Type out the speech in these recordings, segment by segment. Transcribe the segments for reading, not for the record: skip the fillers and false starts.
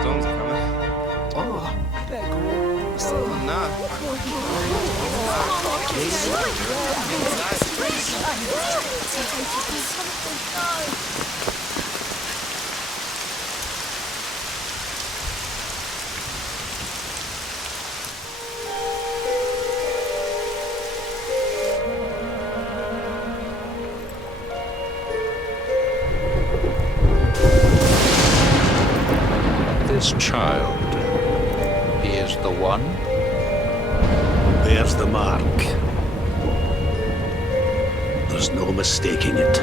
Storm's coming. Oh, there goes. Nah. This child, he is the one? There's the mark. There's no mistaking it.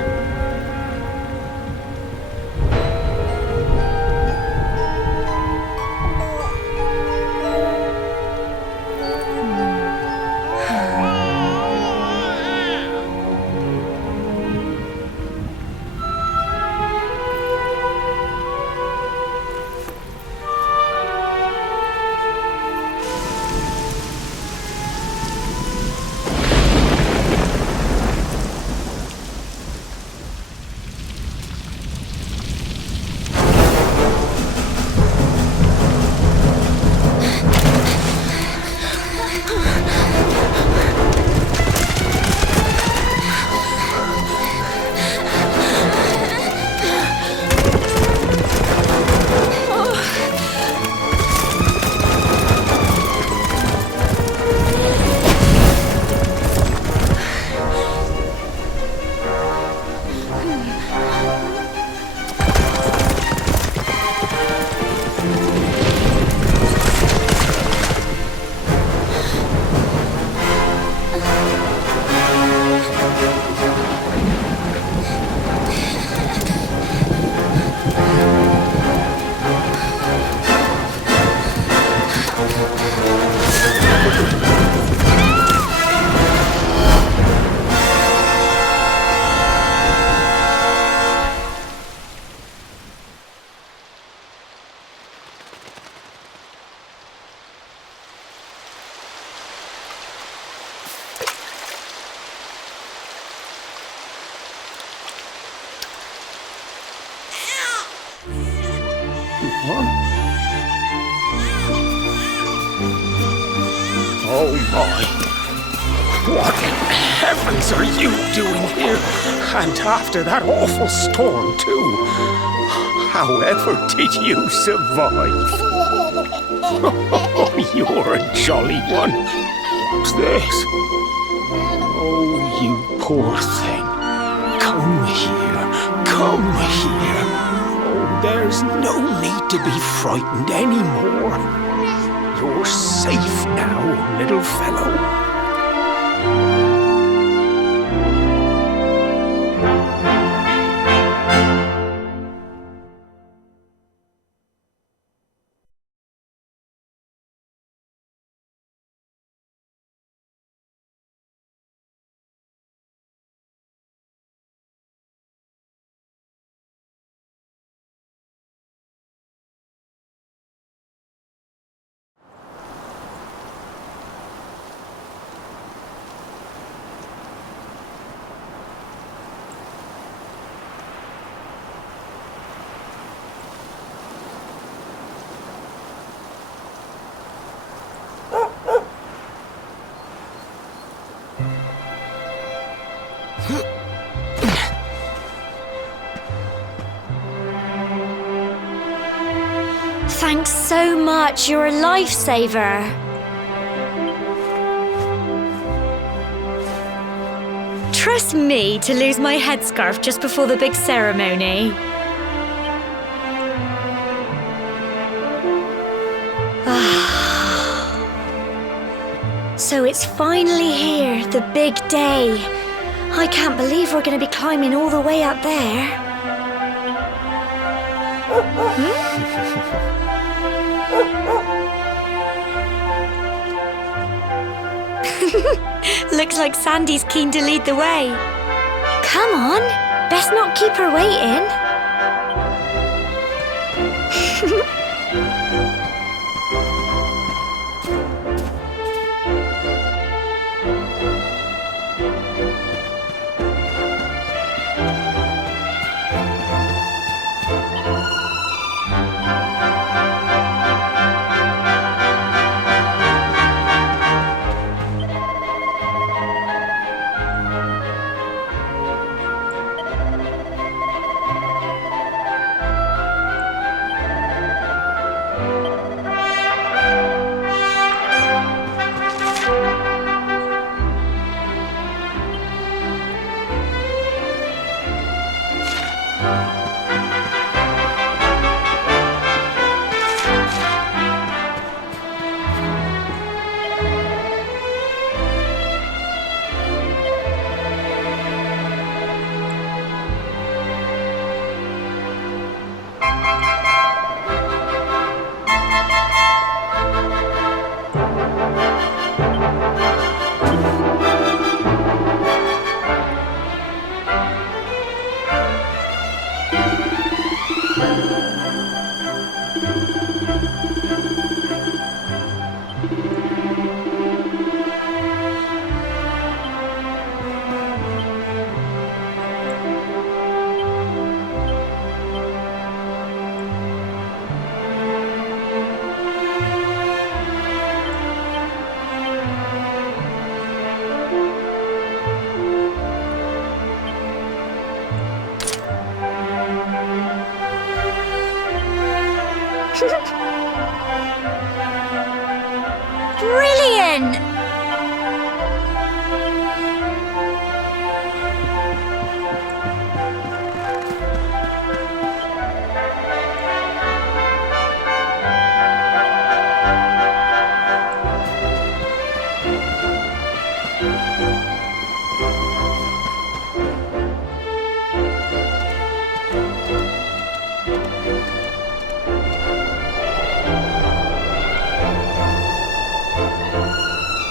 Oh my. What in heavens are you doing here? And after that awful storm, too. However did you survive? Oh, you're a jolly one. What's this? Oh, you poor thing. Come here. Come here. Oh, there's no need to be frightened anymore. You're safe now, little fellow. Thanks so much, you're a lifesaver. Trust me to lose my headscarf just before the big ceremony. So it's finally here, the big day. I can't believe we're going to be climbing all the way up there. Looks like Sandy's keen to lead the way. Come on, best not keep her waiting. Brilliant!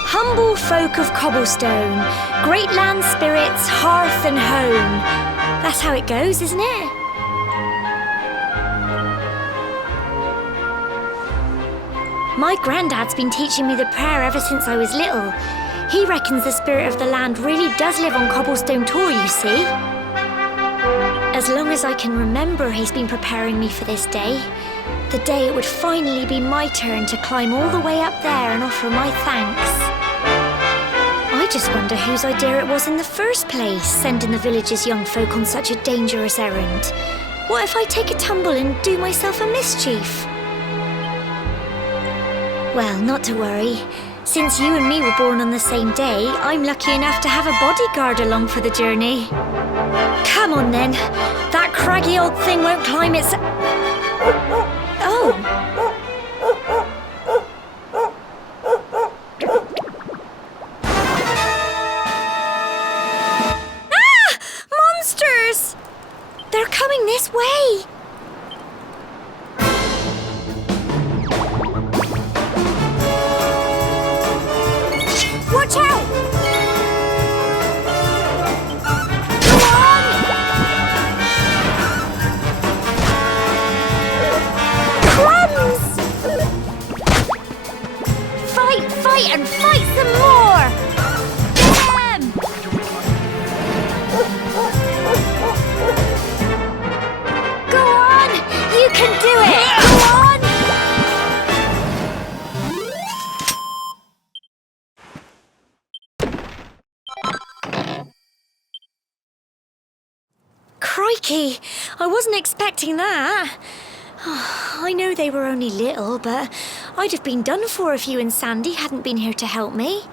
Humble folk of cobblestone, great land spirits, hearth and home. That's how it goes, isn't it? My granddad's been teaching me the prayer ever since I was little. He reckons the spirit of the land really does live on Cobblestone Tor, you see. As long as I can remember, he's been preparing me for this day. The day it would finally be my turn to climb all the way up there and offer my thanks. I just wonder whose idea it was in the first place, sending the village's young folk on such a dangerous errand. What if I take a tumble and do myself a mischief? Well, not to worry. Since you and me were born on the same day, I'm lucky enough to have a bodyguard along for the journey. Come on then. That craggy old thing won't climb its... Oh! Ah! Monsters! They're coming this way! Watch out! Go on! Crumbs! Fight, fight, and fight some more! Get 'em! Go on! You can do it! Go on! Crikey! I wasn't expecting that. I know they were only little, but I'd have been done for if you and Sandy hadn't been here to help me.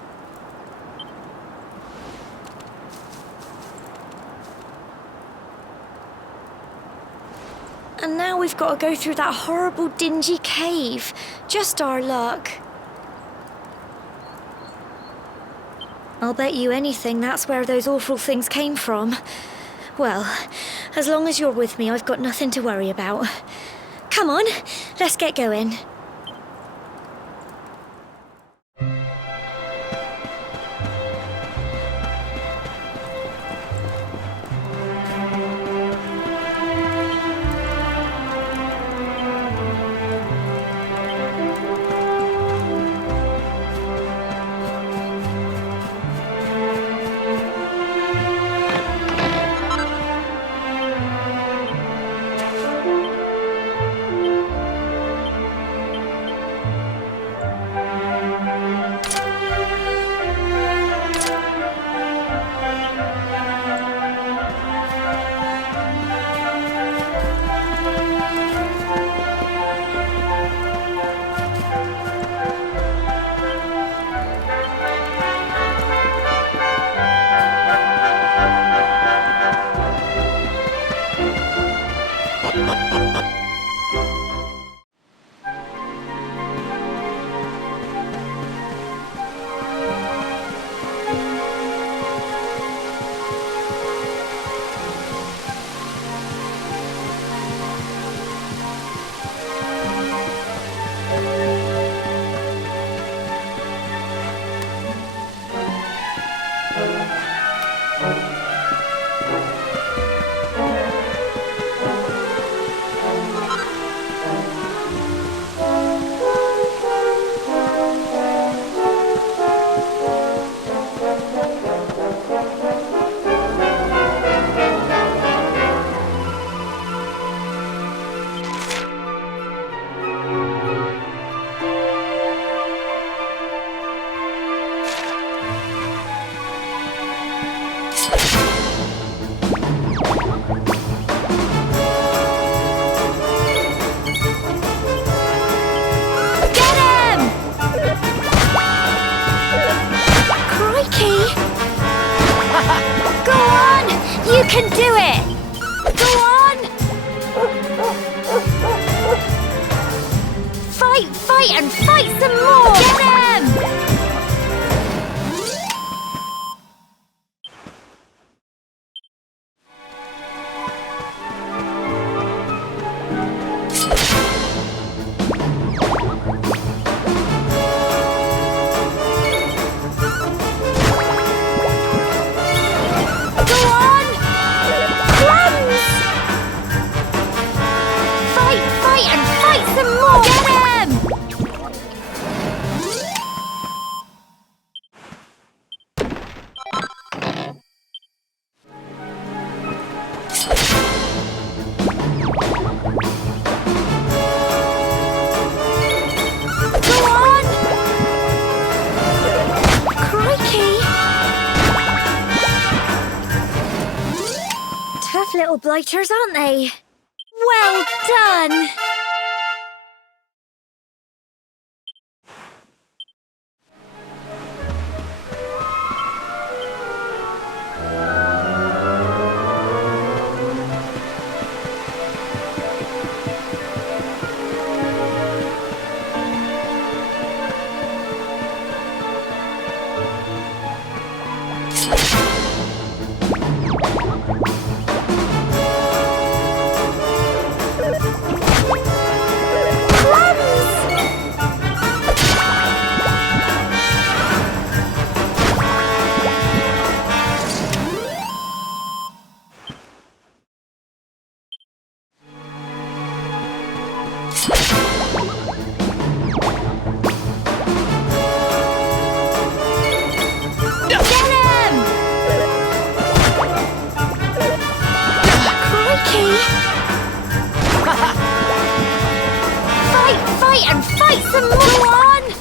And now we've got to go through that horrible, dingy cave. Just our luck. I'll bet you anything that's where those awful things came from. Well, as long as you're with me, I've got nothing to worry about. Come on, let's get going. You can do it! Go on! Fight, and fight some more! Get him! Go on! Plums! Fight, and fight some more! Get him! Go on! Crikey! Tough little blighters, aren't they? Well done! Get him! Crikey! Fight, and fight some more! Go on! Get him! Fight, and fight some plums!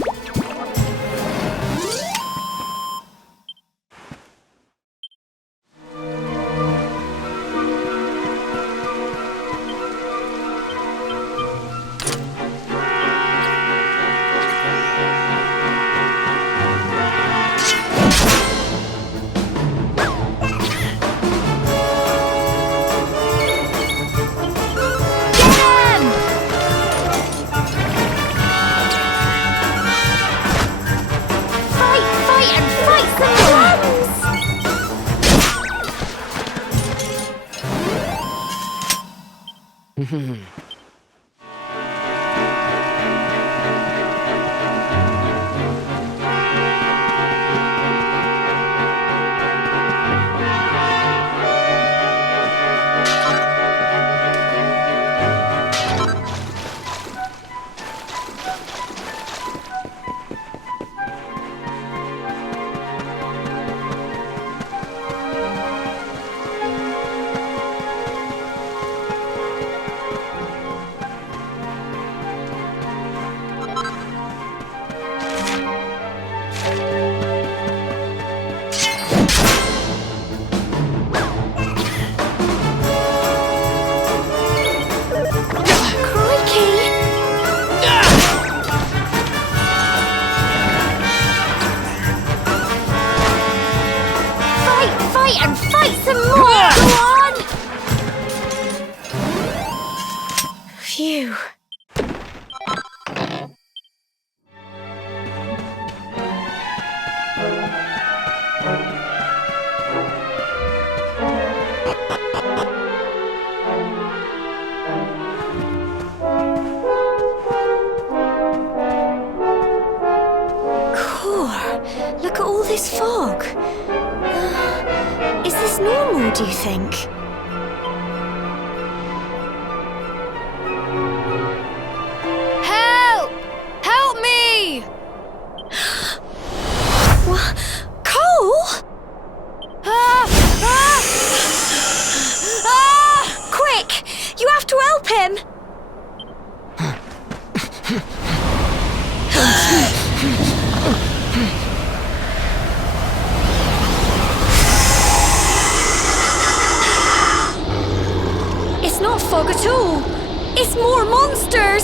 And fight some more! Go on! Phew. Look at all this fog. Is this normal, do you think? Help! Help me! What? Cole? Quick! You have to help him! It's not fog at all. It's more monsters.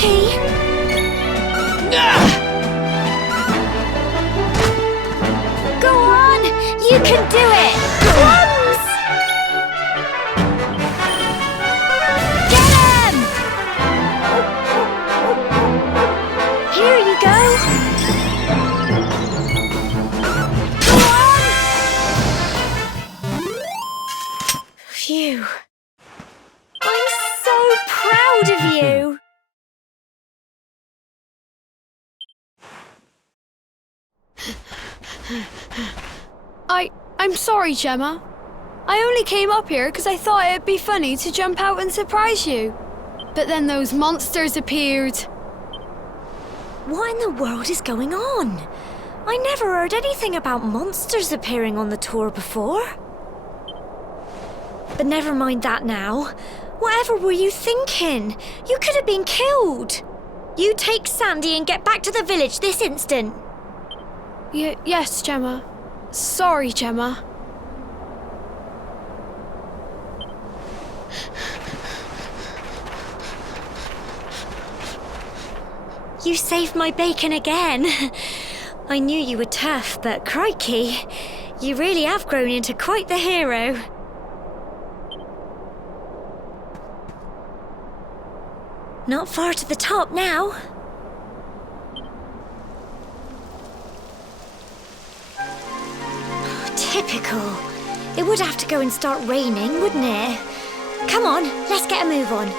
Crikey! Go on! You can do it! Once! Get him! Here you go! Go on! Phew. I'm so proud of you! I'm sorry, Gemma. I only came up here because I thought it'd be funny to jump out and surprise you. But then those monsters appeared. What in the world is going on? I never heard anything about monsters appearing on the tour before. But never mind that now. Whatever were you thinking? You could have been killed. You take Sandy and get back to the village this instant. Yes, Gemma. Sorry, Gemma. You saved my bacon again. I knew you were tough, but crikey, you really have grown into quite the hero. Not far to the top now. Typical. It would have to go and start raining, wouldn't it? Come on, let's get a move on.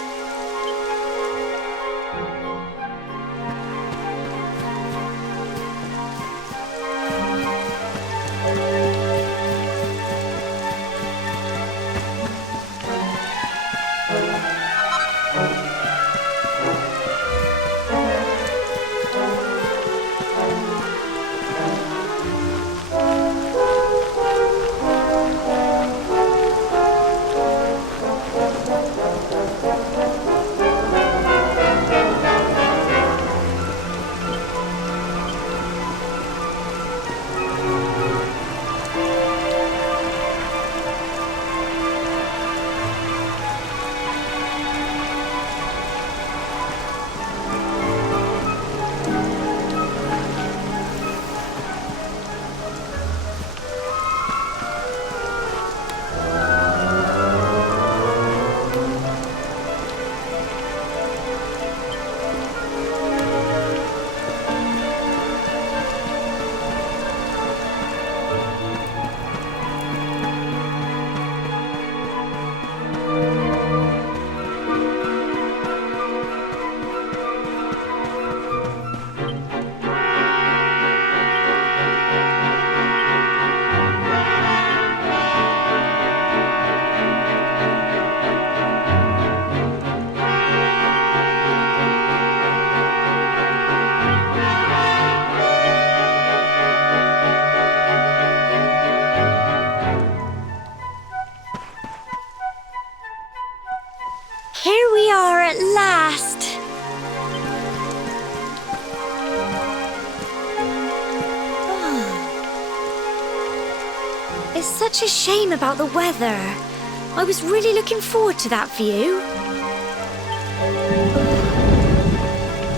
Here we are at last. Oh. It's such a shame about the weather. I was really looking forward to that view.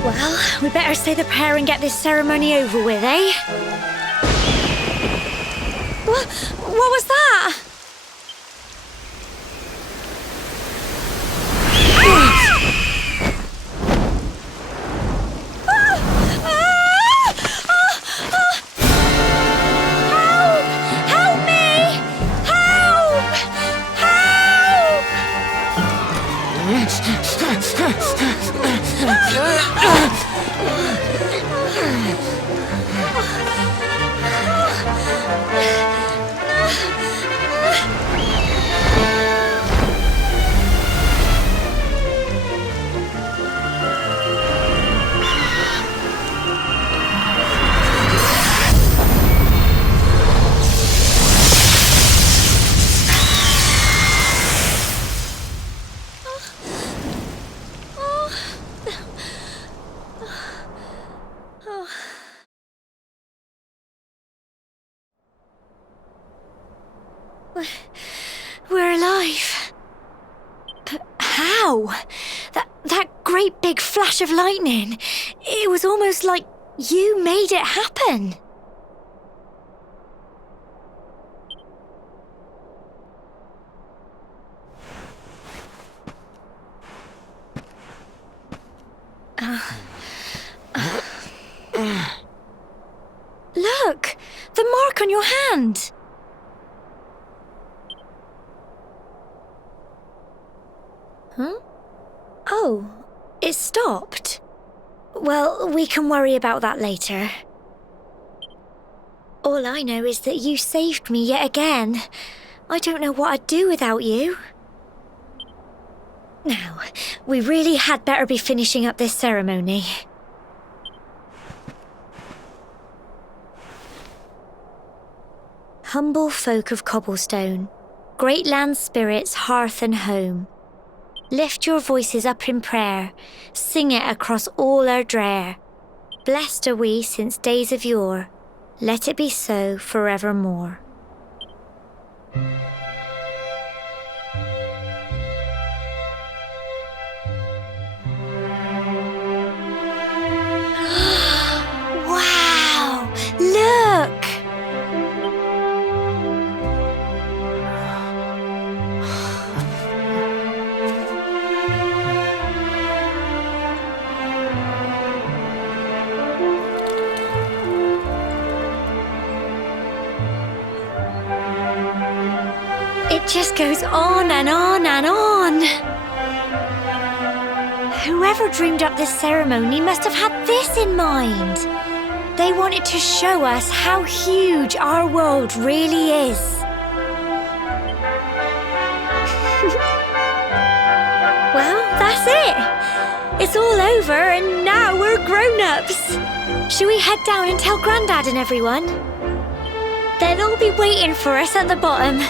Well, we better say the prayer and get this ceremony over with, eh? What was that? We're alive. But how? That great big flash of lightning. It was almost like you made it happen. Look! The mark on your hand! Huh? Oh, it stopped. Well, we can worry about that later. All I know is that you saved me yet again. I don't know what I'd do without you. Now, we really had better be finishing up this ceremony. Humble folk of Cobblestone, great land spirits, hearth and home, lift your voices up in prayer, sing it across all our drear. Blessed are we since days of yore, let it be so forevermore. Wow! Look! It just goes on and on and on. Whoever dreamed up this ceremony must have had this in mind. They wanted to show us how huge our world really is. Well, that's it. It's all over and now we're grown-ups. Shall we head down and tell Grandad and everyone? They'll all be waiting for us at the bottom.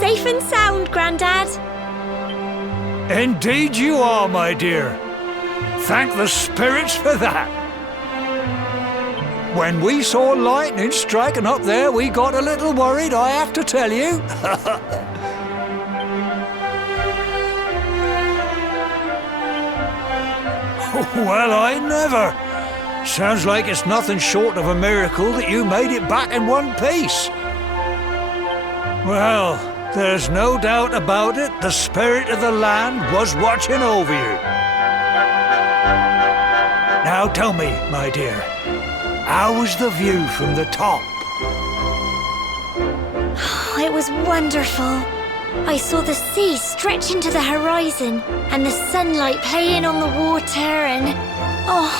Safe and sound, Grandad. Indeed you are, my dear. Thank the spirits for that. When we saw lightning striking up there, we got a little worried, I have to tell you. Well, I never. Sounds like it's nothing short of a miracle that you made it back in one piece. Well, there's no doubt about it, the spirit of the land was watching over you. Now tell me, my dear, how was the view from the top? It was wonderful. I saw the sea stretch into the horizon and the sunlight playing on the water and... Oh,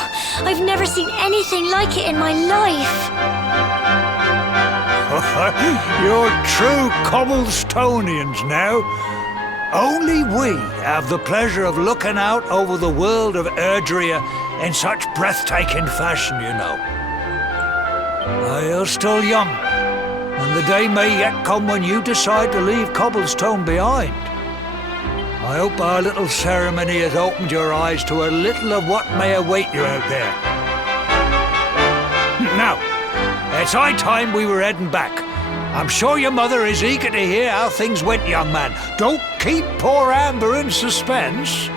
I've never seen anything like it in my life. You're true Cobblestonians now. Only we have the pleasure of looking out over the world of Erdrea in such breathtaking fashion, you know. You're still young, and the day may yet come when you decide to leave Cobblestone behind. I hope our little ceremony has opened your eyes to a little of what may await you out there. Now, it's high time we were heading back. I'm sure your mother is eager to hear how things went, young man. Don't keep poor Amber in suspense.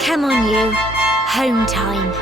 Come on, you. Home time.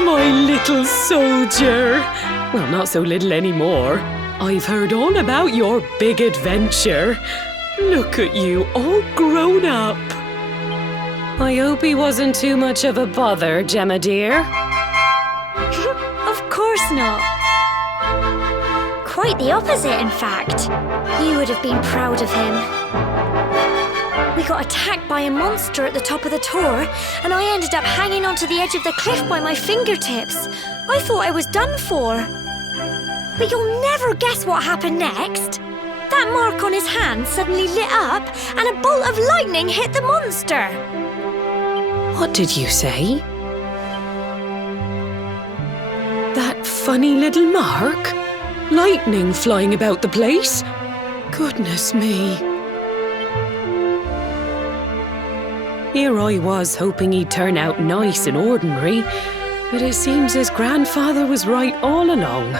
My little soldier. Well, not so little anymore. I've heard all about your big adventure. Look at you, all grown up. I hope he wasn't too much of a bother, Gemma dear. Of course not. Quite the opposite, in fact. You would have been proud of him. We got attacked by a monster at the top of the tower, and I ended up hanging onto the edge of the cliff by my fingertips. I thought I was done for. But you'll never guess what happened next. That mark on his hand suddenly lit up, and a bolt of lightning hit the monster. What did you say? That funny little mark? Lightning flying about the place? Goodness me. Here I was hoping he'd turn out nice and ordinary, but it seems his grandfather was right all along.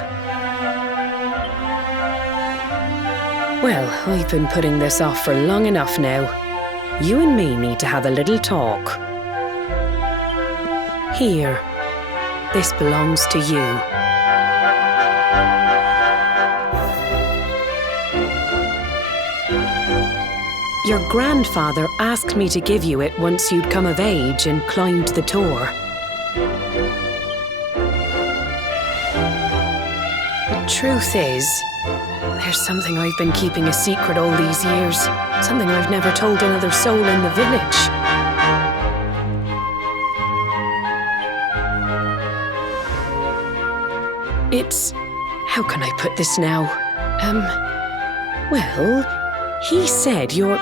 Well, I've been putting this off for long enough now. You and me need to have a little talk. Here, this belongs to you. Your grandfather asked me to give you it once you'd come of age and climbed the Tor. The truth is, there's something I've been keeping a secret all these years. Something I've never told another soul in the village. It's... how can I put this now? Well, he said you're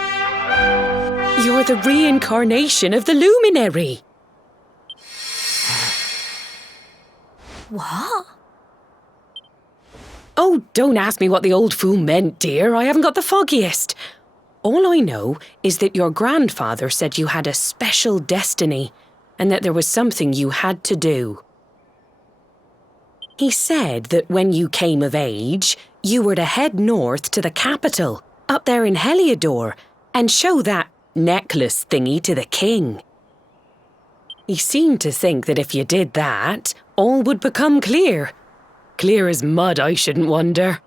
the reincarnation of the Luminary. What? Oh, don't ask me what the old fool meant, dear. I haven't got the foggiest. All I know is that your grandfather said you had a special destiny and that there was something you had to do. He said that when you came of age, you were to head north to the capital, up there in Heliodor, and show that necklace thingy to the king. He seemed to think that if you did that, all would become clear. Clear as mud, I shouldn't wonder.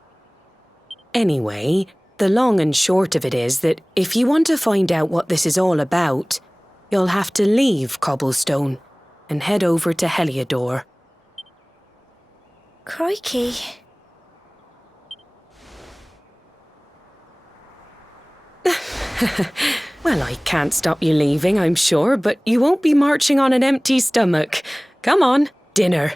Anyway, the long and short of it is that if you want to find out what this is all about, you'll have to leave Cobblestone and head over to Heliodor. Crikey. Well, I can't stop you leaving, I'm sure, but you won't be marching on an empty stomach. Come on, dinner.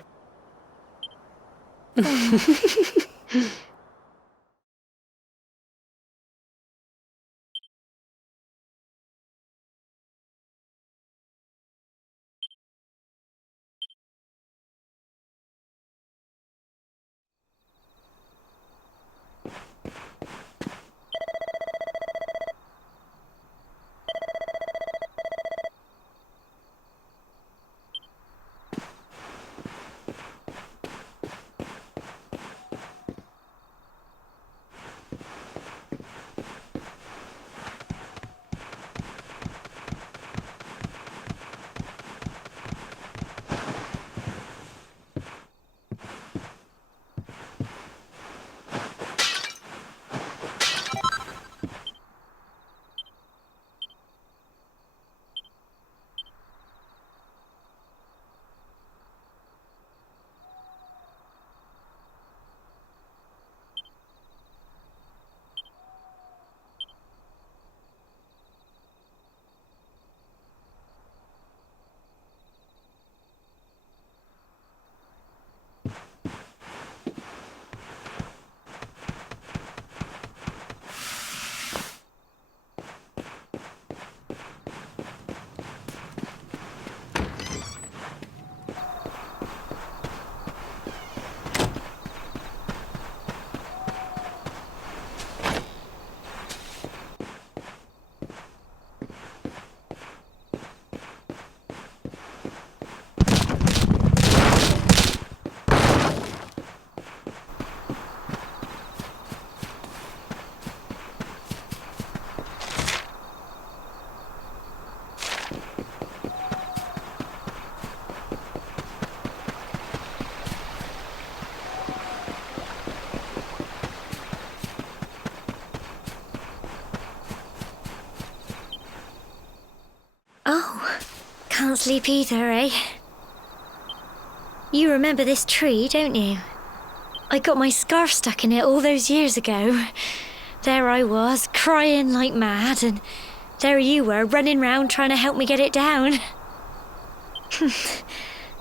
Oh, can't sleep either, eh? You remember this tree, don't you? I got my scarf stuck in it all those years ago. There I was, crying like mad, and there you were, running round trying to help me get it down.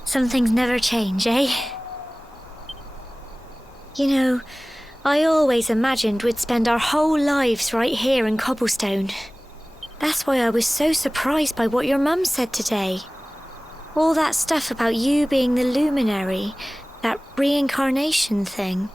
Some things never change, eh? You know, I always imagined we'd spend our whole lives right here in Cobblestone. That's why I was so surprised by what your mum said today. All that stuff about you being the Luminary, that reincarnation thing.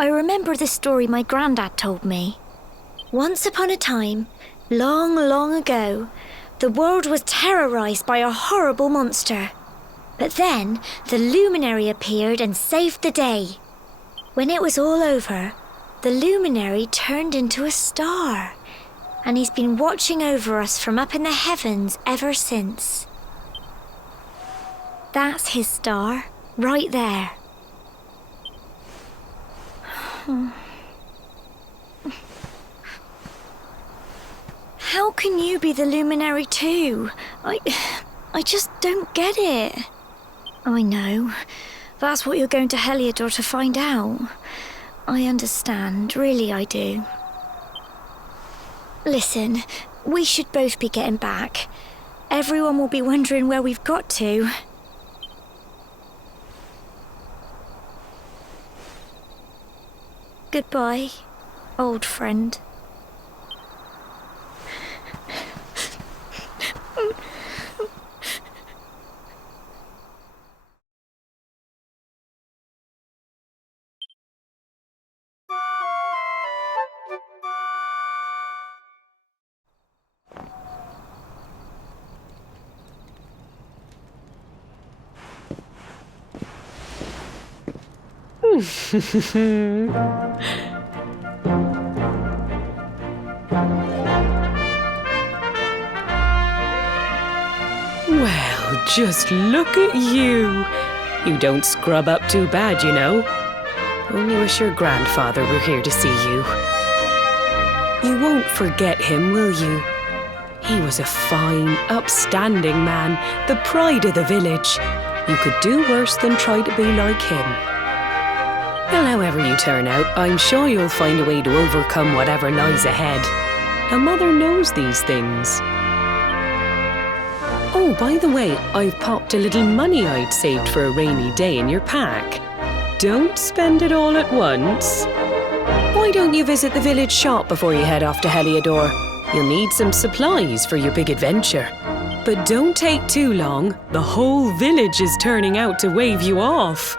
I remember the story my granddad told me. Once upon a time, long, long ago, the world was terrorized by a horrible monster. But then the luminary appeared and saved the day. When it was all over, the luminary turned into a star, and he's been watching over us from up in the heavens ever since. That's his star, right there. How can you be the luminary too? I just don't get it. I know. That's what you're going to Heliodor to find out. I understand, really I do. Listen, we should both be getting back. Everyone will be wondering where we've got to. Goodbye, old friend. Well, just look at you. You don't scrub up too bad, you know. Only wish your grandfather were here to see you. You won't forget him, will you? He was a fine, upstanding man, the pride of the village. You could do worse than try to be like him. Well, however you turn out, I'm sure you'll find a way to overcome whatever lies ahead. A mother knows these things. Oh, by the way, I've popped a little money I'd saved for a rainy day in your pack. Don't spend it all at once. Why don't you visit the village shop before you head off to Heliodor? You'll need some supplies for your big adventure. But don't take too long. The whole village is turning out to wave you off.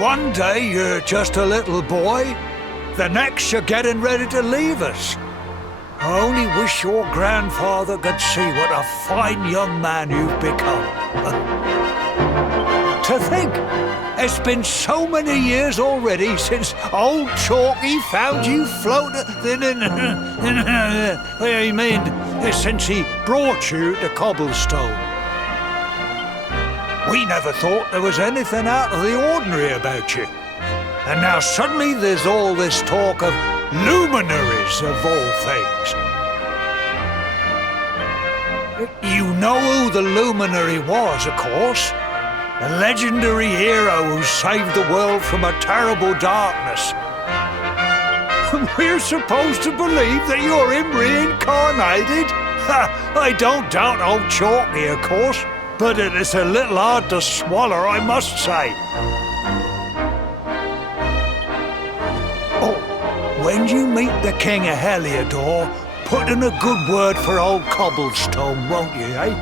One day you're just a little boy, the next you're getting ready to leave us. I only wish your grandfather could see what a fine young man you've become. To think, it's been so many years already since old Chalky found you floating I mean, since he brought you to Cobblestone. We never thought there was anything out of the ordinary about you. And now suddenly there's all this talk of luminaries of all things. You know who the luminary was, of course. A legendary hero who saved the world from a terrible darkness. We're supposed to believe that you're him reincarnated? I don't doubt old Chalky, of course, but it is a little hard to swallow, I must say. Oh, when you meet the King of Heliodor, put in a good word for old Cobblestone, won't you, eh?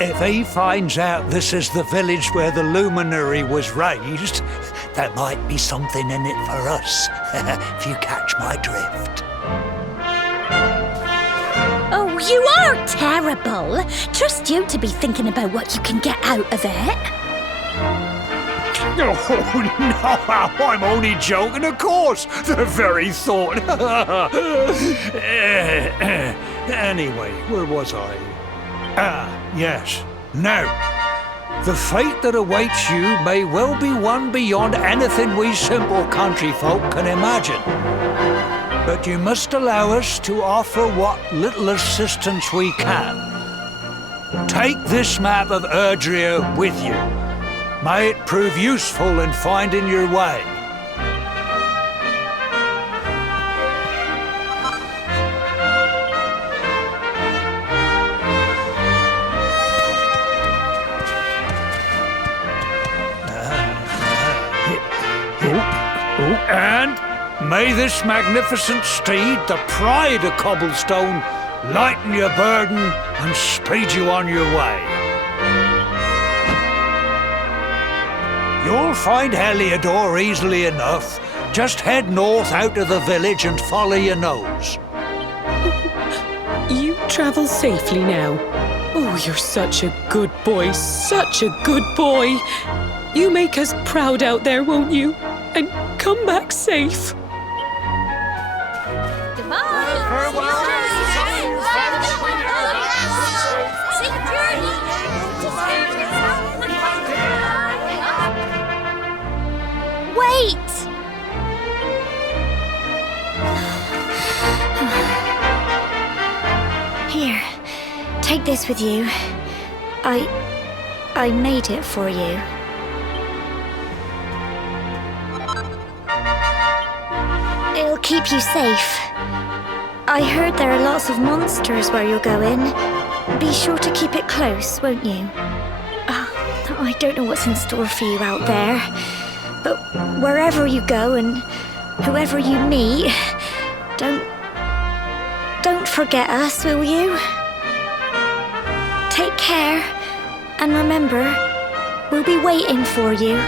If he finds out this is the village where the luminary was raised, there might be something in it for us, if you catch my drift. Oh, you are terrible. Trust you to be thinking about what you can get out of it. Oh, no, I'm only joking, of course. The very thought. Anyway, where was I? Yes. Now, the fate that awaits you may well be one beyond anything we simple country folk can imagine. But you must allow us to offer what little assistance we can. Take this map of Erdrea with you. May it prove useful in finding your way. And may this magnificent steed, the pride of Cobblestone, lighten your burden and speed you on your way. You'll find Heliodor easily enough. Just head north out of the village and follow your nose. You travel safely now. Oh, you're such a good boy, such a good boy. You make us proud out there, won't you? And come back safe. Wait! Here, take this with you. I made it for you. It'll keep you safe. I heard there are lots of monsters where you're going. Be sure to keep it close, won't you? I don't know what's in store for you out there, but wherever you go and whoever you meet, don't forget us, will you? Take care, and remember, we'll be waiting for you.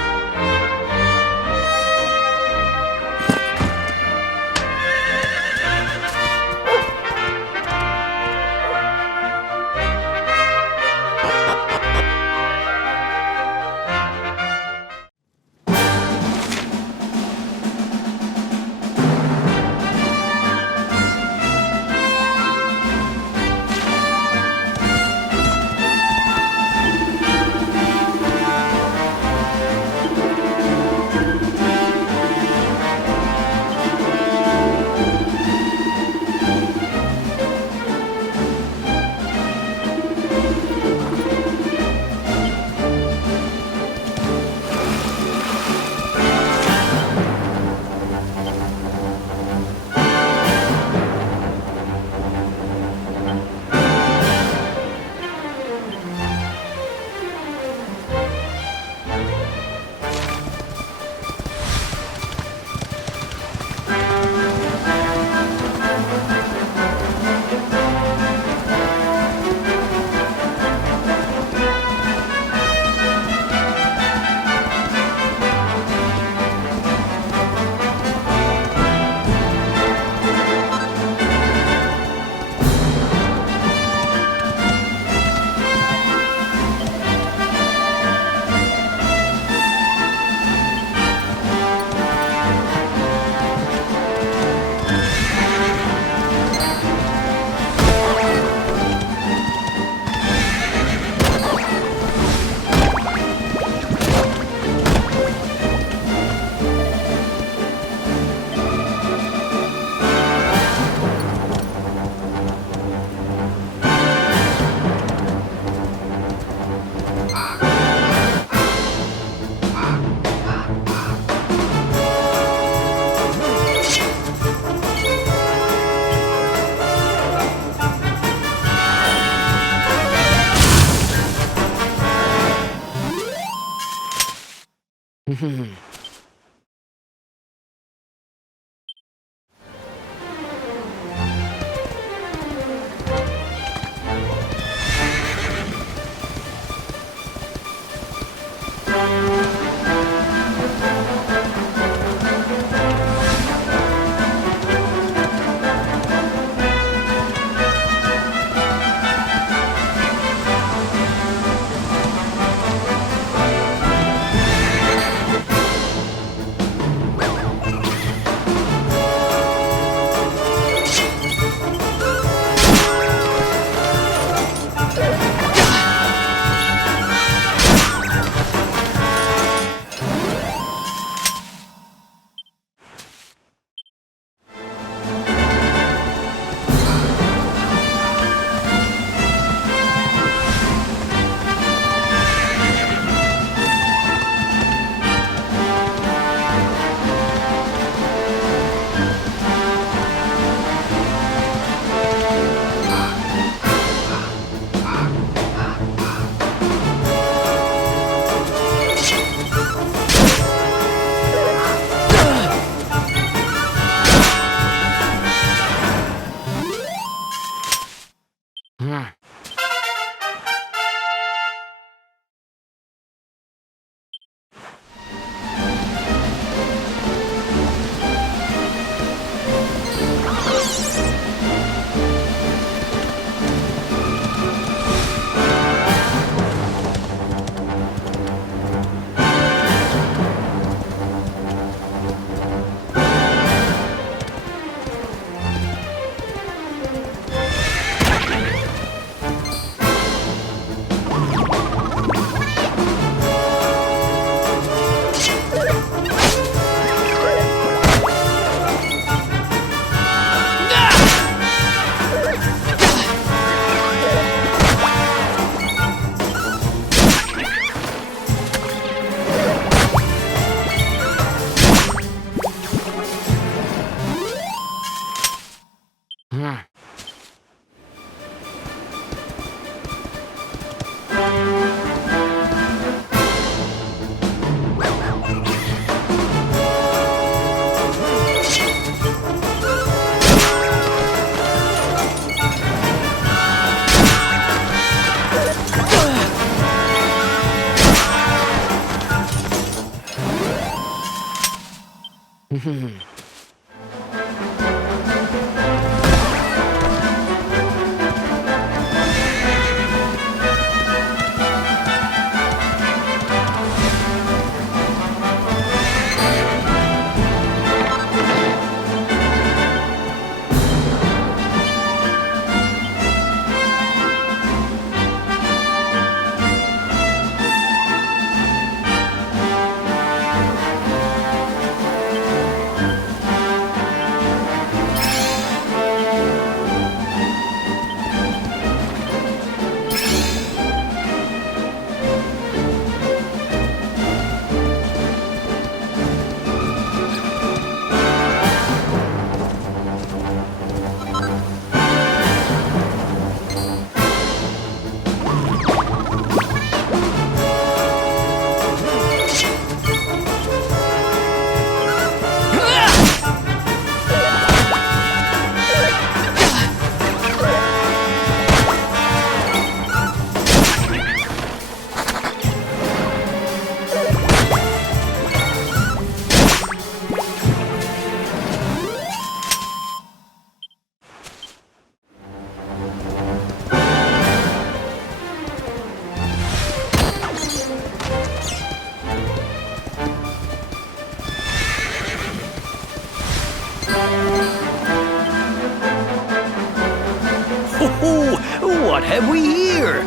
What have we here?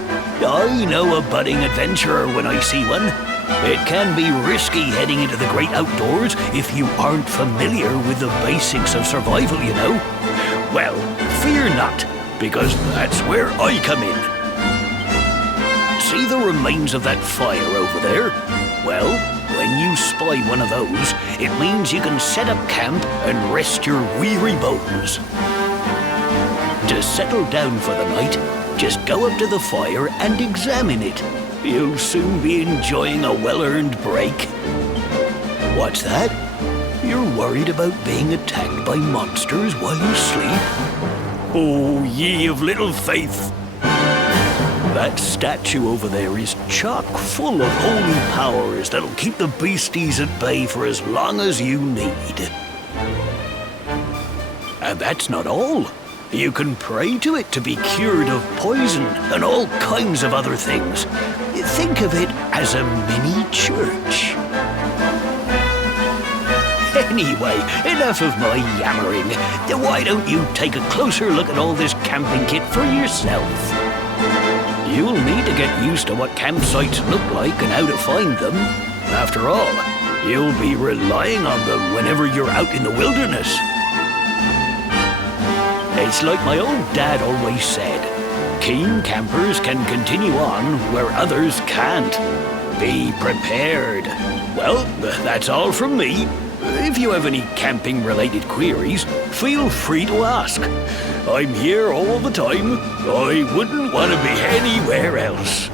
I know a budding adventurer when I see one. It can be risky heading into the great outdoors if you aren't familiar with the basics of survival, you know. Well, fear not, because that's where I come in. See the remains of that fire over there? Well, when you spy one of those, it means you can set up camp and rest your weary bones. To settle down for the night, just go up to the fire and examine it. You'll soon be enjoying a well-earned break. What's that? You're worried about being attacked by monsters while you sleep? Oh, ye of little faith! That statue over there is chock full of holy powers that'll keep the beasties at bay for as long as you need. And that's not all. You can pray to it to be cured of poison and all kinds of other things. Think of it as a mini church. Anyway, enough of my yammering. Why don't you take a closer look at all this camping kit for yourself? You'll need to get used to what campsites look like and how to find them. After all, you'll be relying on them whenever you're out in the wilderness. It's like my old dad always said, keen campers can continue on where others can't. Be prepared. Well, that's all from me. If you have any camping-related queries, feel free to ask. I'm here all the time. I wouldn't want to be anywhere else.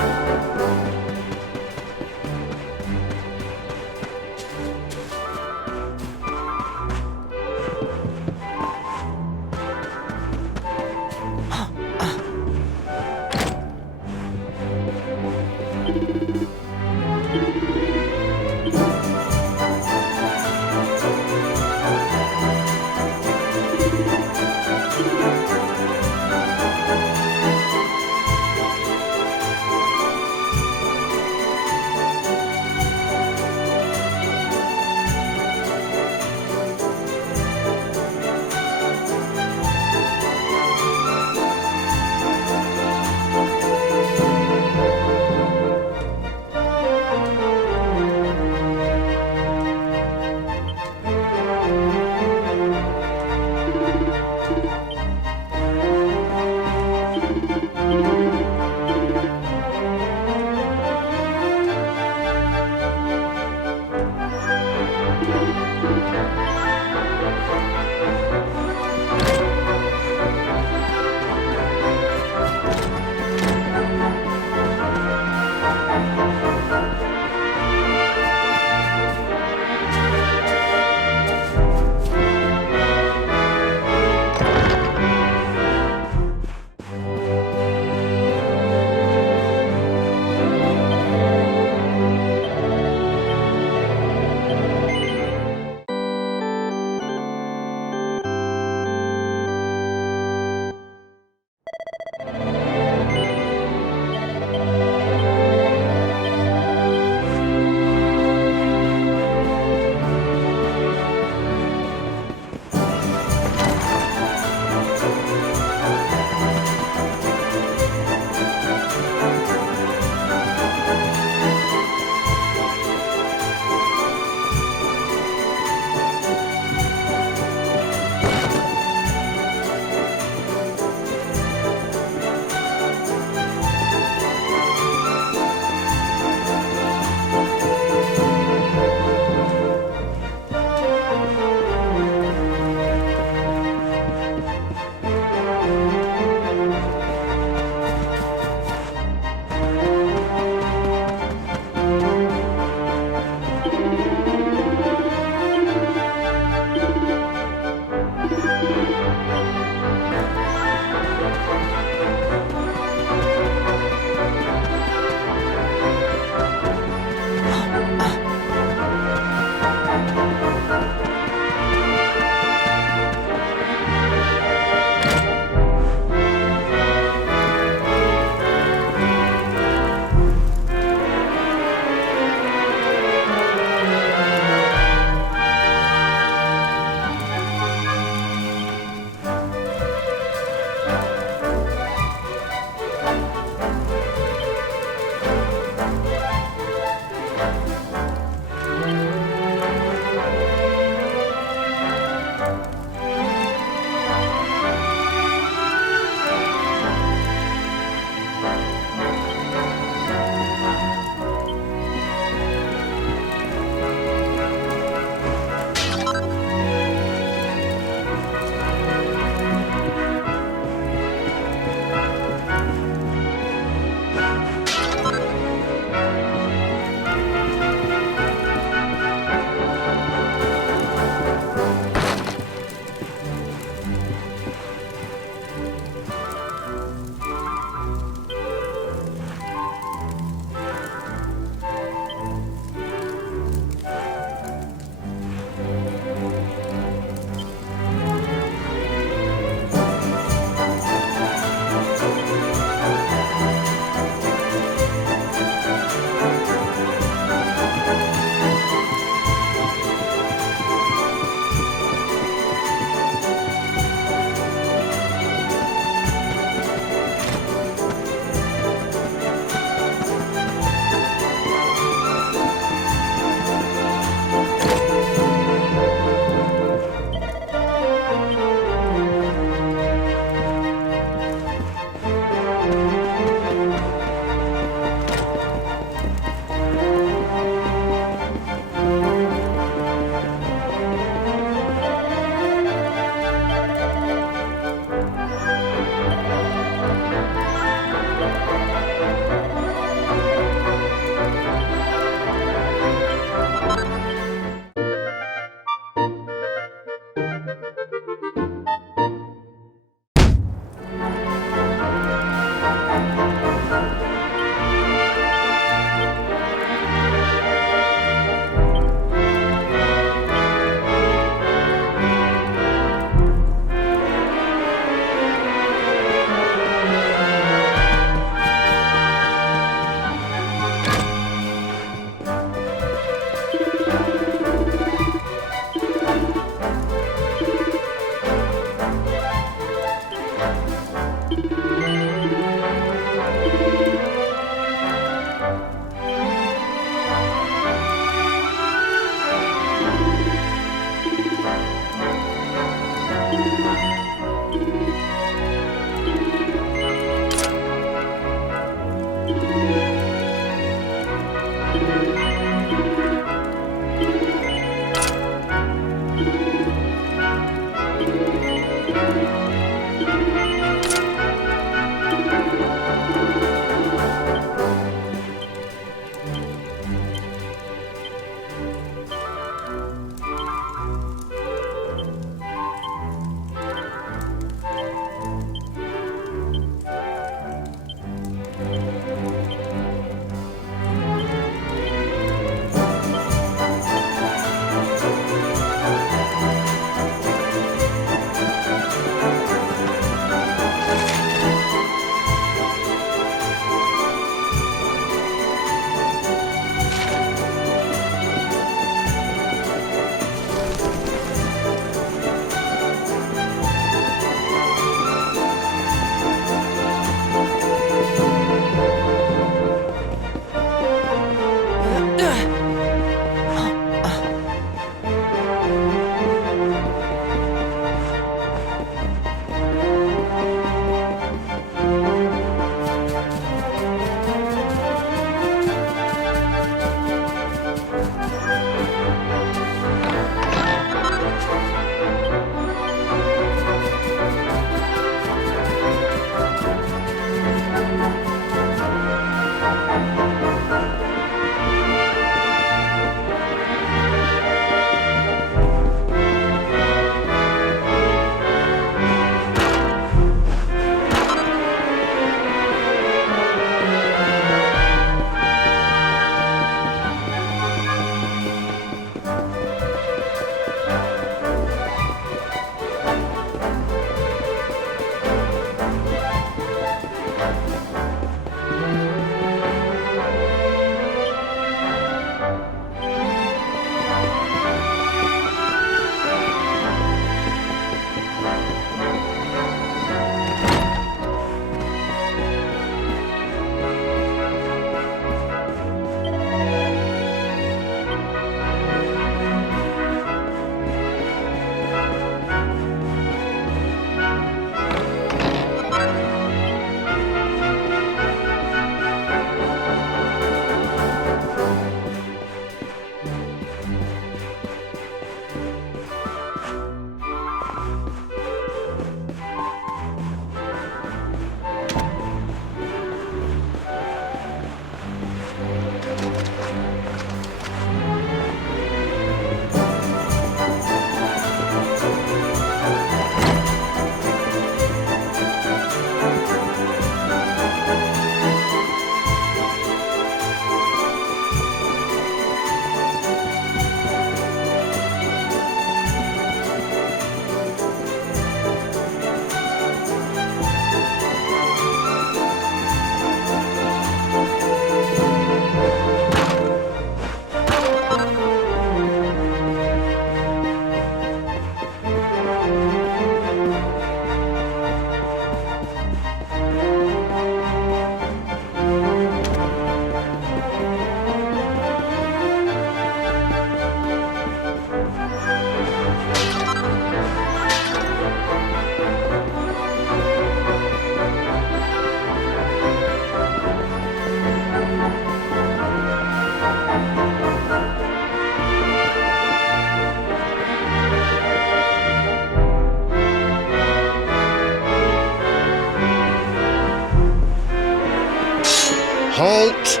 Halt!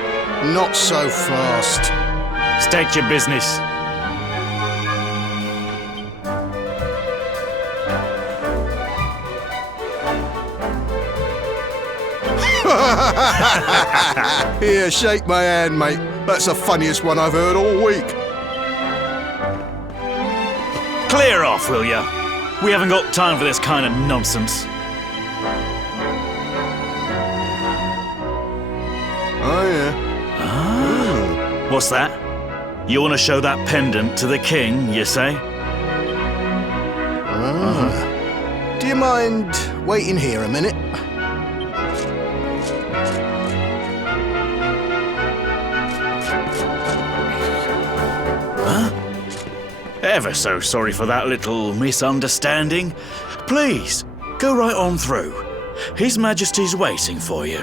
Not so fast. State your business. Here, shake my hand, mate. That's the funniest one I've heard all week. Clear off, will ya? We haven't got time for this kind of nonsense. Oh, yeah. What's that? You want to show that pendant to the king, you say? Do you mind waiting here a minute? ever so sorry for that little misunderstanding. Please, go right on through. His Majesty's waiting for you.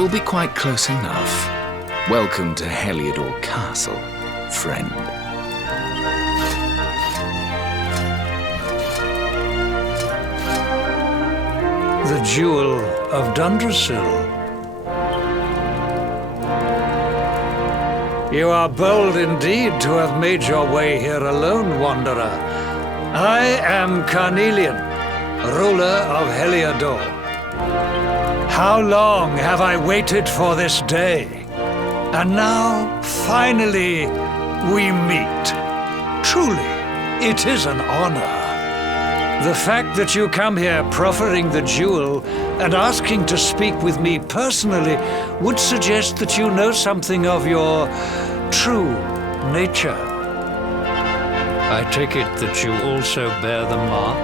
will be quite close enough. Welcome to Heliodor Castle, friend. The Jewel of Dundrasil. You are bold indeed to have made your way here alone, Wanderer. I am Carnelian, ruler of Heliodor. How long have I waited for this day? And now, finally, we meet. Truly, it is an honor. The fact that you come here proffering the jewel and asking to speak with me personally would suggest that you know something of your true nature. I take it that you also bear the mark?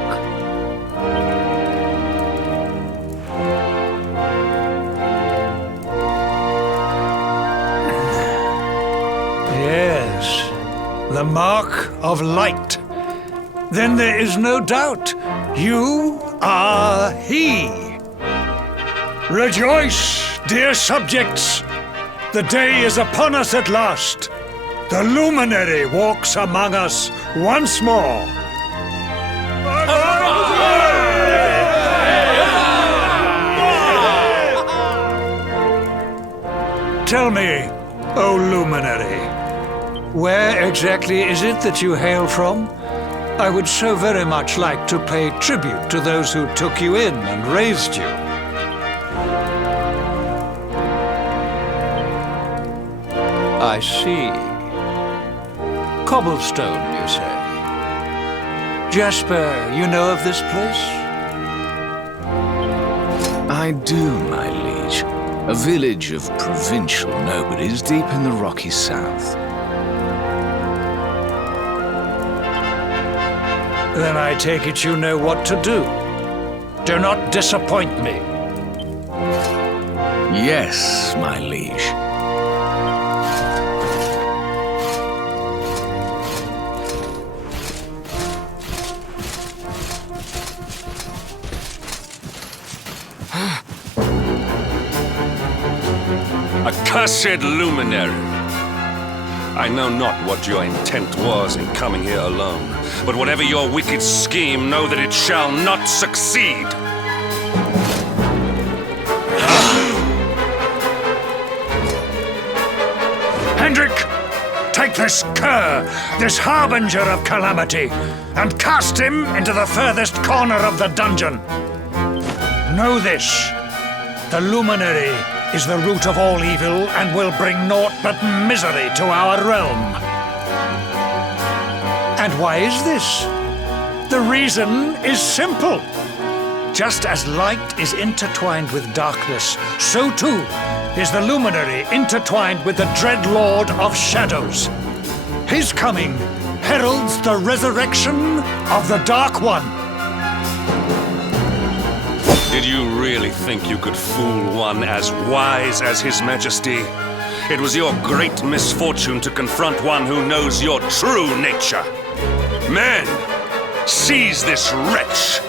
Yes, the mark of light. Then there is no doubt, you are he. Rejoice, dear subjects! The day is upon us at last. The luminary walks among us once more. Tell me, O luminary, where exactly is it that you hail from? I would so very much like to pay tribute to those who took you in and raised you. I see. Cobblestone, you say? Jasper, you know of this place? I do, my liege. A village of provincial nobodies deep in the rocky south. Then I take it you know what to do. Do not disappoint me. Yes, my liege. Accursed luminary! I know not what your intent was in coming here alone, but whatever your wicked scheme, know that it shall not succeed! Hendrik, take this cur, this harbinger of calamity, and cast him into the furthest corner of the dungeon. Know this, the luminary is the root of all evil and will bring naught but misery to our realm. And why is this? The reason is simple. Just as light is intertwined with darkness, so too is the luminary intertwined with the dread Lord of Shadows. His coming heralds the resurrection of the Dark One. Did you really think you could fool one as wise as His Majesty? It was your great misfortune to confront one who knows your true nature. Men, seize this wretch!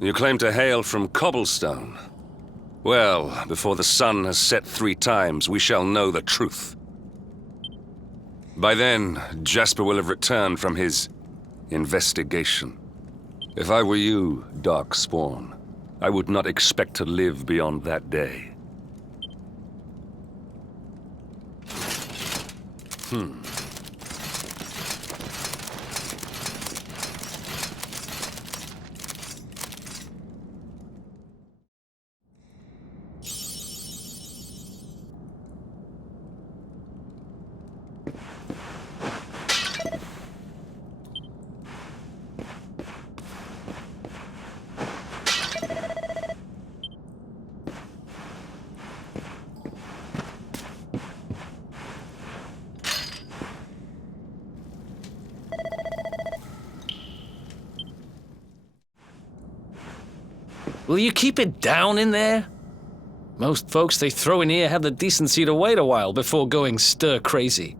You claim to hail from Cobblestone. Well, before the sun has set 3 times, we shall know the truth. By then, Jasper will have returned from his investigation. If I were you, Darkspawn, I would not expect to live beyond that day. Will you keep it down in there? Most folks they throw in here have the decency to wait a while before going stir crazy.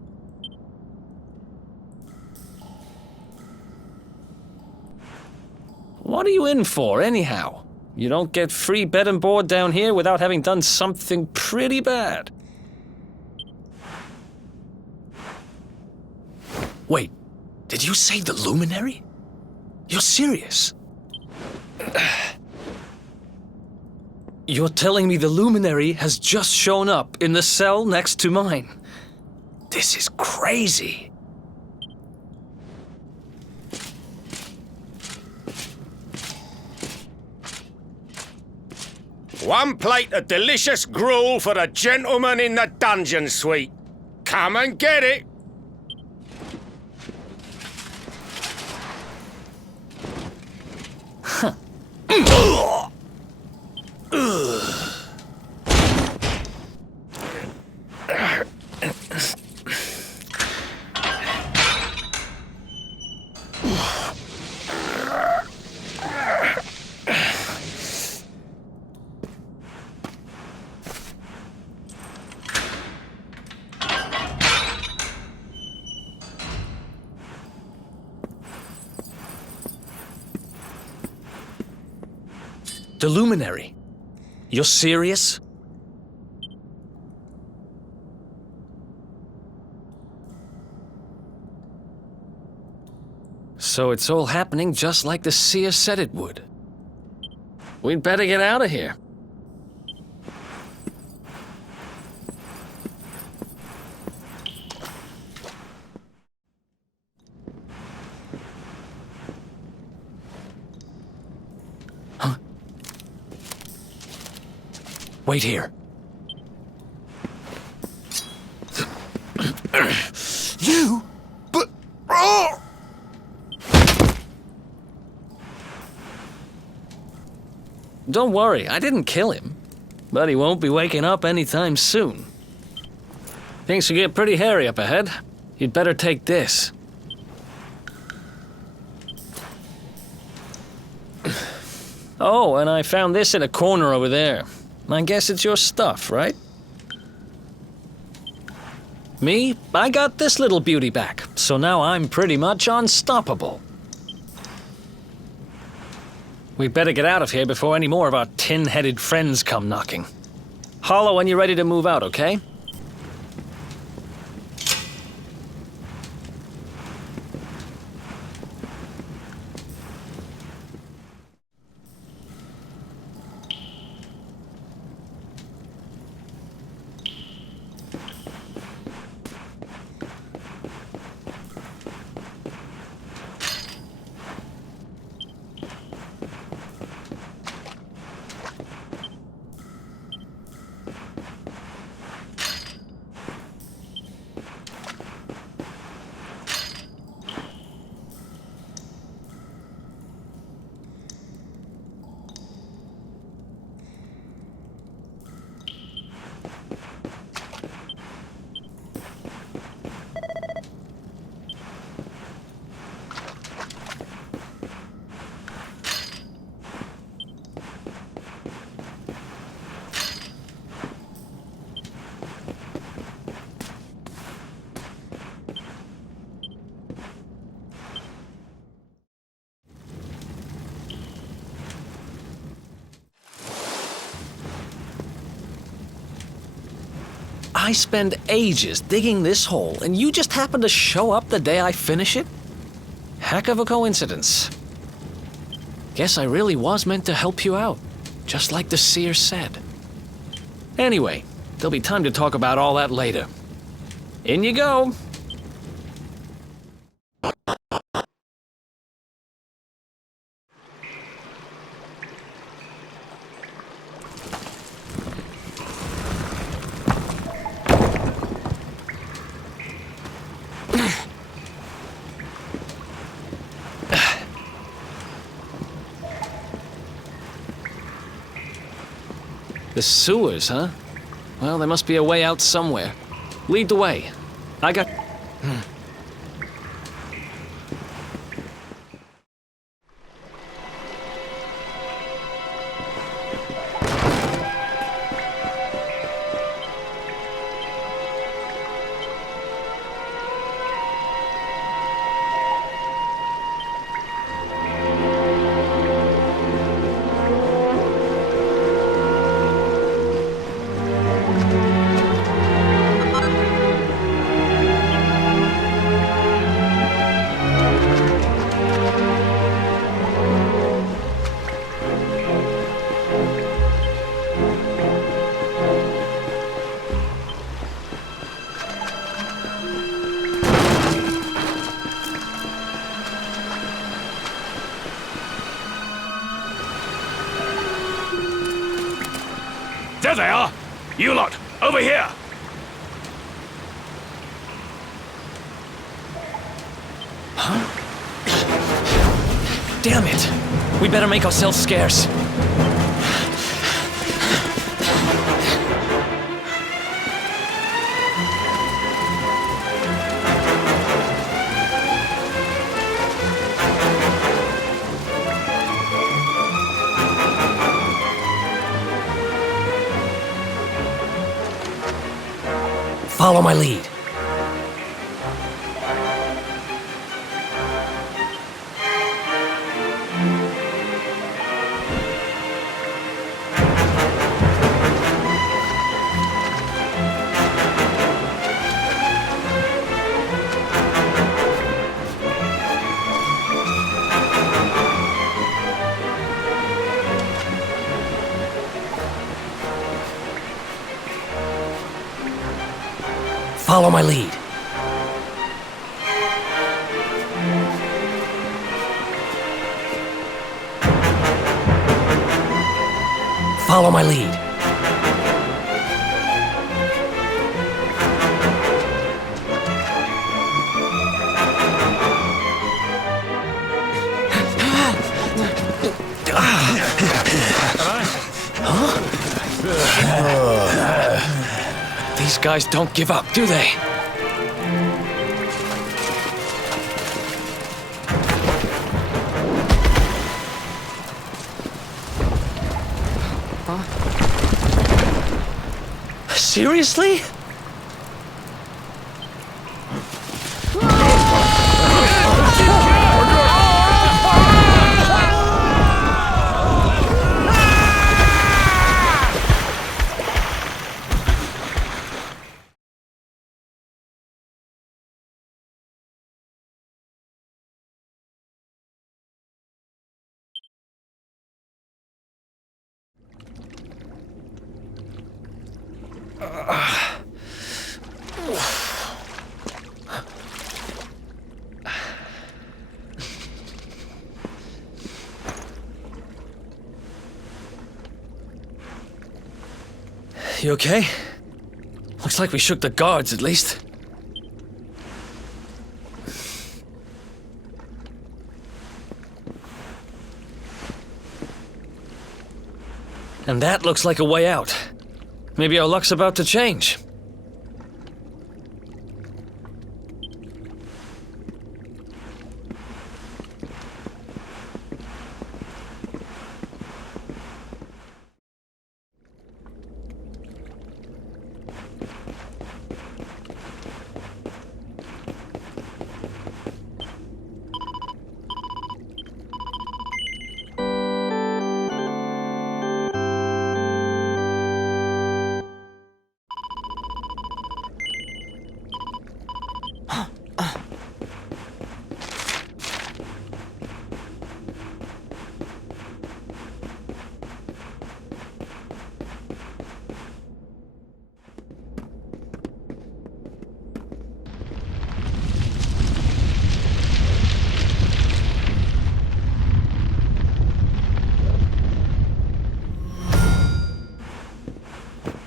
What are you in for, anyhow? You don't get free bed and board down here without having done something pretty bad. Wait, did you say the Luminary? You're serious? You're telling me the Luminary has just shown up in the cell next to mine? This is crazy. One plate of delicious gruel for the gentleman in the dungeon suite. Come and get it. The Luminary? You're serious? So it's all happening just like the seer said it would. We'd better get out of here. Wait here. You? But... Oh! Don't worry, I didn't kill him. But he won't be waking up anytime soon. Things will get pretty hairy up ahead. You'd better take this. Oh, and I found this in a corner over there. I guess it's your stuff, right? Me? I got this little beauty back, so now I'm pretty much unstoppable. We'd better get out of here before any more of our tin-headed friends come knocking. Holler when you're ready to move out, okay? I spend ages digging this hole, and you just happen to show up the day I finish it? Heck of a coincidence. Guess I really was meant to help you out, just like the seer said. Anyway, there'll be time to talk about all that later. In you go. The sewers, huh? Well, there must be a way out somewhere. Lead the way. I got... There they are! You lot, over here! Damn it! We better make ourselves scarce. Follow my lead. Follow my lead. Follow my lead. These guys don't give up, do they? Seriously? You okay? Looks like we shook the guards, at least. And that looks like a way out. Maybe our luck's about to change.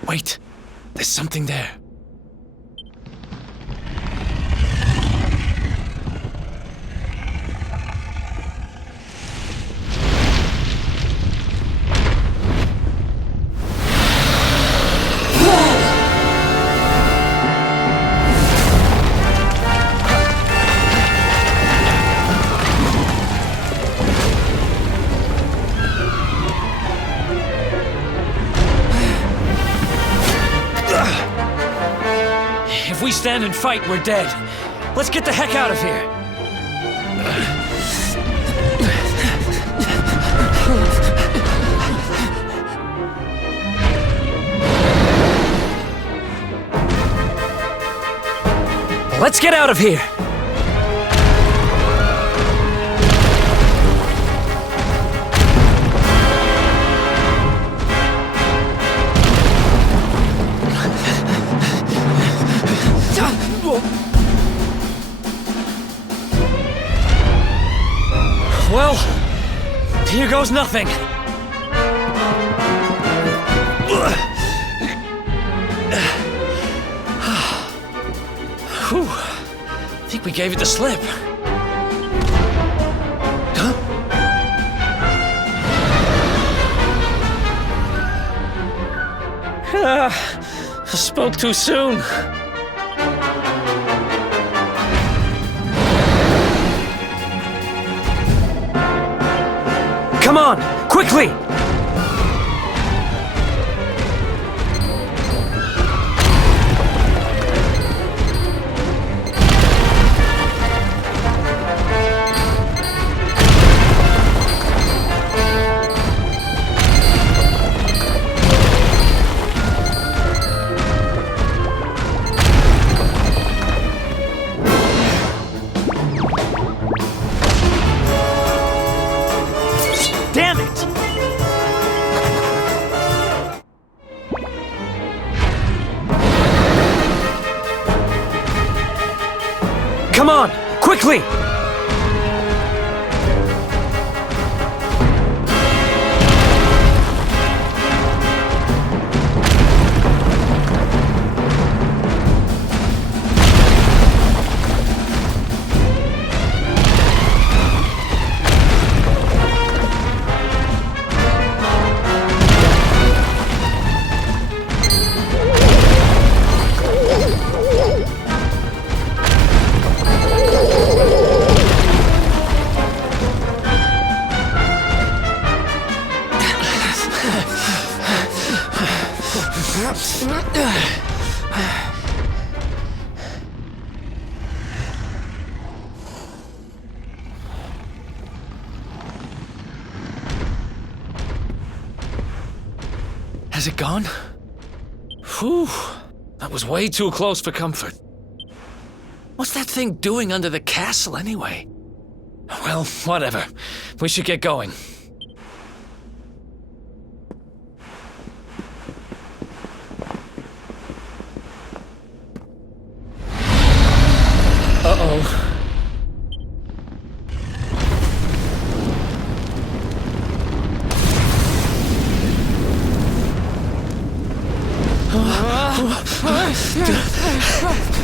Wait, there's something there. If we stand and fight, we're dead. Let's get the heck out of here. Let's get out of here! Well, here goes nothing. Whew. I think we gave it the slip. Huh? I spoke too soon. Come on, quickly! Damn it! Come on, quickly! Has it gone? Whew. That was way too close for comfort. What's that thing doing under the castle anyway? Well, whatever. We should get going. Uh-oh.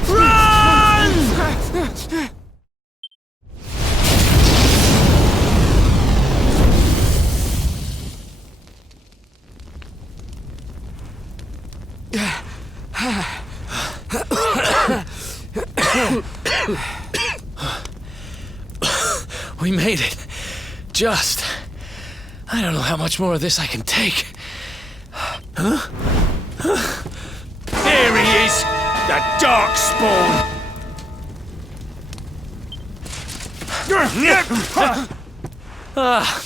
Run! We made it. Just. I don't know how much more of this I can take. Huh? There he is! The Darkspawn!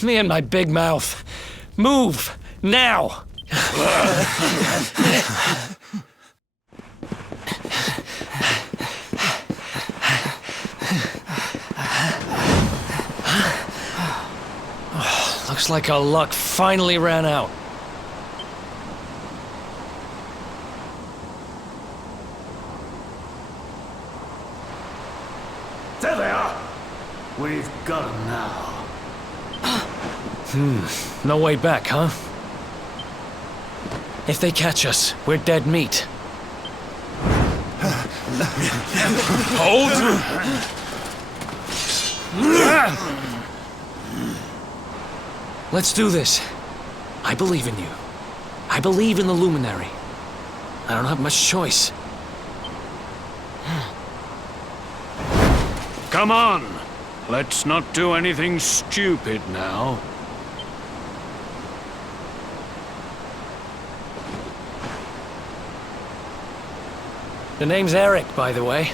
Me and my big mouth. Move! Now! Looks like our luck finally ran out. There they are! We've got them now. No way back, huh? If they catch us, we're dead meat. Hold! Let's do this. I believe in you. I believe in the Luminary. I don't have much choice. Come on! Let's not do anything stupid now. The name's Eric, by the way.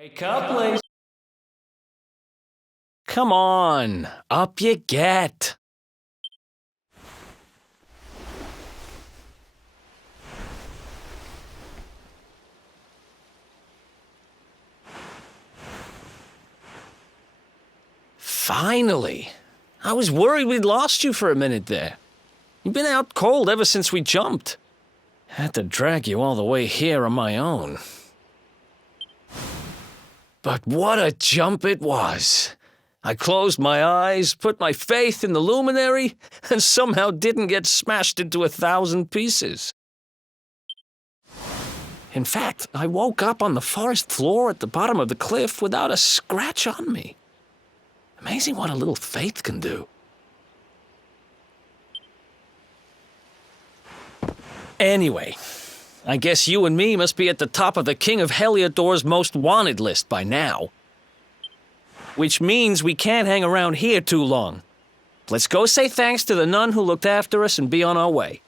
Wake up, ladies. Come on, up you get. Finally. I was worried we'd lost you for a minute there. You've been out cold ever since we jumped. Had to drag you all the way here on my own. But what a jump it was. I closed my eyes, put my faith in the luminary, and somehow didn't get smashed into 1,000 pieces. In fact, I woke up on the forest floor at the bottom of the cliff without a scratch on me. Amazing what a little faith can do. Anyway, I guess you and me must be at the top of the King of Heliodor's most wanted list by now. Which means we can't hang around here too long. Let's go say thanks to the nun who looked after us and be on our way.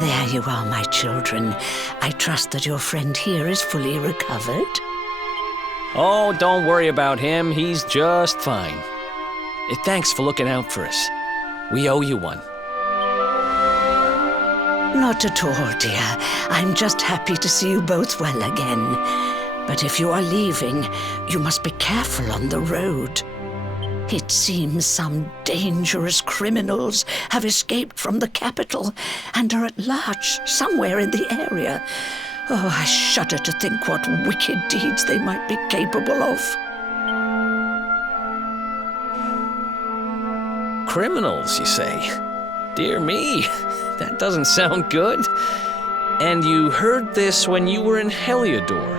There you are, my children. I trust that your friend here is fully recovered. Oh, don't worry about him. He's just fine. Thanks for looking out for us. We owe you one. Not at all, dear. I'm just happy to see you both well again. But if you are leaving, you must be careful on the road. It seems some dangerous criminals have escaped from the capital and are at large somewhere in the area. Oh, I shudder to think what wicked deeds they might be capable of. Criminals, you say? Dear me, that doesn't sound good. And you heard this when you were in Heliodor?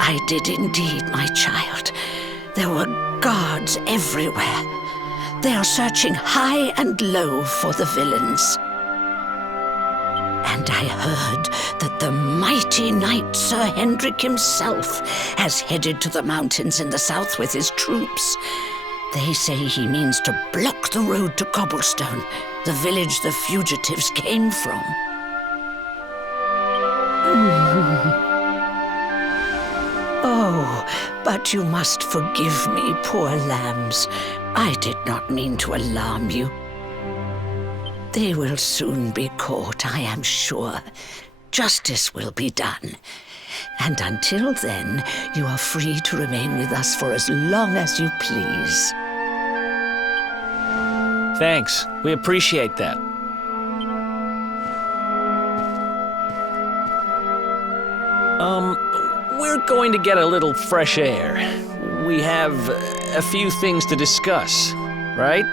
I did indeed, my child. There were guards everywhere. They are searching high and low for the villains. And I heard that the mighty knight Sir Hendrik himself has headed to the mountains in the south with his troops. They say he means to block the road to Cobblestone, the village the fugitives came from. Oh, but you must forgive me, poor lambs. I did not mean to alarm you. They will soon be caught, I am sure. Justice will be done. And until then, you are free to remain with us for as long as you please. Thanks. We appreciate that. we're going to get a little fresh air. We have a few things to discuss, right?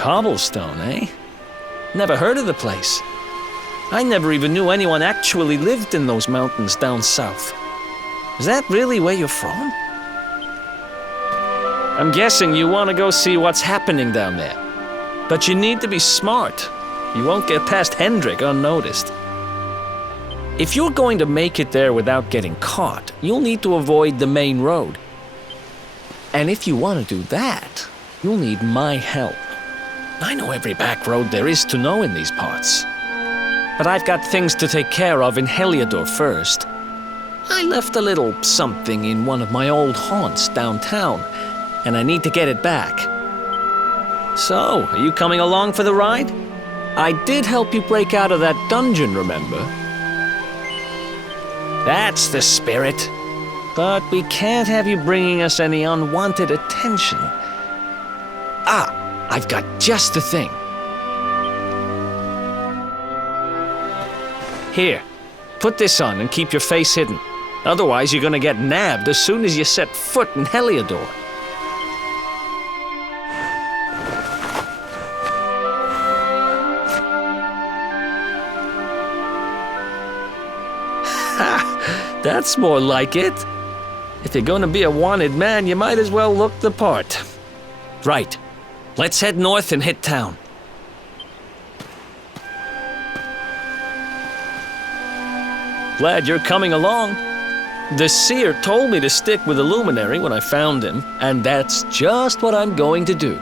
Cobblestone, eh? Never heard of the place. I never even knew anyone actually lived in those mountains down south. Is that really where you're from? I'm guessing you want to go see what's happening down there. But you need to be smart. You won't get past Hendrik unnoticed. If you're going to make it there without getting caught, you'll need to avoid the main road. And if you want to do that, you'll need my help. I know every back road there is to know in these parts. But I've got things to take care of in Heliodor first. I left a little something in one of my old haunts downtown, and I need to get it back. So, are you coming along for the ride? I did help you break out of that dungeon, remember? That's the spirit. But we can't have you bringing us any unwanted attention. Ah! I've got just the thing. Here, put this on and keep your face hidden. Otherwise, you're gonna get nabbed as soon as you set foot in Heliodor. Ha! That's more like it. If you're gonna be a wanted man, you might as well look the part. Right. Let's head north and hit town. Glad you're coming along. The seer told me to stick with the luminary when I found him, and that's just what I'm going to do.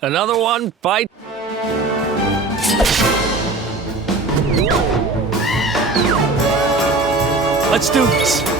Another one, fight. Let's do this.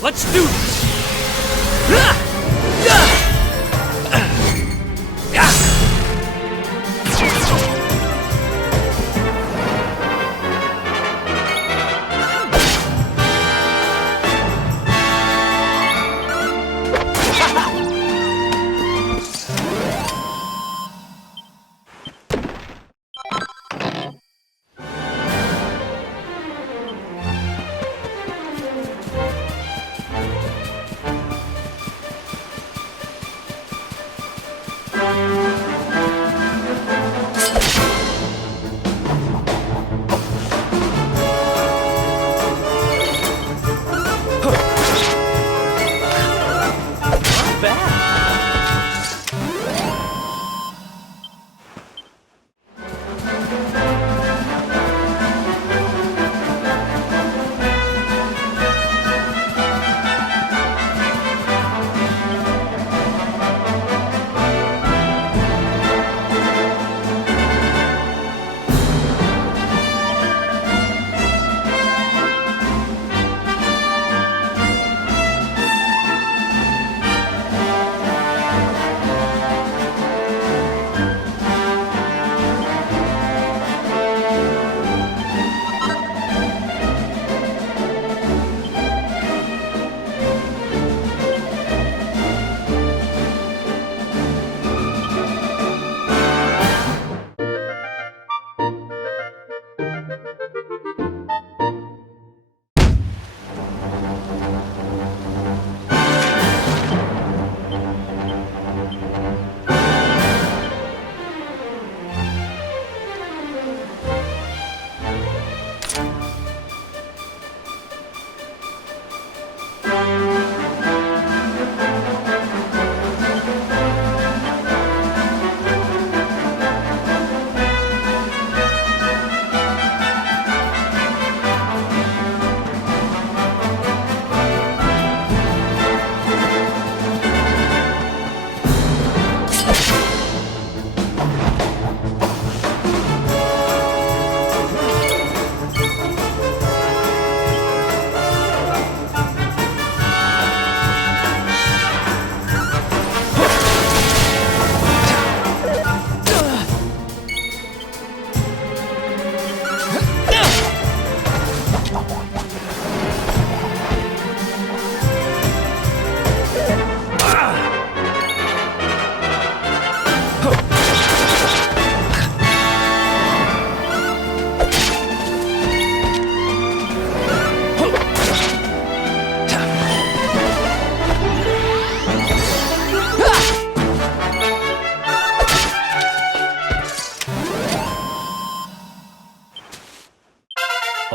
Let's do this!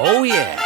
Oh, yeah.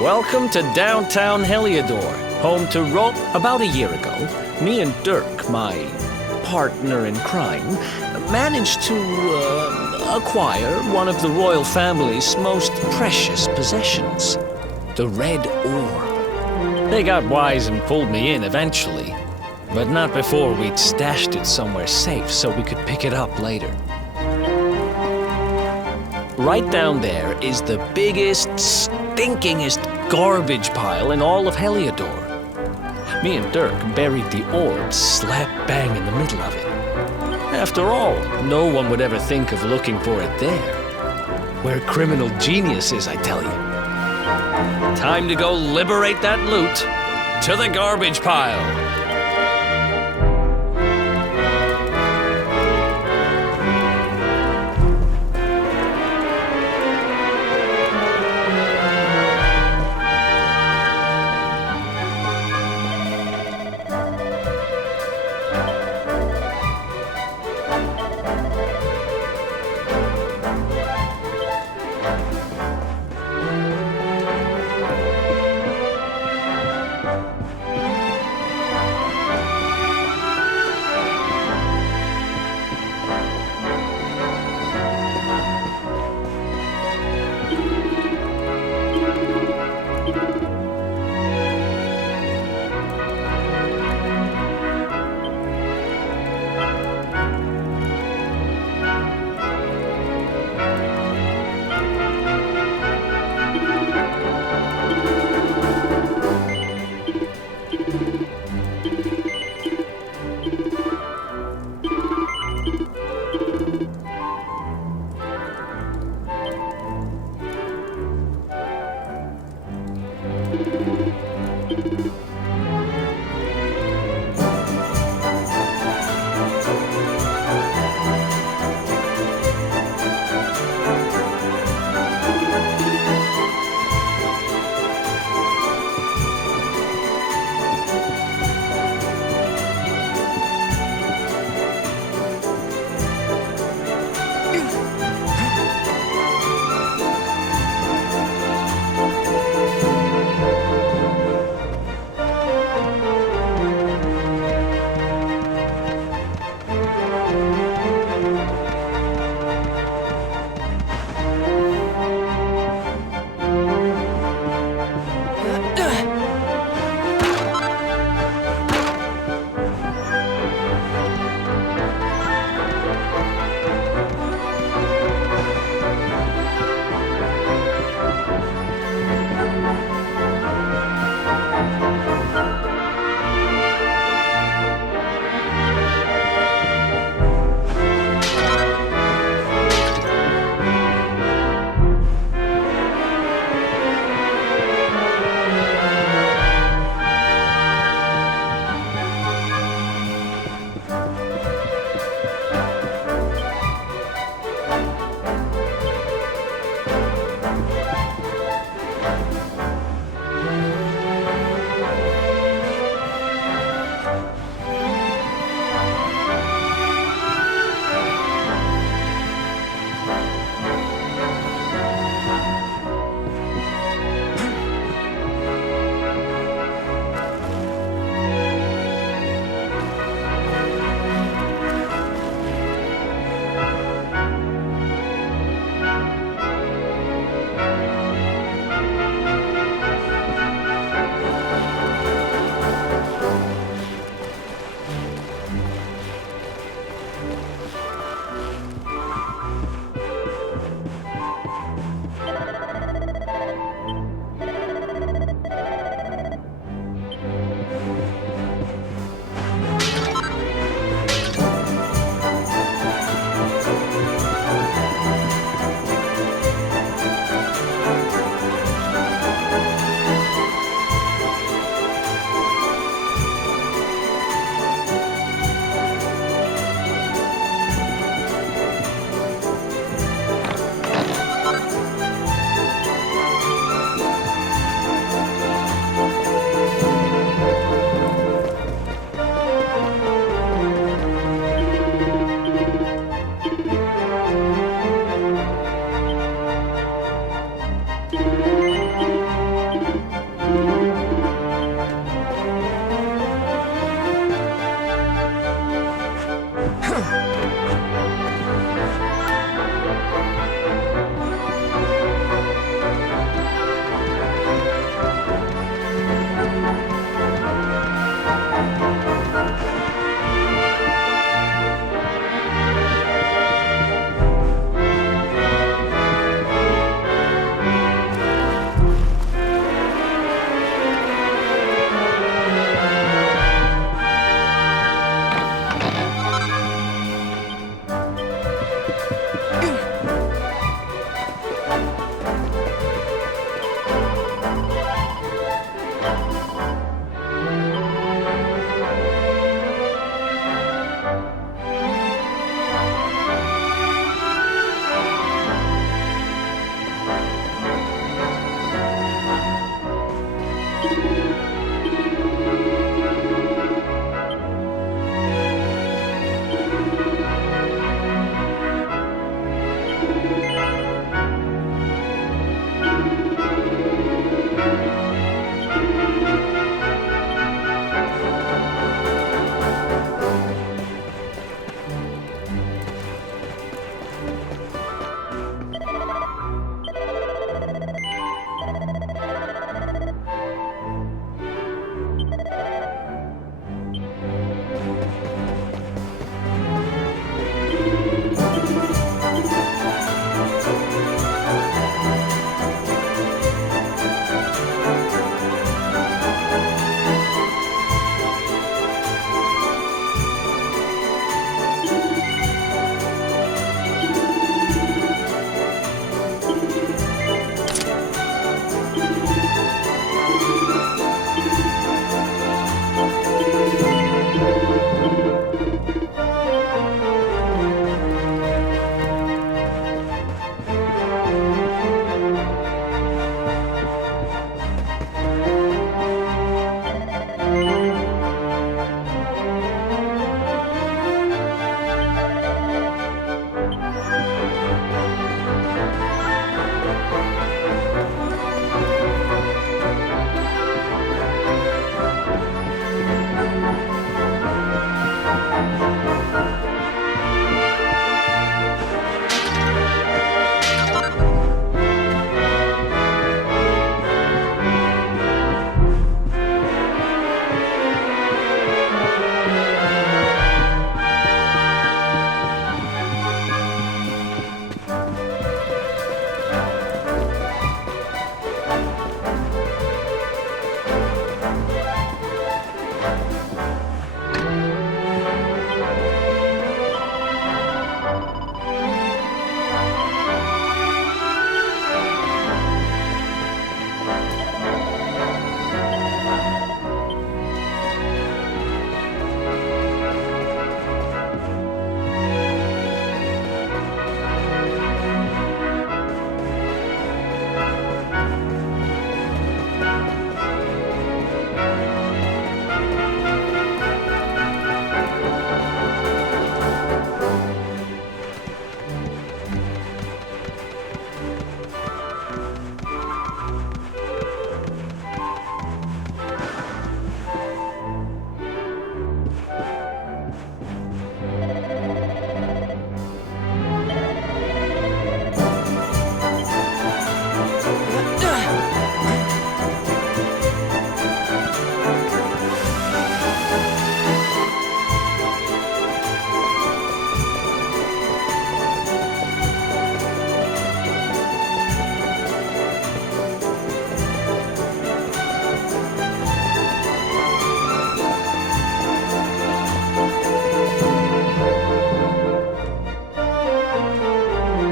Welcome to downtown Heliodor, home to About a year ago, me and Dirk, my partner in crime, managed to acquire one of the royal family's most precious possessions, the Red Ore. They got wise and pulled me in eventually, but not before we'd stashed it somewhere safe so we could pick it up later. Right down there is the biggest, stinkingest garbage pile in all of Heliodor. Me and Dirk buried the ore slap bang in the middle of it. After all, no one would ever think of looking for it there. We're criminal geniuses, I tell you. Time to go liberate that loot to the garbage pile.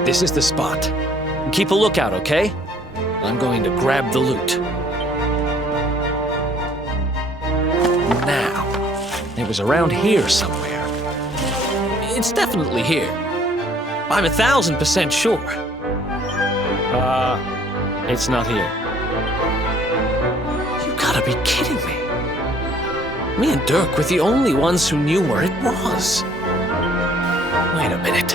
This is the spot. Keep a lookout, okay? I'm going to grab the loot. Now, it was around here somewhere. It's definitely here. I'm 1,000% sure. It's not here. You gotta be kidding me. Me and Dirk were the only ones who knew where it was. Wait a minute.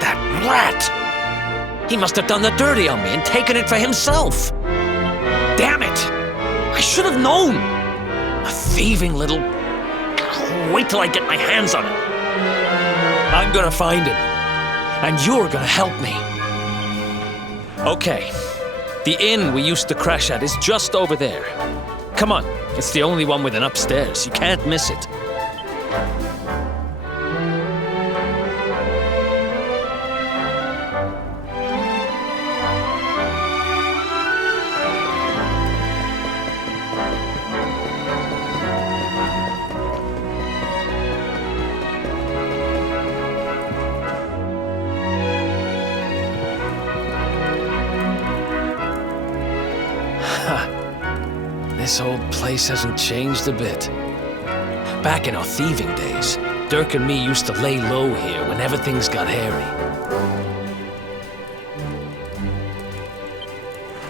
That rat! He must have done the dirty on me and taken it for himself. Damn it! I should have known! A thieving little... Wait till I get my hands on him. I'm gonna find him. And you're gonna help me. Okay. The inn we used to crash at is just over there. Come on. It's the only one with an upstairs. You can't miss it. This old place hasn't changed a bit. Back in our thieving days, Dirk and me used to lay low here whenever things got hairy.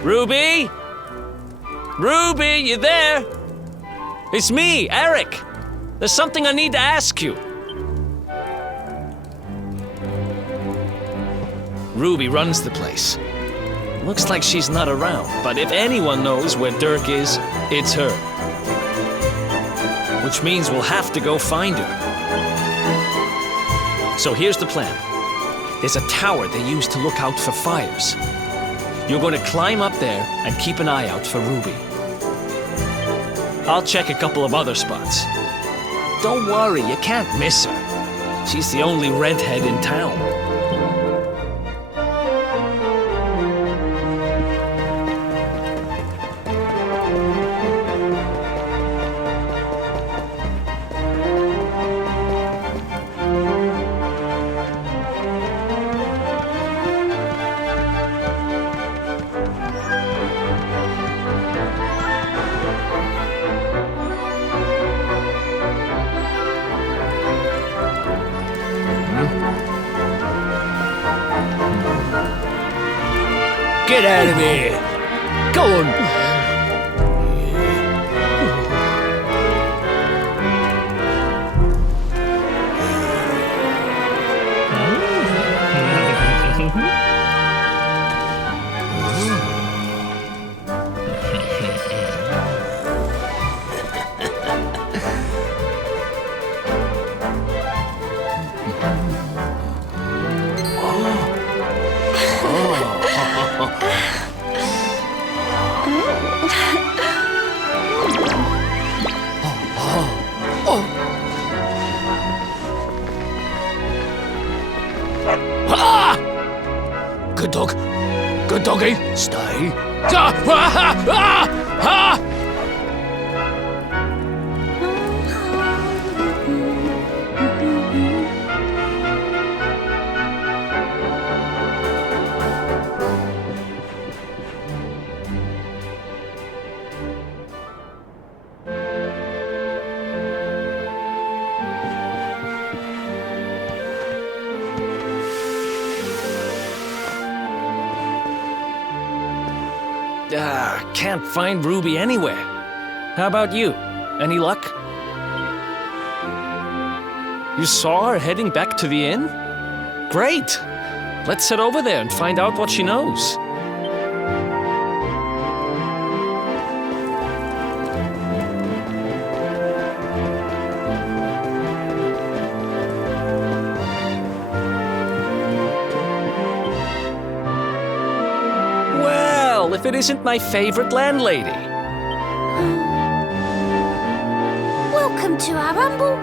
Ruby? Ruby, you there? It's me, Eric. There's something I need to ask you. Ruby runs the place. Looks like she's not around, but if anyone knows where Dirk is, it's her. Which means we'll have to go find her. So here's the plan. There's a tower they use to look out for fires. You're going to climb up there and keep an eye out for Ruby. I'll check a couple of other spots. Don't worry, you can't miss her. She's the only redhead in town. Get out of here! Go on! Good dog. Good doggy. Stay. Can't find Ruby anywhere. How about you? Any luck? You saw her heading back to the inn? Great! Let's head over there and find out what she knows. If it isn't my favorite landlady. Welcome to our humble...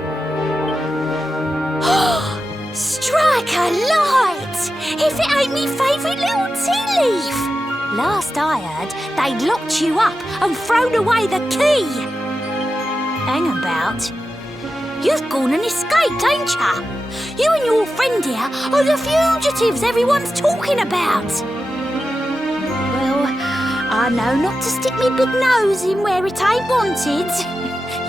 Strike a light! If it ain't me favourite little tea leaf! Last I heard, they'd locked you up and thrown away the key. Hang about. You've gone and escaped, ain't ya? You and your friend here are the fugitives everyone's talking about. I know not to stick me big nose in where it ain't wanted.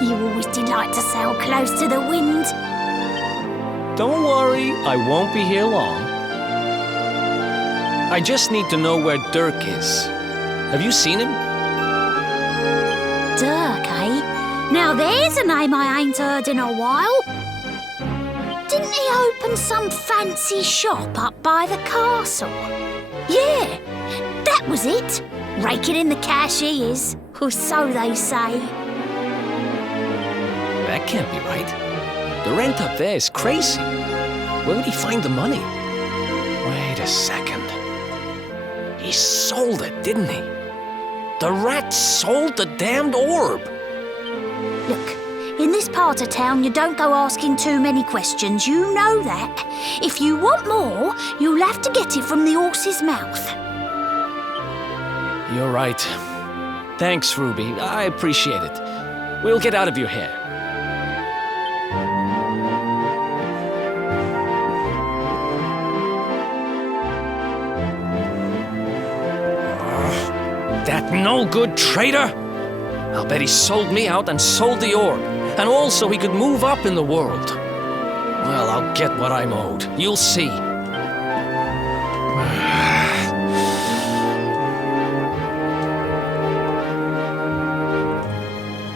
You always did like to sail close to the wind. Don't worry, I won't be here long. I just need to know where Dirk is. Have you seen him? Dirk, eh? Now there's a name I ain't heard in a while. Didn't he open some fancy shop up by the castle? Yeah, that was it. Raking in the cash he is, or so they say. That can't be right. The rent up there is crazy. Where would he find the money? Wait a second. He sold it, didn't he? The rat sold the damned orb. Look, in this part of town, you don't go asking too many questions. You know that. If you want more, you'll have to get it from the horse's mouth. You're right. Thanks, Ruby. I appreciate it. We'll get out of your hair. That no-good traitor! I'll bet he sold me out and sold the orb. And also he could move up in the world. Well, I'll get what I'm owed. You'll see.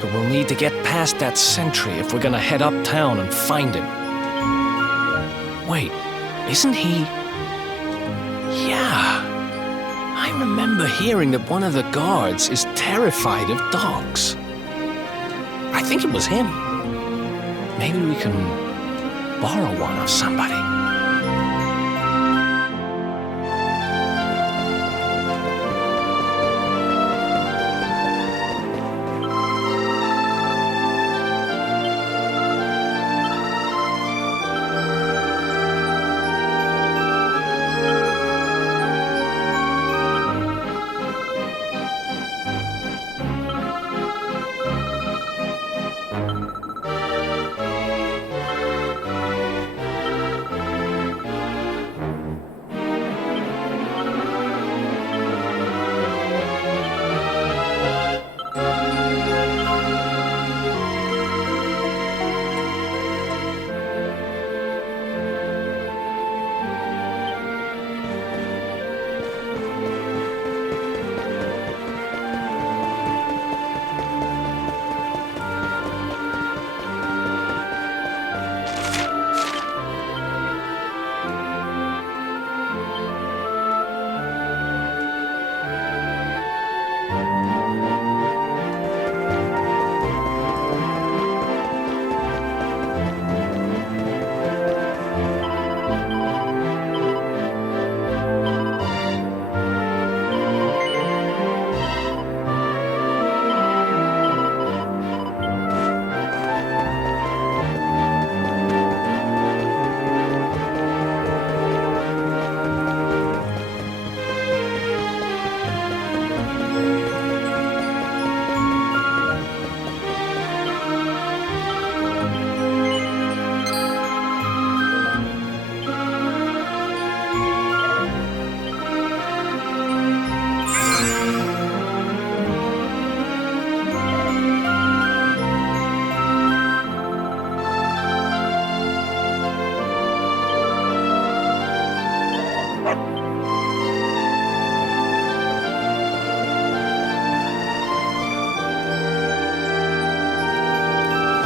But we'll need to get past that sentry if we're gonna head uptown and find him. Wait, isn't he... Yeah. I remember hearing that one of the guards is terrified of dogs. I think it was him. Maybe we can borrow one of somebody.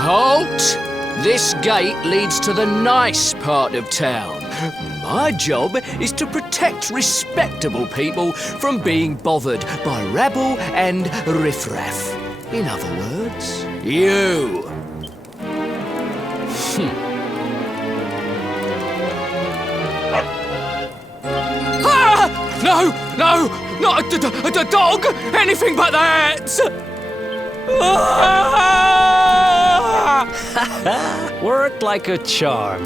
Halt! This gate leads to the nice part of town. My job is to protect respectable people from being bothered by rabble and riffraff. In other words, you. Ah! No! No! Not a dog! Anything but that! Worked like a charm.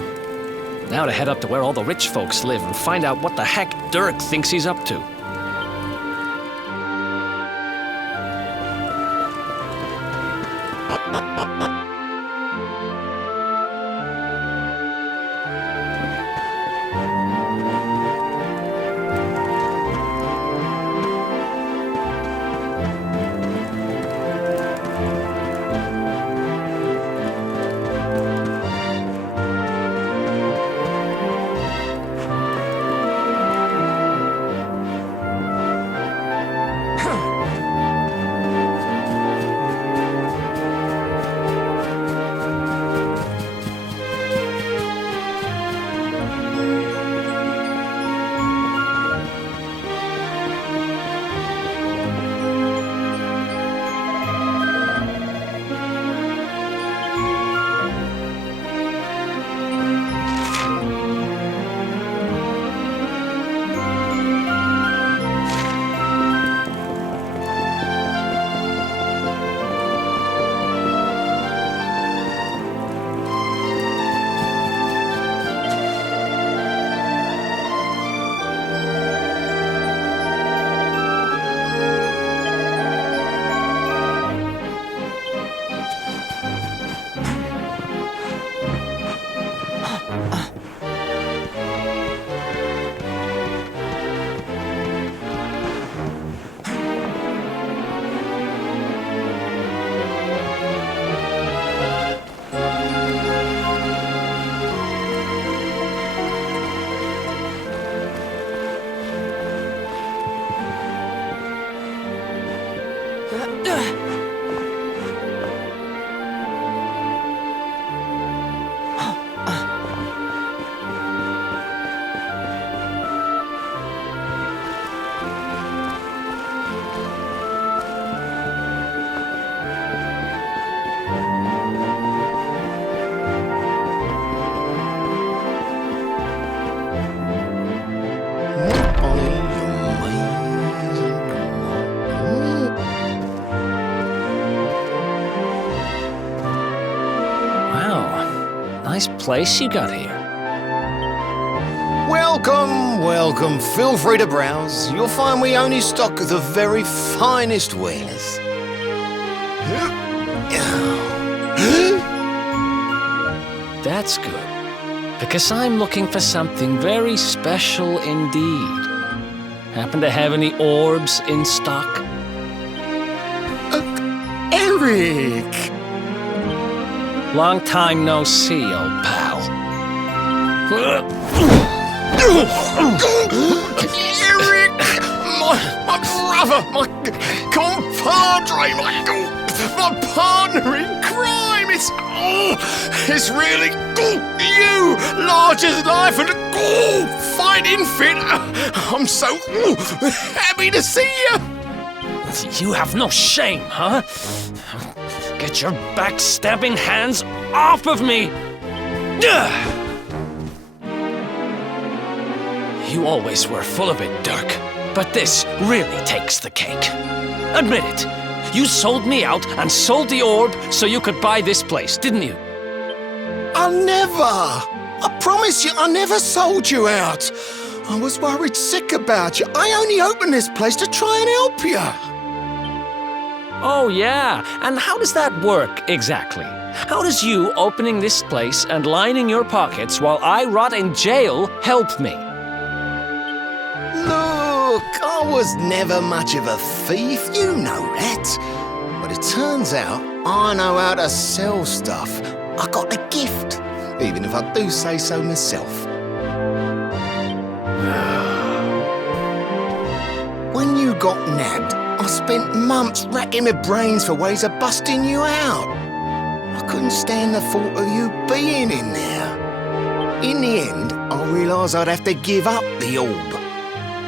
Now to head up to where all the rich folks live and find out what the heck Dirk thinks he's up to. Wow, nice place you got here. Welcome, welcome. Feel free to browse. You'll find we only stock the very finest wares. That's good, because I'm looking for something very special indeed. Happen to have any orbs in stock? Eric! Long time no see, old pal. Eric! My brother, my compadre, my partner in crime! It's really you, large as life and fighting fit. I'm so happy to see you. You have no shame, huh? Get your backstabbing hands off of me! You always were full of it, Dirk. But this really takes the cake. Admit it. You sold me out and sold the orb so you could buy this place, didn't you? I never! I promise you, I never sold you out. I was worried sick about you. I only opened this place to try and help you. Oh, yeah. And how does that work, exactly? How does you opening this place and lining your pockets while I rot in jail help me? Look, I was never much of a thief, you know that. But it turns out I know how to sell stuff. I got the gift, even if I do say so myself. When you got nabbed, I spent months racking my brains for ways of busting you out. I couldn't stand the thought of you being in there. In the end, I realised I'd have to give up the orb.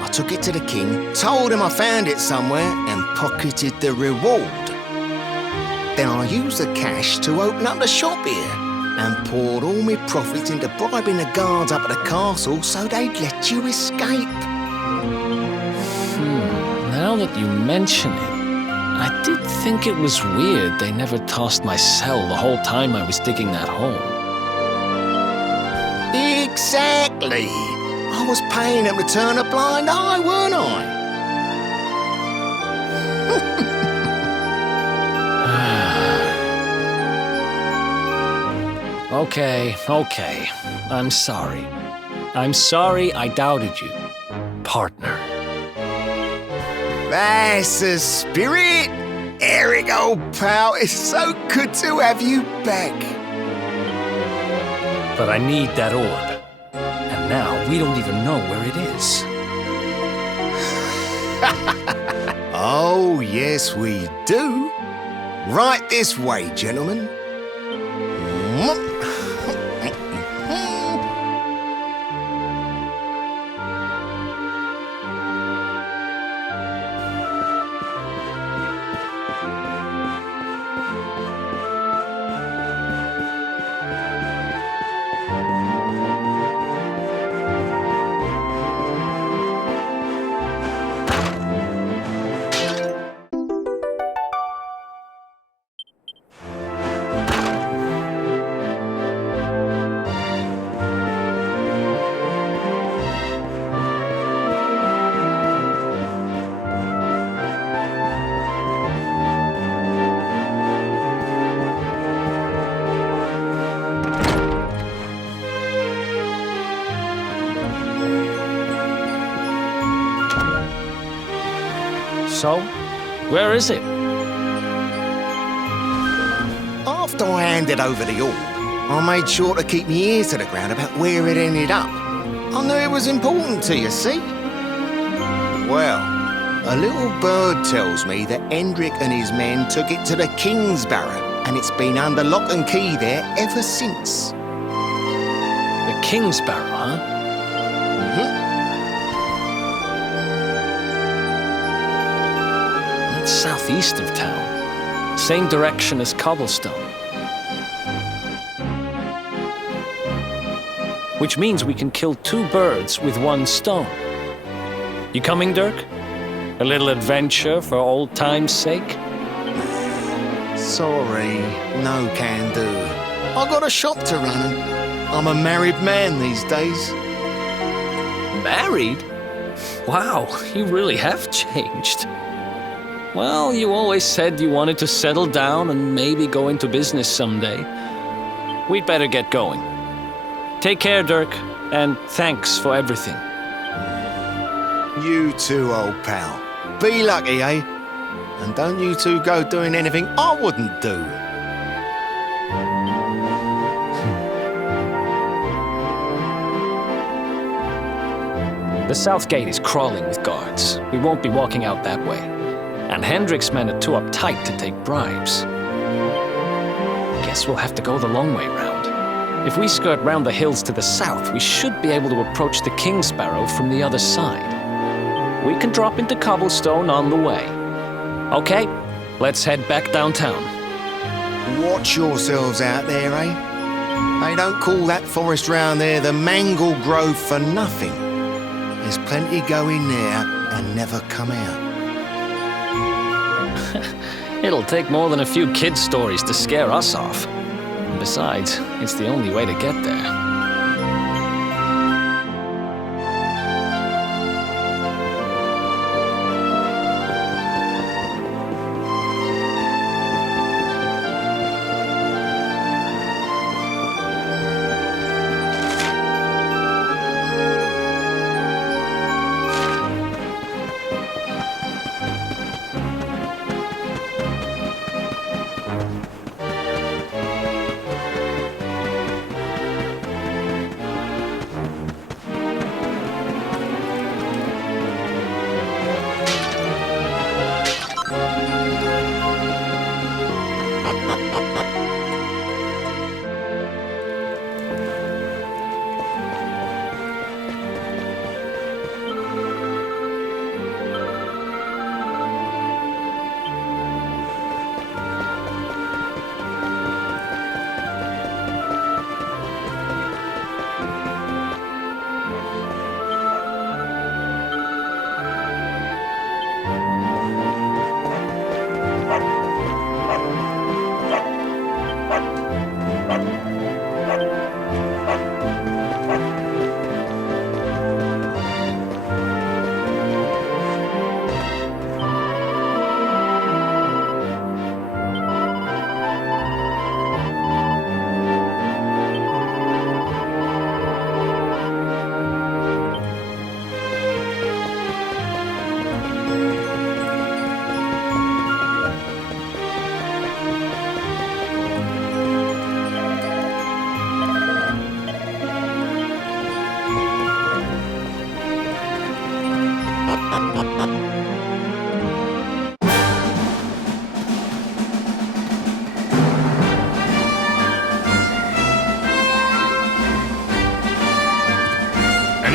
I took it to the king, told him I found it somewhere, and pocketed the reward. Then I used the cash to open up the shop here, and poured all my profits into bribing the guards up at the castle so they'd let you escape. Now that you mention it, I did think it was weird they never tossed my cell the whole time I was digging that hole. Exactly. I was paying them to turn a blind eye, weren't I? Okay. I'm sorry. I'm sorry I doubted you, partner. That's the spirit! Eric, old pal, it's so good to have you back. But I need that orb. And now we don't even know where it is. Oh, yes, we do. Right this way, gentlemen. So, where is it? After I handed over the orb, I made sure to keep my ears to the ground about where it ended up. I knew it was important to you, see? Well, A little bird tells me that Hendrik and his men took it to the King's Barrow, and it's been under lock and key there ever since. The King's Barrow, huh? That's southeast of town. Same direction as Cobblestone. Which means we can kill 2 birds with 1 stone. You coming, Dirk? A little adventure for old time's sake? Sorry, no can do. I got a shop to run and I'm a married man these days. Married? Wow, you really have changed. Well, you always said you wanted to settle down and maybe go into business someday. We'd better get going. Take care, Dirk, and thanks for everything. You too, old pal. Be lucky, eh? And don't you two go doing anything I wouldn't do. The south gate is crawling with guards. We won't be walking out that way. And Hendrik's men are too uptight to take bribes. Guess we'll have to go the long way round. If we skirt round the hills to the south, we should be able to approach the King's Barrow from the other side. We can drop into Cobblestone on the way. Okay, let's head back downtown. Watch yourselves out there, eh? They don't call that forest round there the Mangle Grove for nothing. There's plenty go in there and never come out. It'll take more than a few kid stories to scare us off. And besides, it's the only way to get there.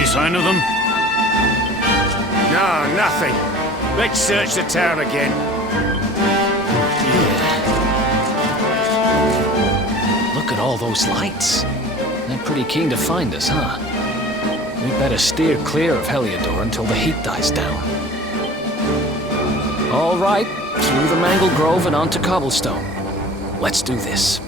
Sign of them? No, nothing. Let's search the town again. Look at all those lights. They're pretty keen to find us, huh? We better steer clear of Heliodor until the heat dies down. All right, through the Mangle Grove and onto Cobblestone. Let's do this.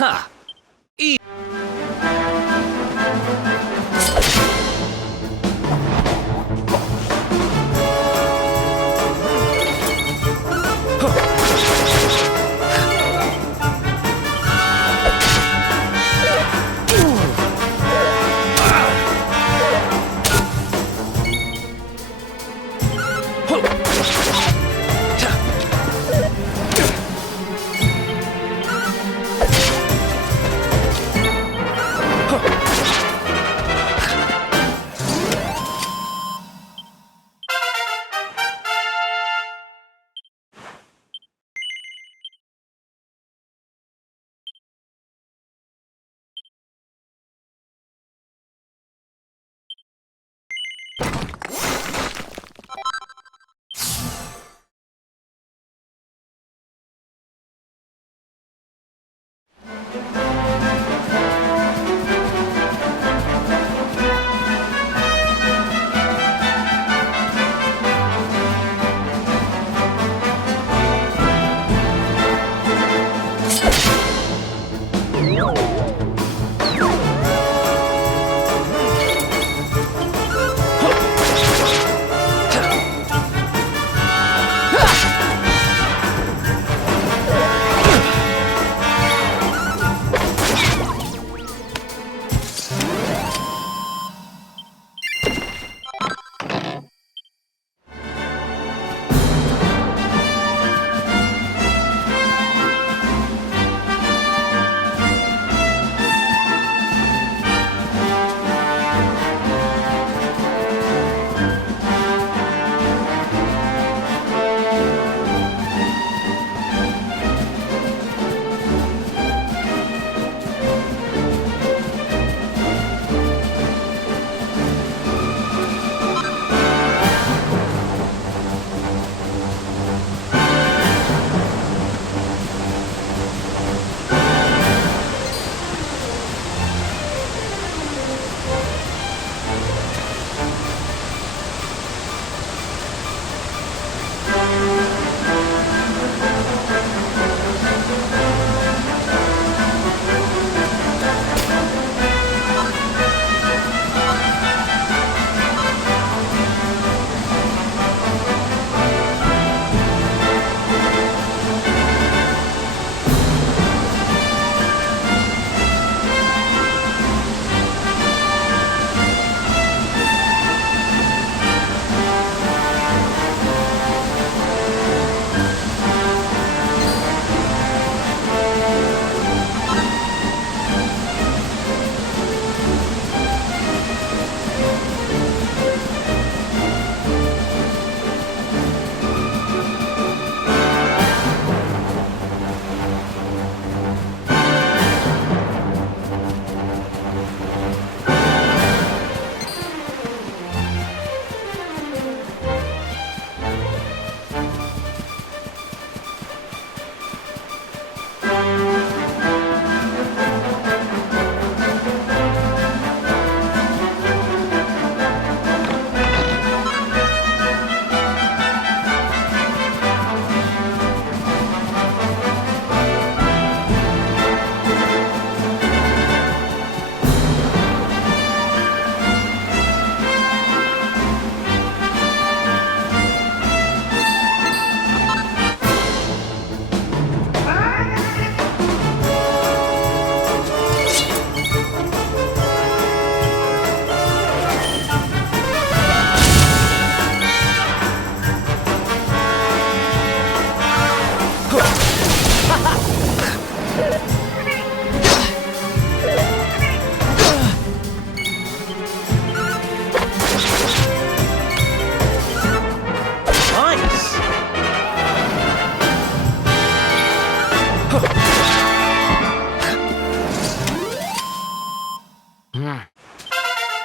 Ha!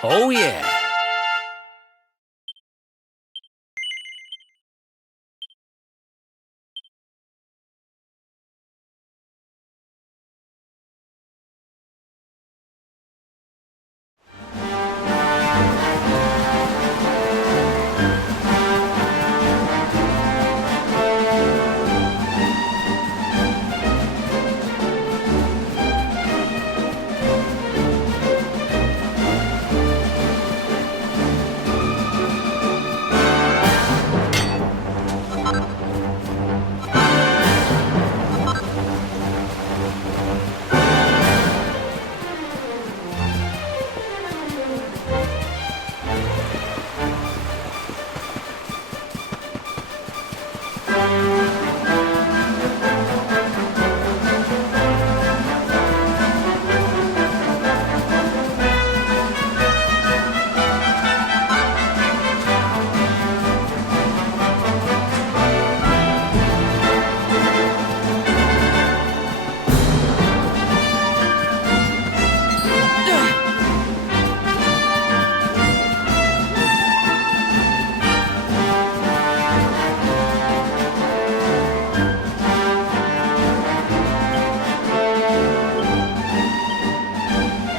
Oh, yeah.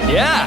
Yeah.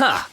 Ha!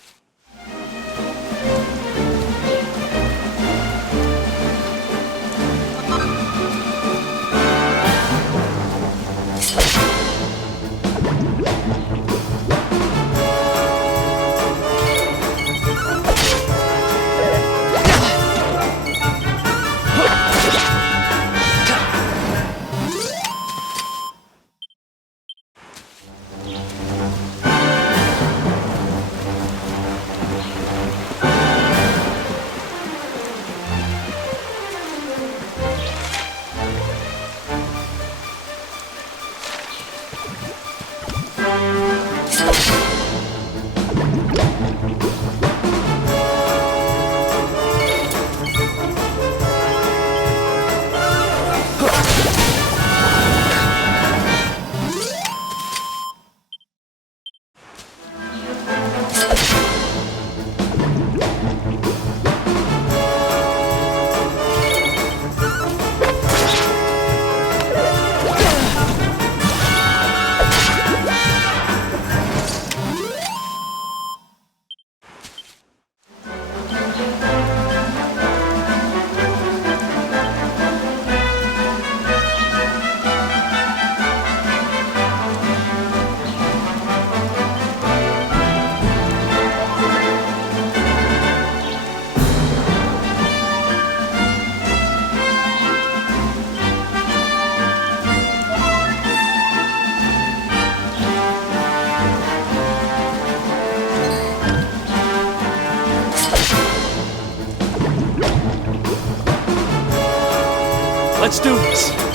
Let's do this.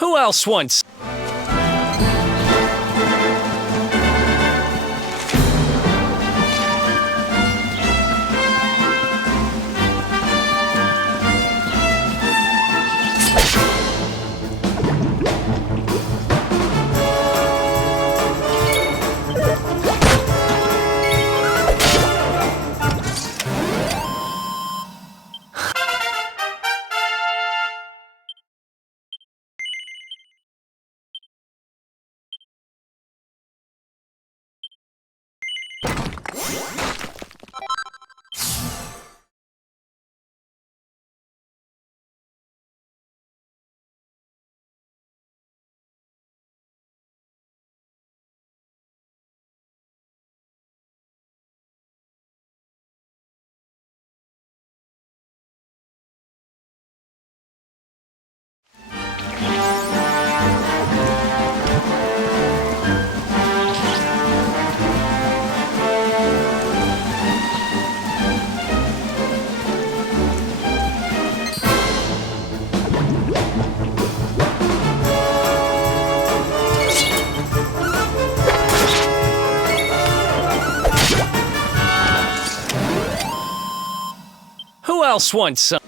Who else wants... Well, swine son.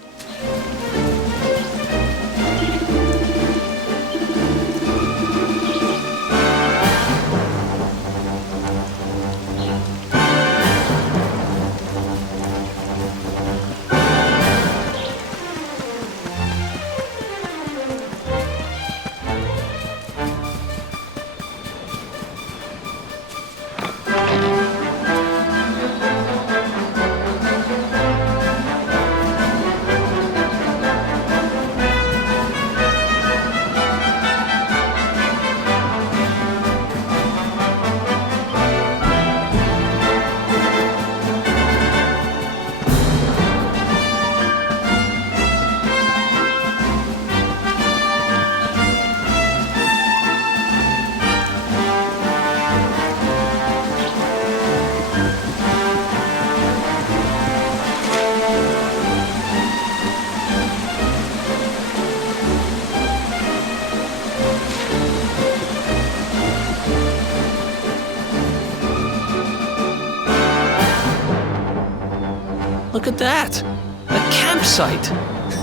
Look at that! A campsite!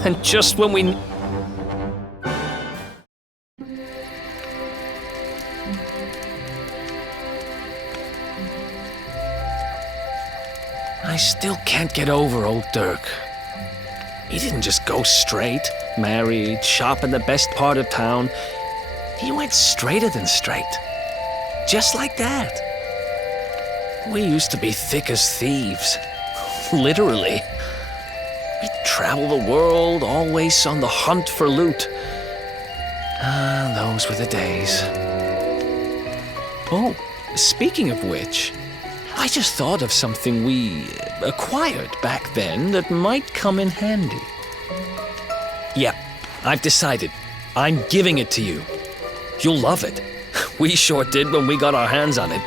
And just when we... I still can't get over old Dirk. He didn't just go straight, married, shop in the best part of town. He went straighter than straight. Just like that. We used to be thick as thieves. Literally. We'd travel the world, always on the hunt for loot. Ah, those were the days. Oh, speaking of which, I just thought of something we acquired back then that might come in handy. Yep, I've decided. I'm giving it to you. You'll love it. We sure did when we got our hands on it.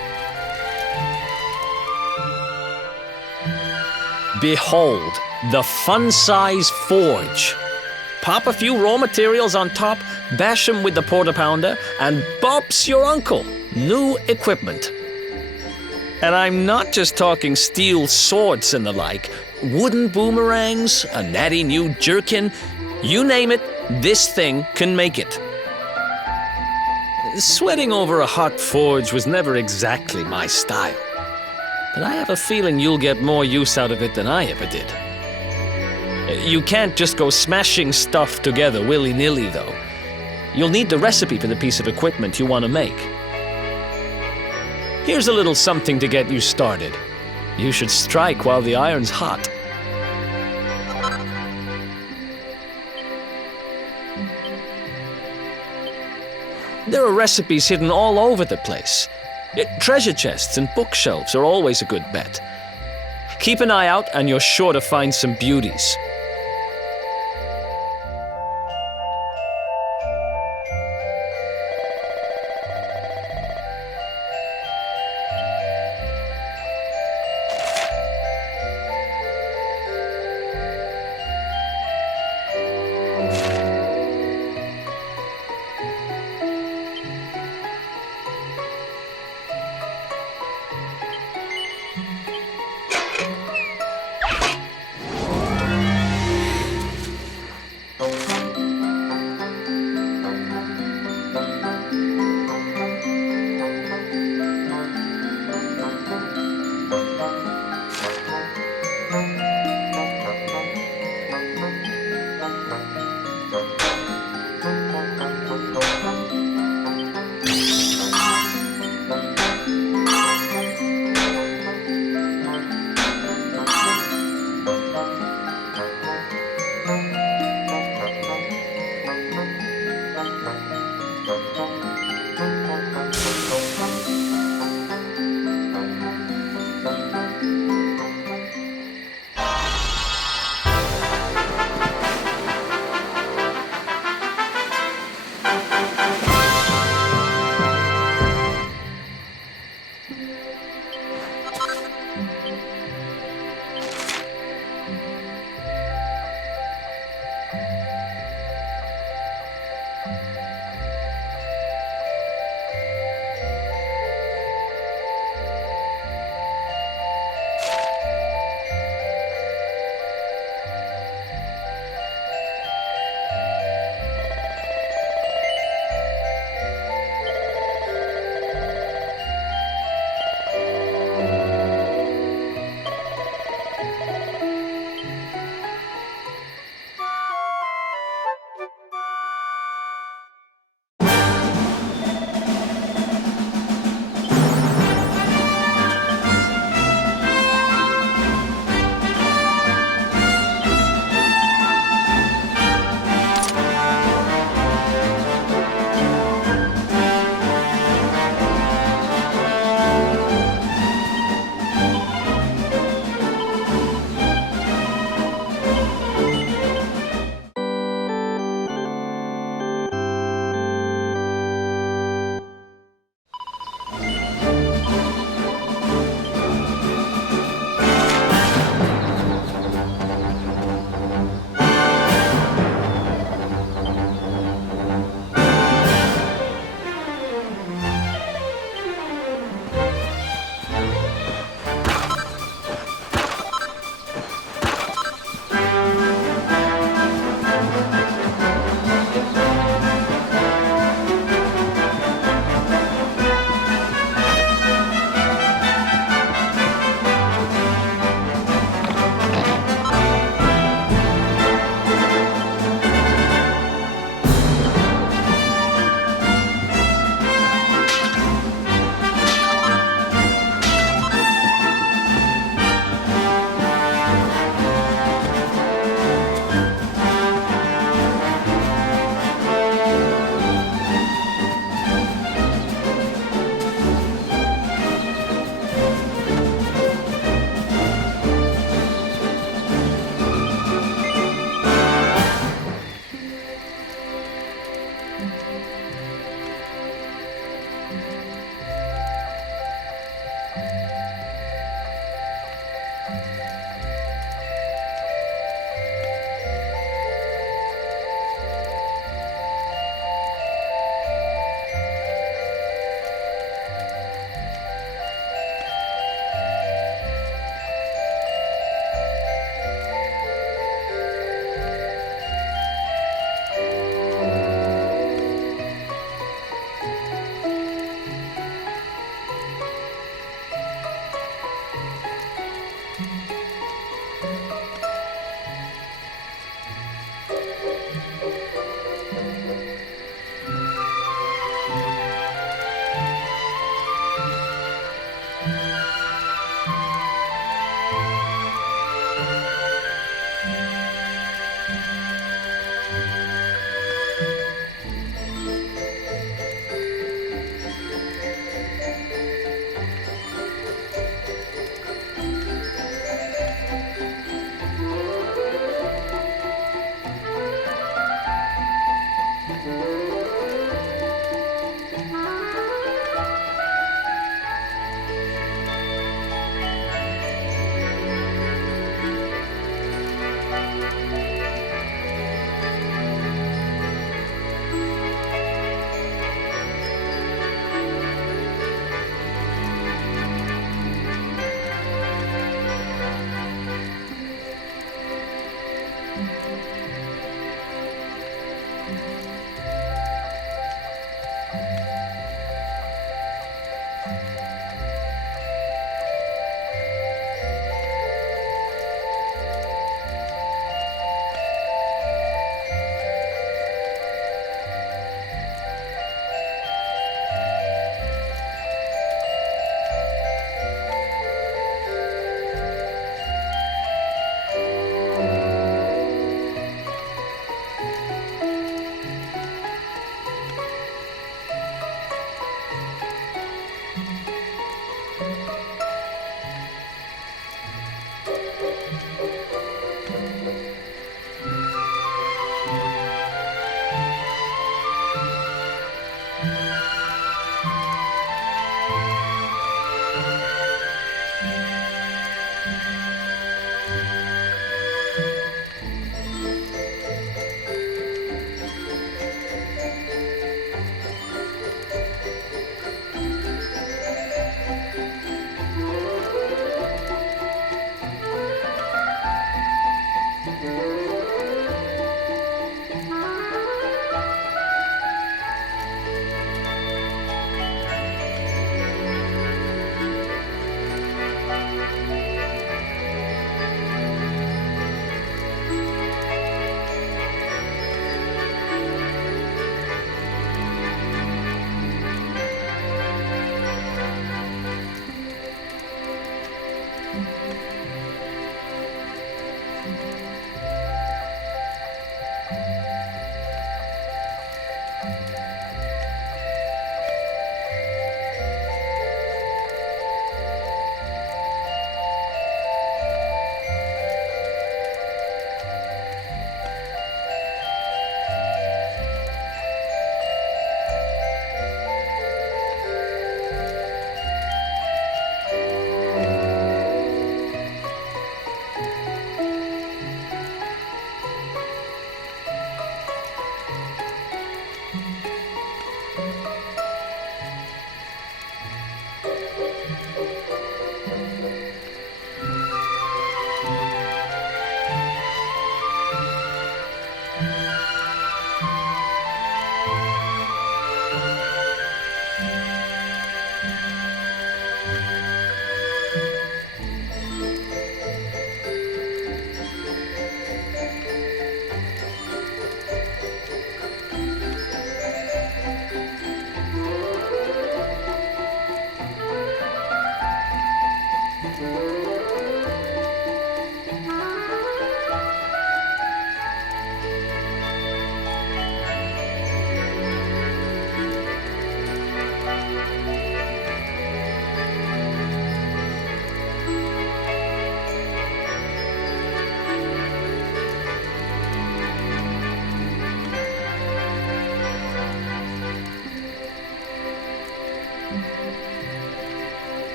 Behold, the fun-size forge. Pop a few raw materials on top, bash 'em with the porta-pounder, and bop's your uncle. New equipment. And I'm not just talking steel swords and the like. Wooden boomerangs, a natty new jerkin. You name it, this thing can make it. Sweating over a hot forge was never exactly my style. But I have a feeling you'll get more use out of it than I ever did. You can't just go smashing stuff together willy-nilly, though. You'll need the recipe for the piece of equipment you want to make. Here's a little something to get you started. You should strike while the iron's hot. There are recipes hidden all over the place. Treasure chests and bookshelves are always a good bet. Keep an eye out and you're sure to find some beauties.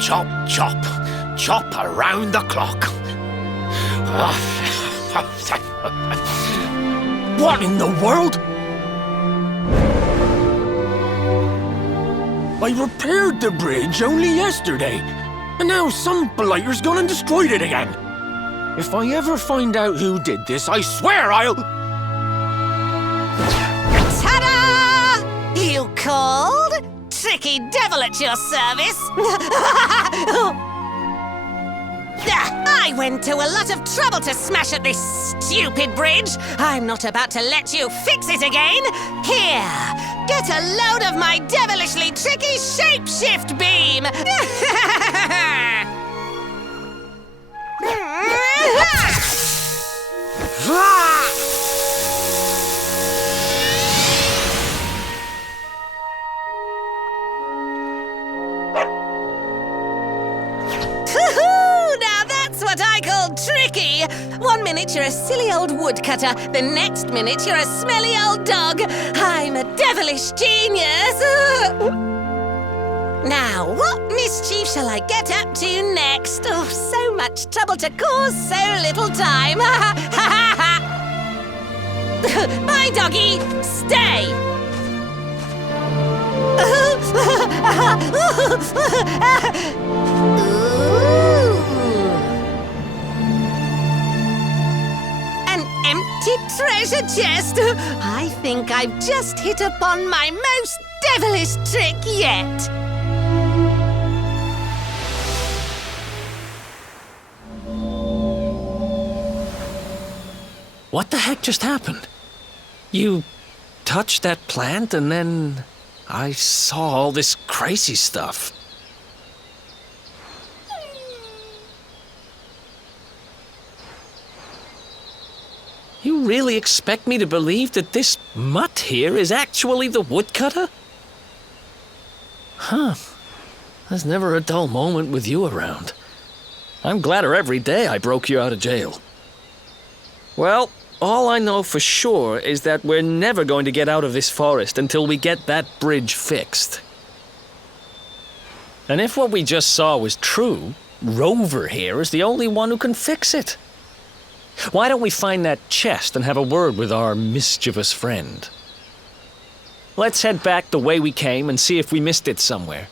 Chop, chop, chop around the clock. What in the world? I repaired the bridge only yesterday, and now some blighter's gone and destroyed it again. If I ever find out who did this, I swear I'll... Ta-da! You called? Tricky devil at your service. I went to a lot of trouble to smash at this stupid bridge. I'm not about to let you fix it again. Here, get a load of my devilishly tricky shapeshift beam. Tricky! 1 minute you're a silly old woodcutter, the next minute you're a smelly old dog. I'm a devilish genius! Now, what mischief shall I get up to next? Oh, so much trouble to cause so little time. Bye, doggy! Stay! Empty treasure chest! I think I've just hit upon my most devilish trick yet! What the heck just happened? You touched that plant and then I saw all this crazy stuff. You really expect me to believe that this mutt here is actually the woodcutter? Huh. There's never a dull moment with you around. I'm gladder every day I broke you out of jail. Well, all I know for sure is that we're never going to get out of this forest until we get that bridge fixed. And if what we just saw was true, Rover here is the only one who can fix it. Why don't we find that chest and have a word with our mischievous friend? Let's head back the way we came and see if we missed it somewhere.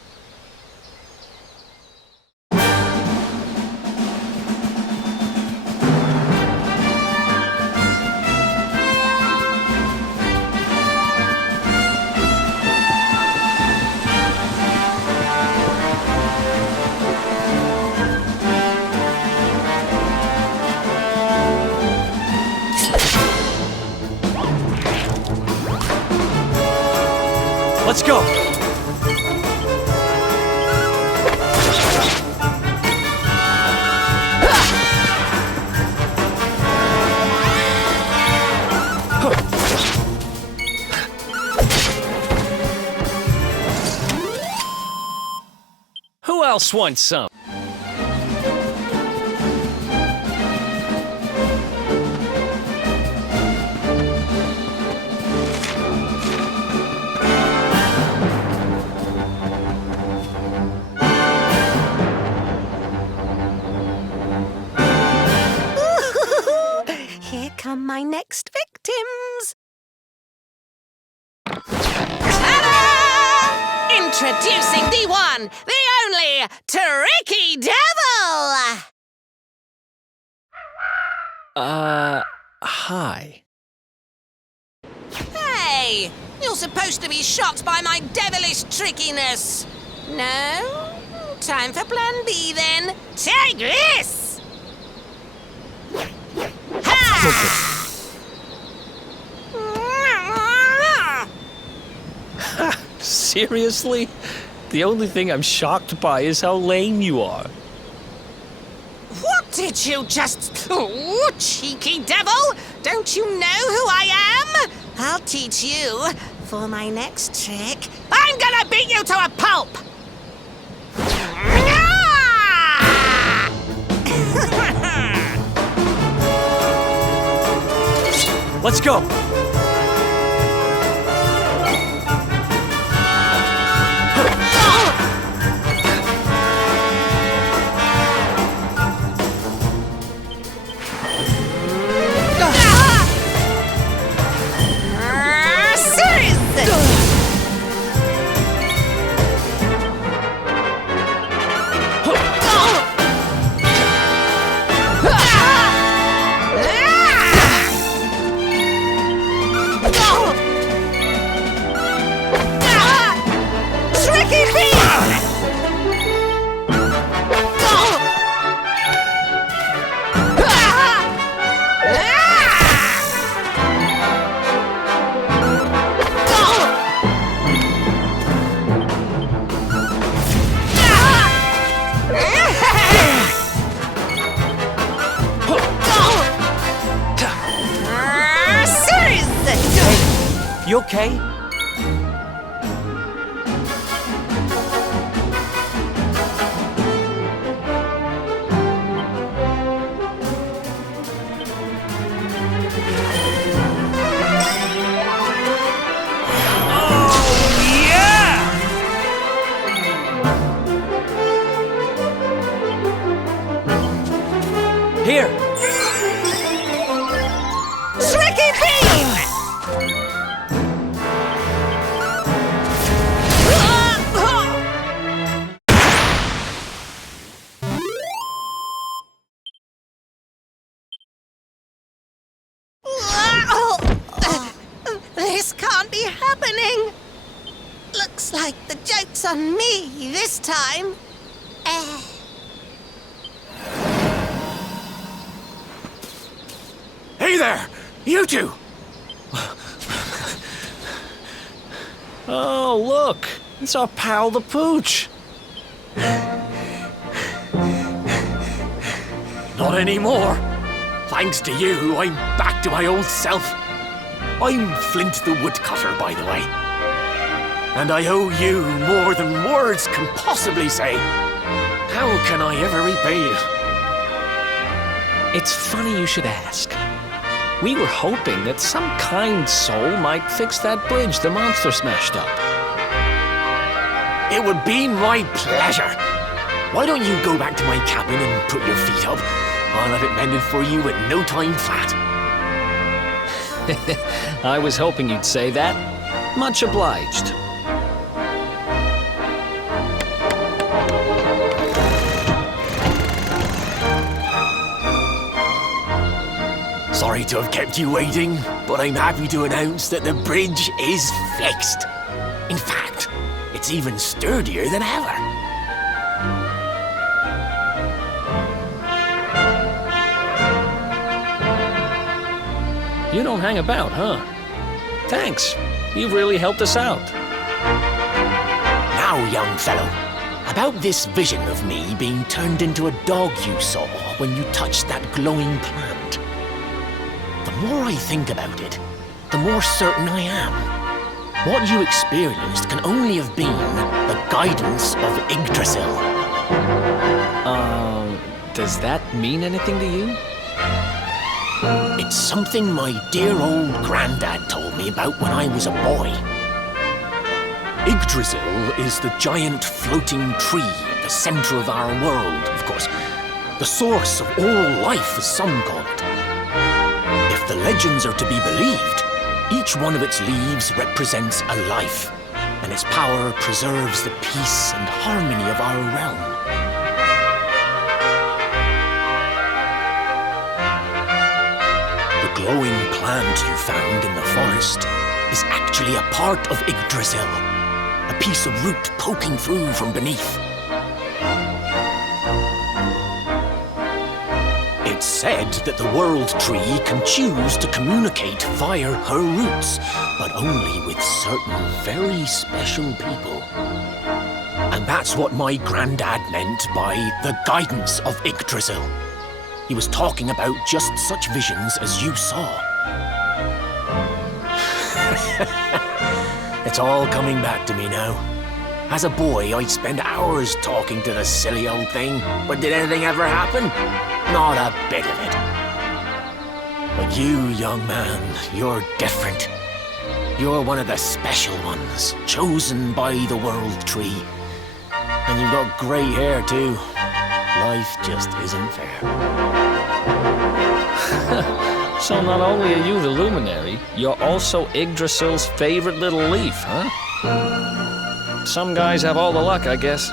Let's go! Who else wants some? Here come my next victims. Ta-da! Introducing the one, the only, Tricky Devil! Hi. Hey! You're supposed to be shocked by my devilish trickiness. No? Time for plan B then. Take this! Seriously? The only thing I'm shocked by is how lame you are. What did you just... Oh, cheeky devil! Don't you know who I am? I'll teach you. For my next trick, I'm gonna beat you to a pulp! Let's go! You okay? Here! Tricky Beam! This can't be happening. Looks like the joke's on me this time. Hey there! You two! Oh, look! It's our pal the Pooch! Not anymore. Thanks to you, I'm back to my old self. I'm Flint the Woodcutter, by the way. And I owe you more than words can possibly say. How can I ever repay you? It's funny you should ask. We were hoping that some kind soul might fix that bridge the monster smashed up. It would be my pleasure. Why don't you go back to my cabin and put your feet up? I'll have it mended for you in no time flat. I was hoping you'd say that. Much obliged. Sorry to have kept you waiting, but I'm happy to announce that the bridge is fixed. In fact, it's even sturdier than ever. You don't hang about, huh? Thanks. You've really helped us out. Now, young fellow, about this vision of me being turned into a dog you saw when you touched that glowing plant. The more I think about it, the more certain I am. What you experienced can only have been the guidance of Yggdrasil. Does that mean anything to you? It's something my dear old granddad told me about when I was a boy. Yggdrasil is the giant floating tree at the center of our world, of course. The source of all life, as some call it. If the legends are to be believed, each one of its leaves represents a life, and its power preserves the peace and harmony of our realm. The glowing plant you found in the forest is actually a part of Yggdrasil, a piece of root poking through from beneath. It's said that the World Tree can choose to communicate via her roots, but only with certain very special people. And that's what my granddad meant by the guidance of Yggdrasil. He was talking about just such visions as you saw. It's all coming back to me now. As a boy, I'd spend hours talking to the silly old thing, but did anything ever happen? Not a bit of it. But you, young man, you're different. You're one of the special ones, chosen by the World Tree. And you've got grey hair, too. Life just isn't fair. So not only are you the luminary, you're also Yggdrasil's favorite little leaf, huh? Some guys have all the luck, I guess.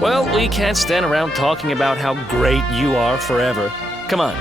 Well, we can't stand around talking about how great you are forever. Come on.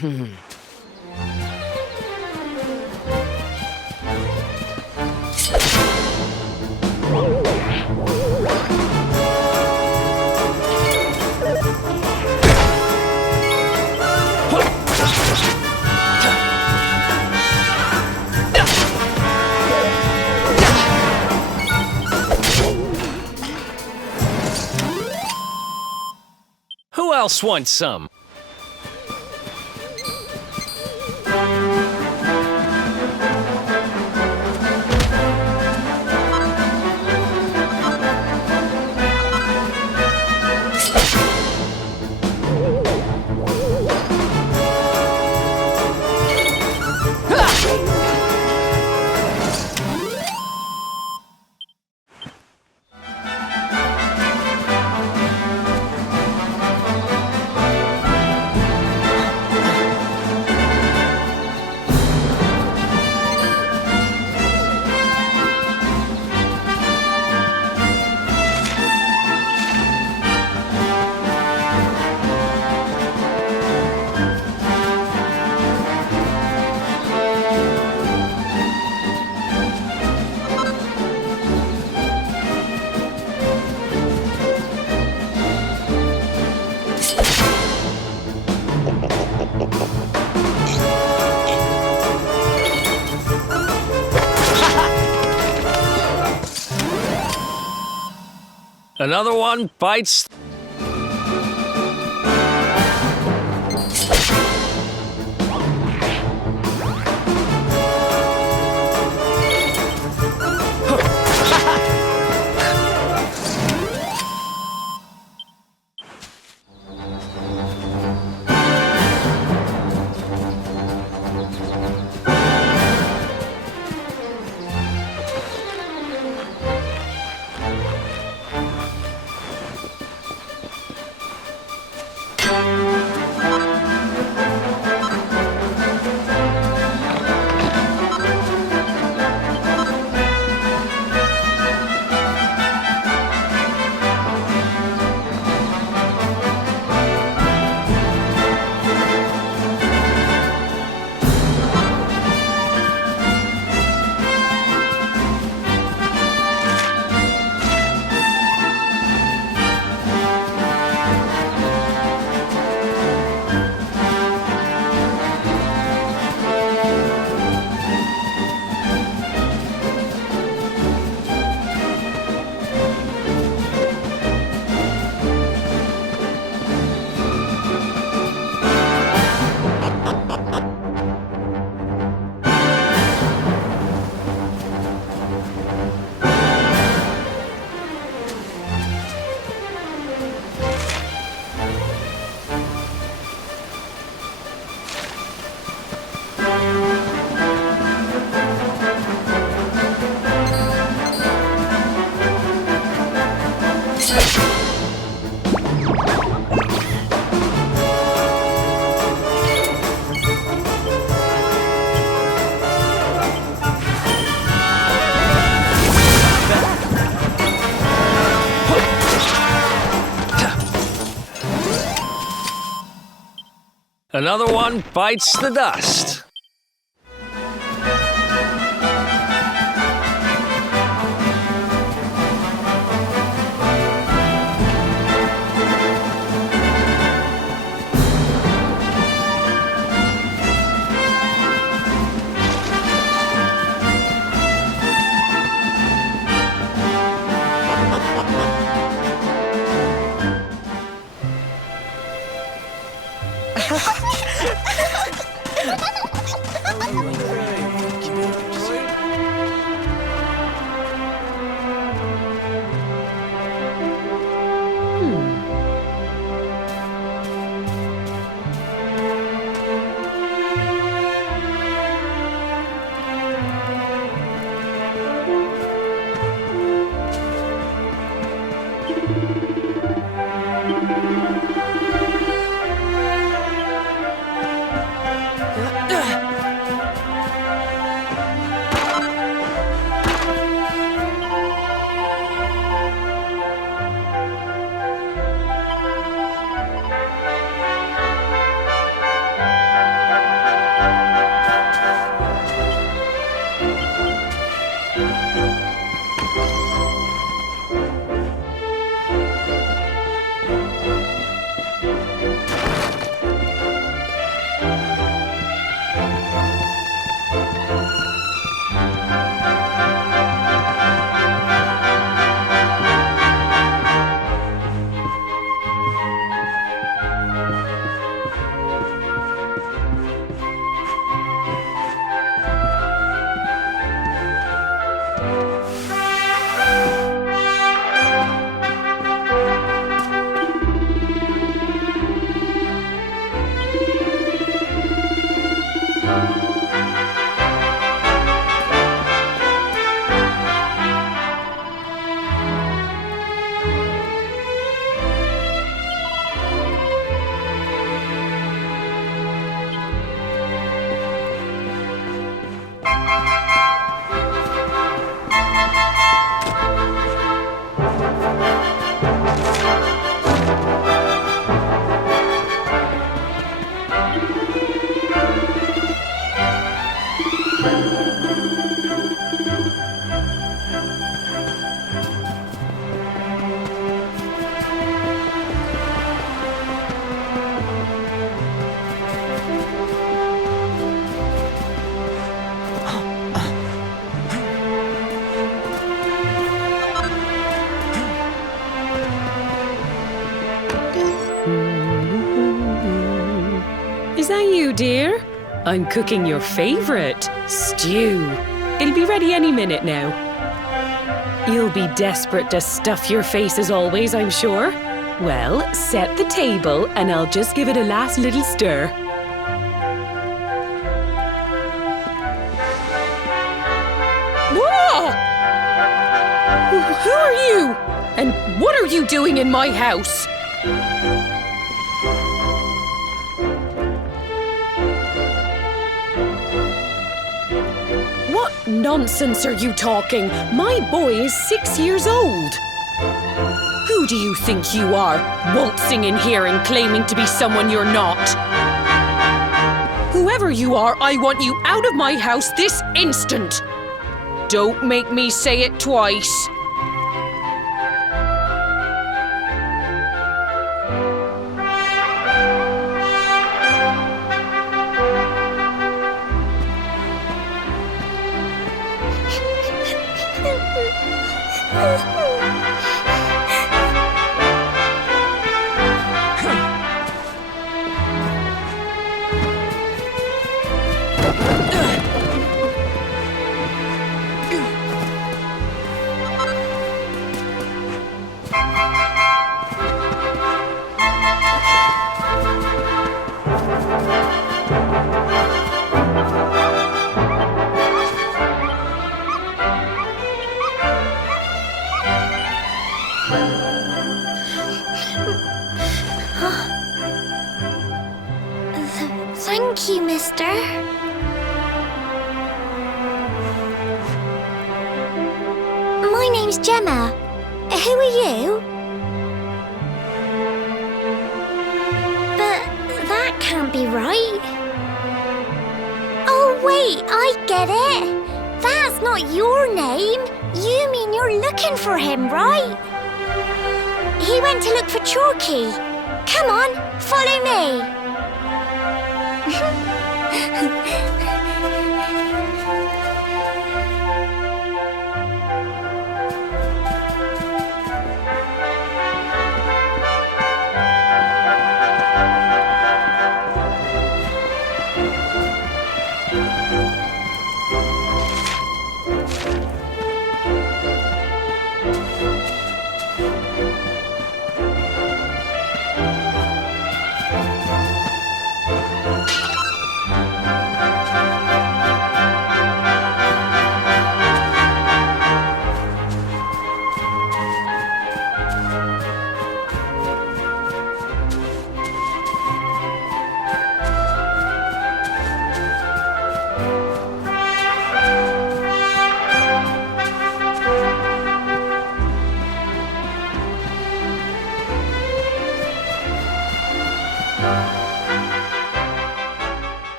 Who else wants some? Another one bites. Another one bites the dust. dear. I'm cooking your favourite, stew. It'll be ready any minute now. You'll be desperate to stuff your face as always, I'm sure. Well, set the table and I'll just give it a last little stir. Whoa! Who are you? And what are you doing in my house? What nonsense are you talking? My boy is 6 years old. Who do you think you are, waltzing in here and claiming to be someone you're not? Whoever you are, I want you out of my house this instant. Don't make me say it twice. Thank you, mister. My name's Gemma. Who are you? But that can't be right. Oh, wait, I get it. That's not your name. You mean you're looking for him, right? He went to look for Chalky. Come on, follow me.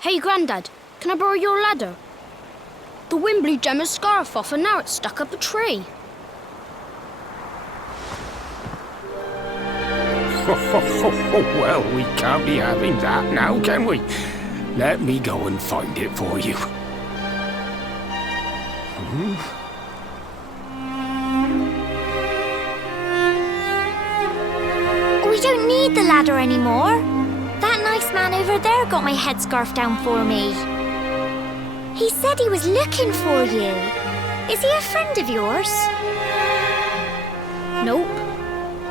Hey, Grandad, can I borrow your ladder? The wind blew Gemma's scarf off and now it's stuck up a tree. Well, we can't be having that now, can we? Let me go and find it for you. We don't need the ladder anymore. That nice man over there got my headscarf down for me. He said he was looking for you. Is he a friend of yours? Nope.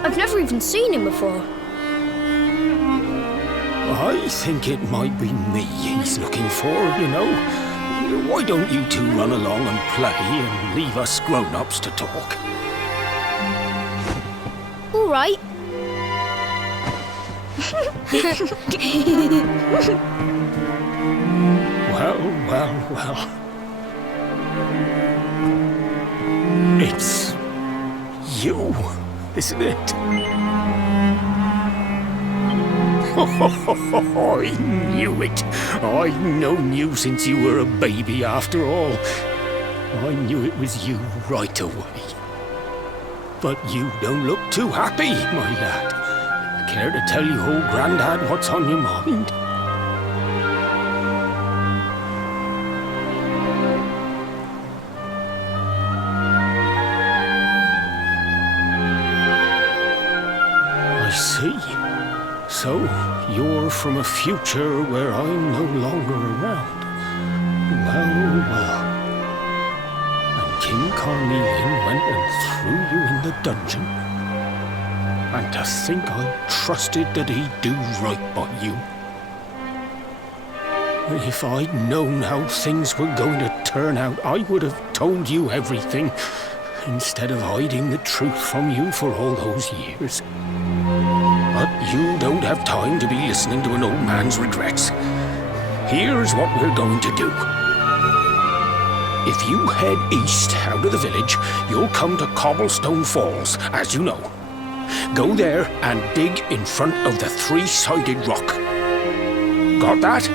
I've never even seen him before. I think it might be me he's looking for, you know. Why don't you two run along and play and leave us grown-ups to talk? All right. Well. It's you, isn't it? I knew it. I've known you since you were a baby after all. I knew it was you right away. But you don't look too happy, my lad. Care to tell your old Grandad what's on your mind? I see. So, you're from a future where I'm no longer around. Well. And King Carnelian went and threw you in the dungeon. And to think I trusted that he'd do right by you. If I'd known how things were going to turn out, I would have told you everything, instead of hiding the truth from you for all those years. But you don't have time to be listening to an old man's regrets. Here's what we're going to do. If you head east out of the village, you'll come to Cobblestone Falls, as you know. Go there and dig in front of the three-sided rock. Got that?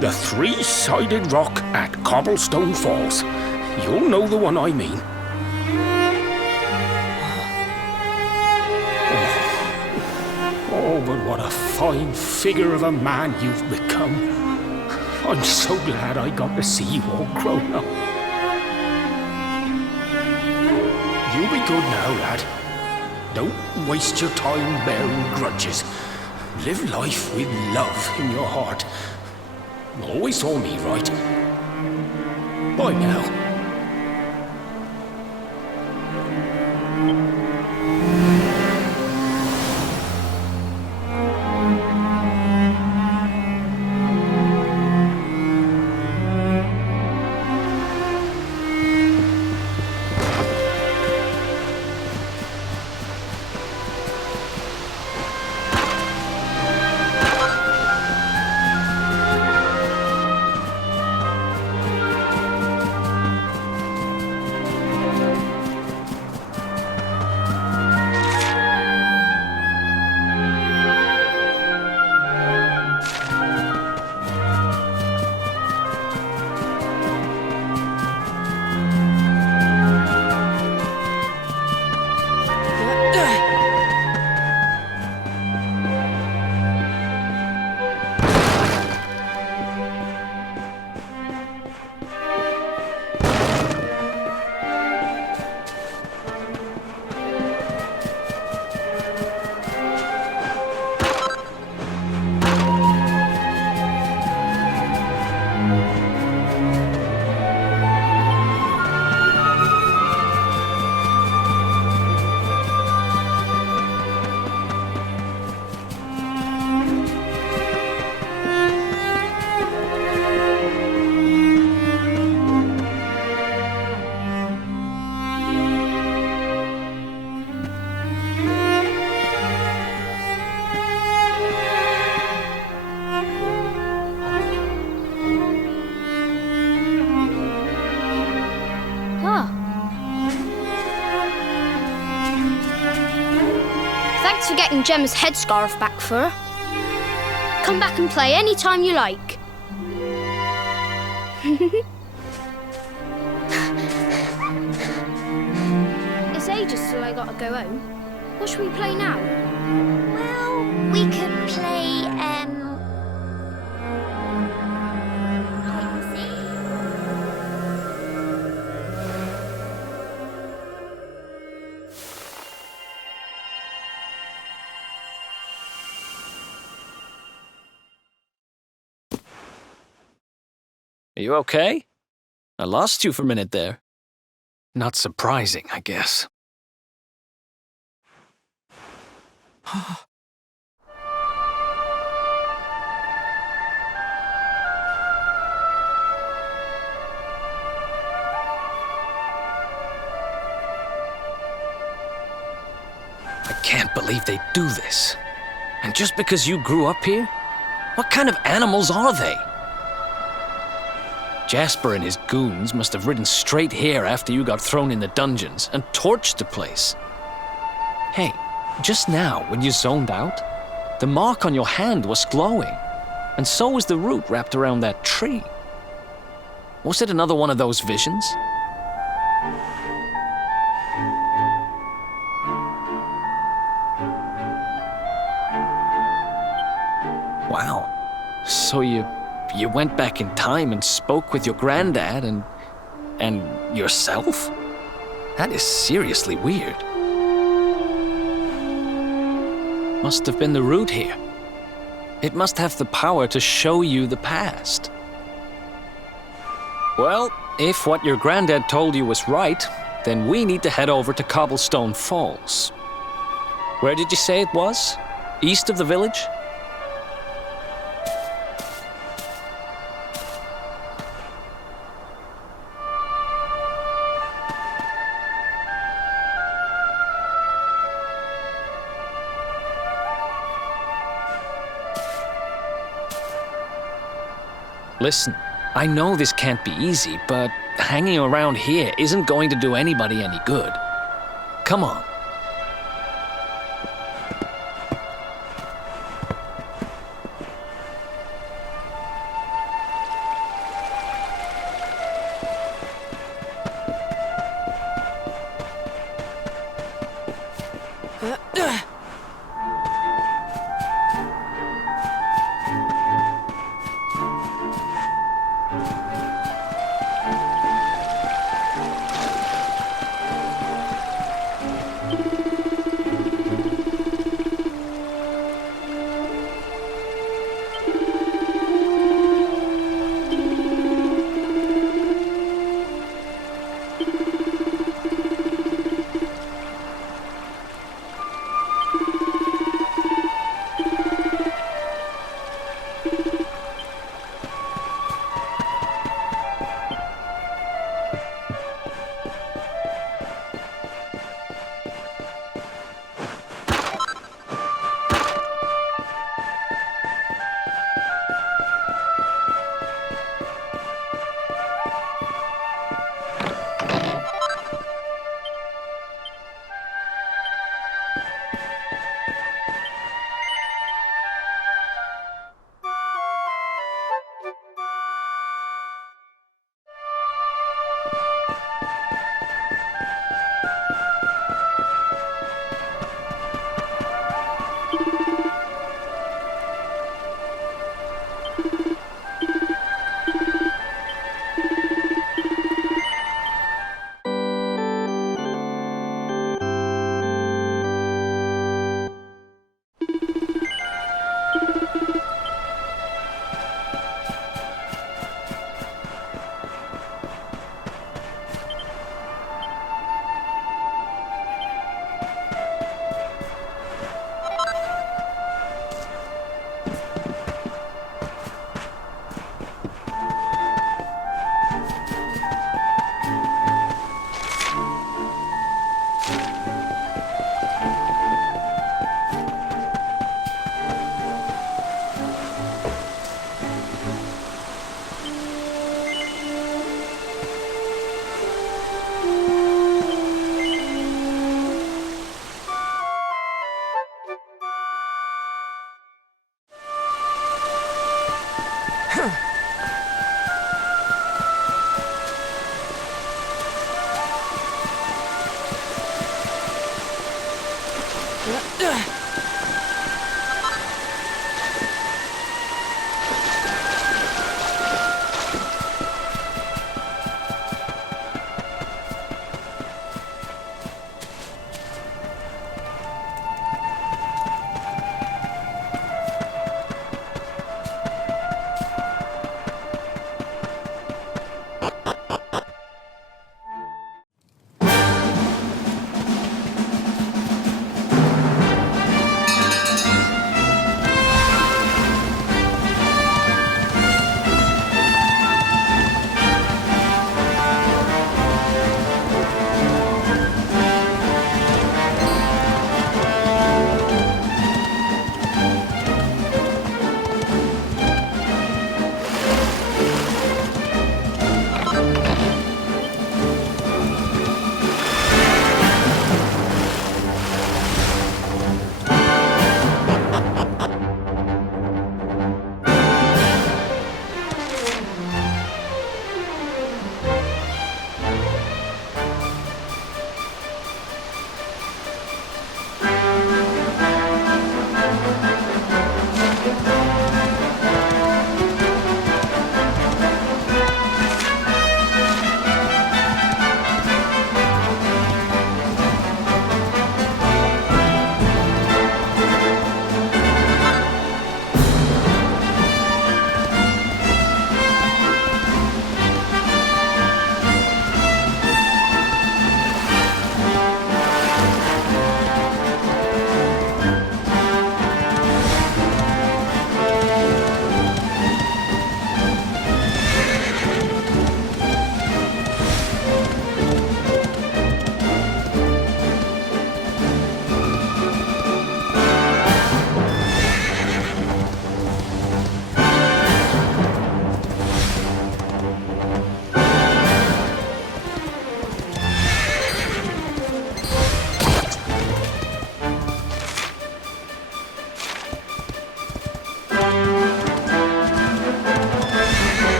The three-sided rock at Cobblestone Falls. You'll know the one I mean. Oh, but what a fine figure of a man you've become. I'm so glad I got to see you all grown up. You be good now, lad. Don't waste your time bearing grudges. Live life with love in your heart. Always saw me right. Bye now. Thanks for getting Gemma's headscarf back for her. Come back and play any time you like. It's ages till I gotta go home. What should we play now? Well, we could play, hide and seek. Are you okay? I lost you for a minute there. Not surprising, I guess. I can't believe they do this. And just because you grew up here? What kind of animals are they? Jasper and his goons must have ridden straight here after you got thrown in the dungeons and torched the place. Hey, just now, when you zoned out, the mark on your hand was glowing, and so was the root wrapped around that tree. Was it another one of those visions? Wow. So you went back in time and spoke with your granddad and yourself? That is seriously weird. Must have been the root here. It must have the power to show you the past. Well, if what your granddad told you was right, then we need to head over to Cobblestone Falls. Where did you say it was? East of the village? Listen, I know this can't be easy, but hanging around here isn't going to do anybody any good. Come on.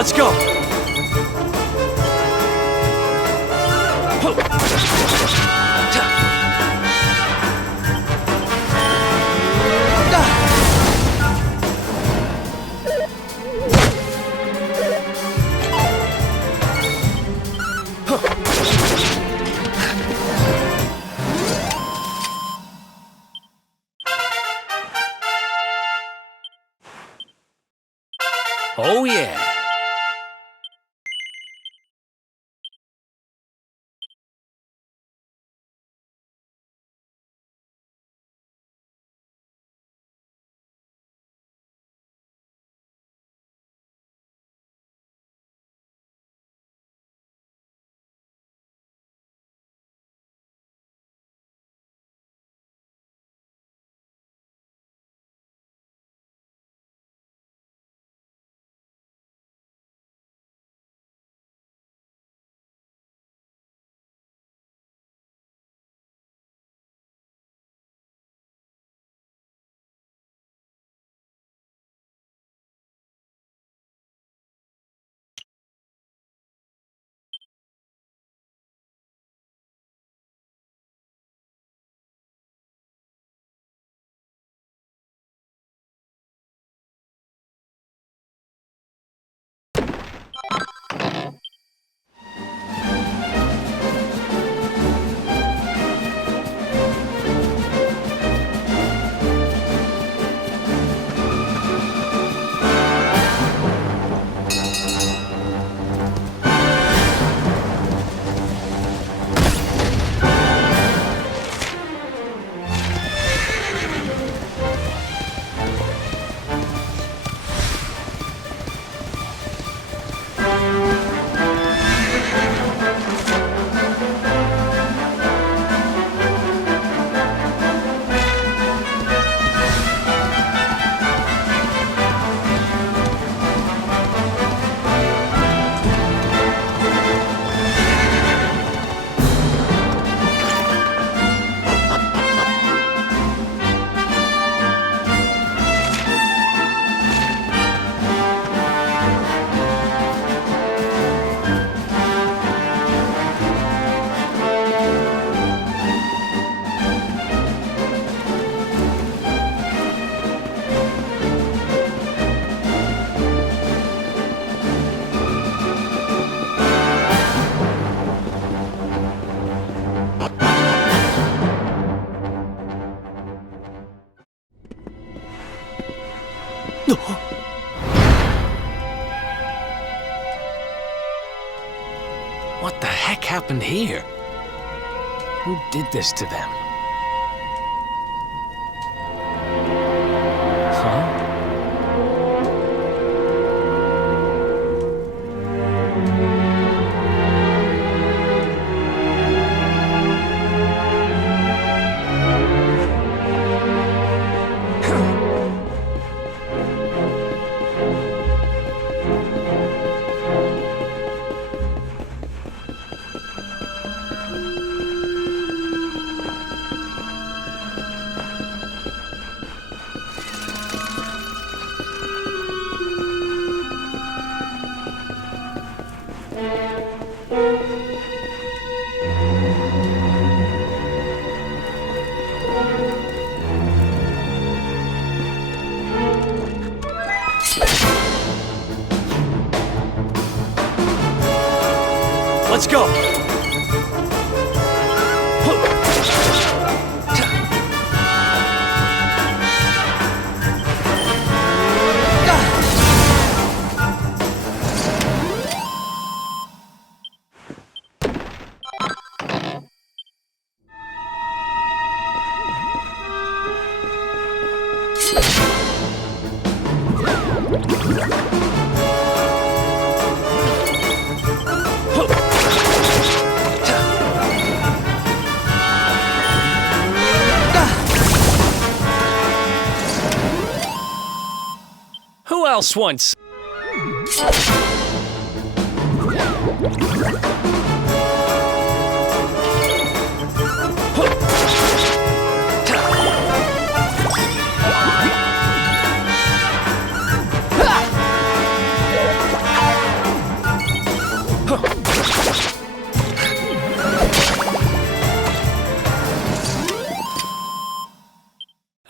Let's go! Oh, yeah. What the heck happened here? Who did this to them? Huh? Let's go! Who else wants?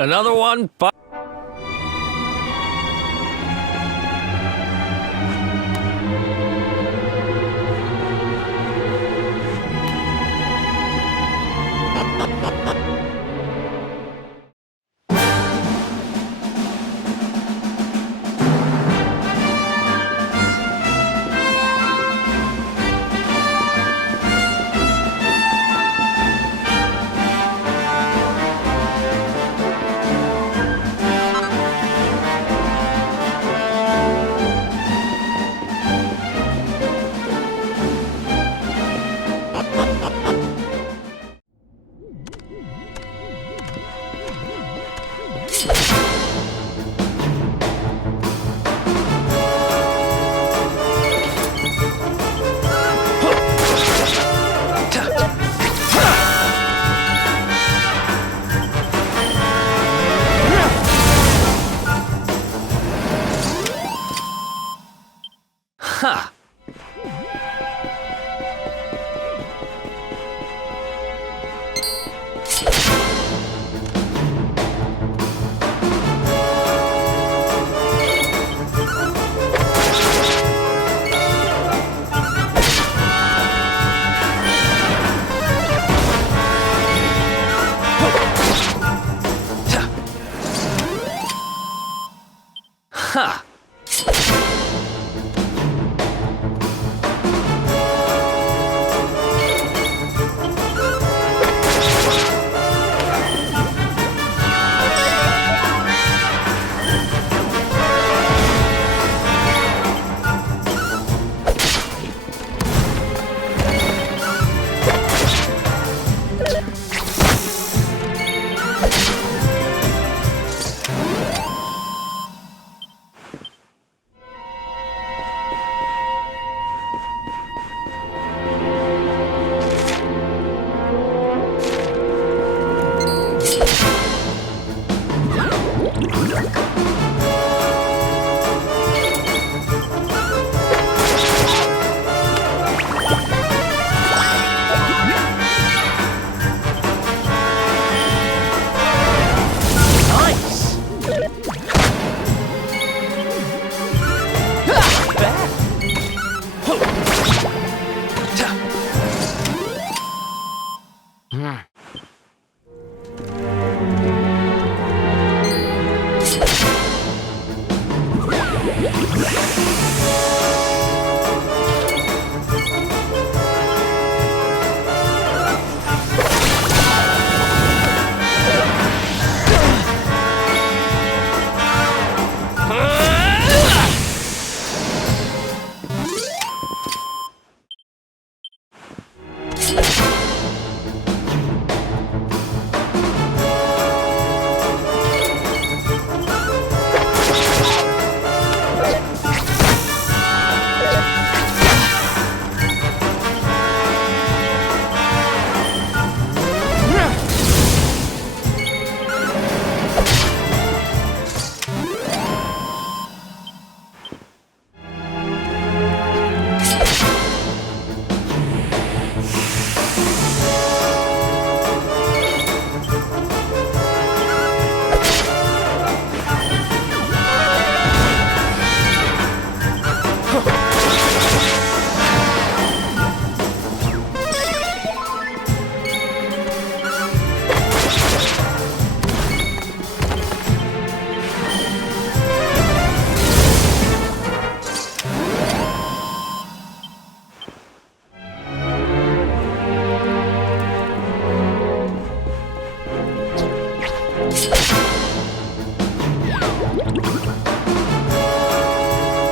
Another one? Ha! Ha!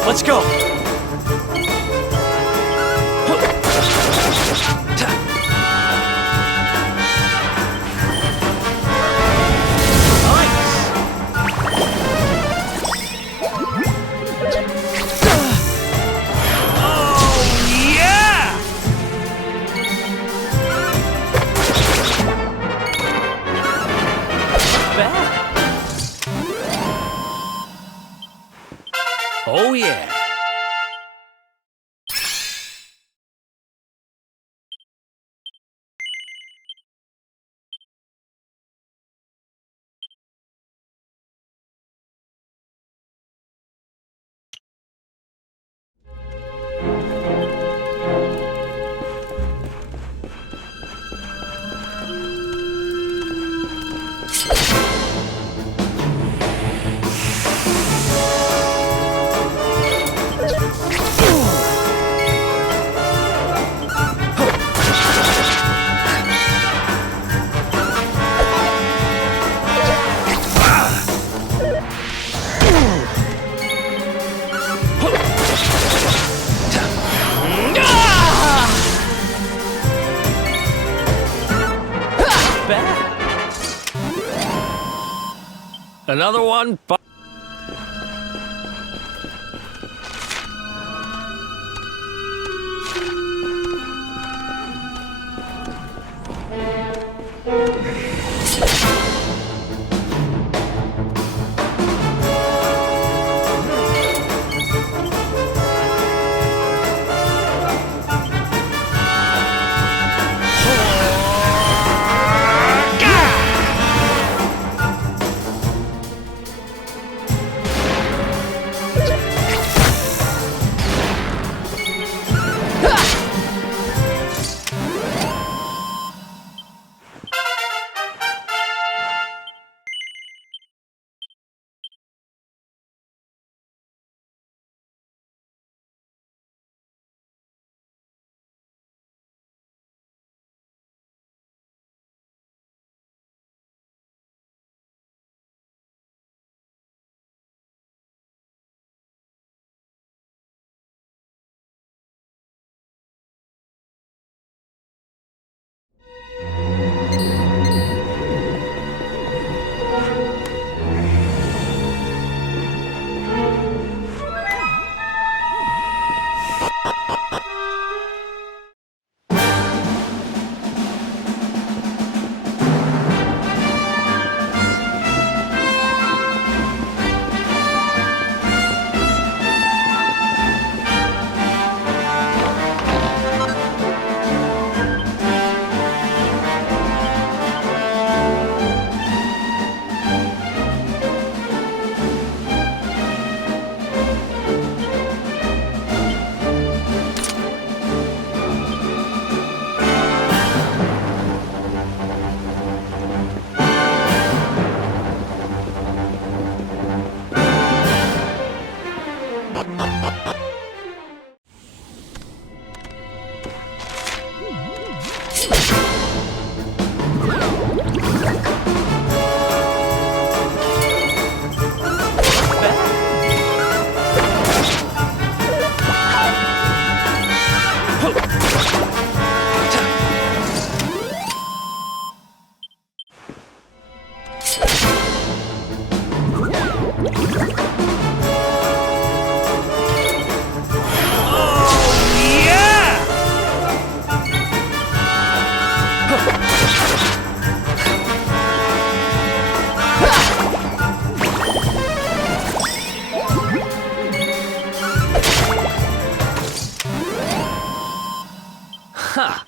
Let's go! Oh, yeah. Another one. Ha!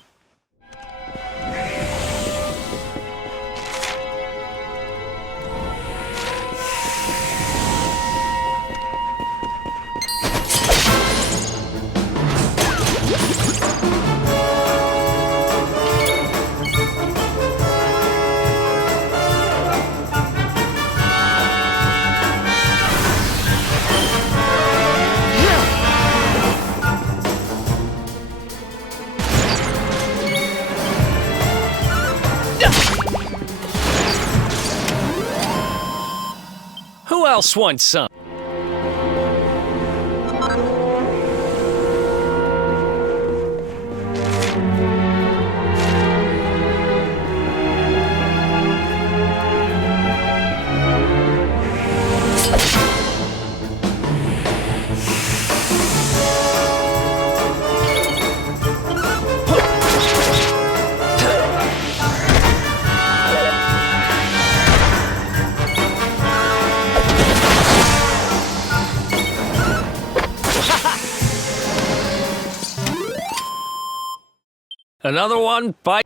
Who else wants some? Another one bite.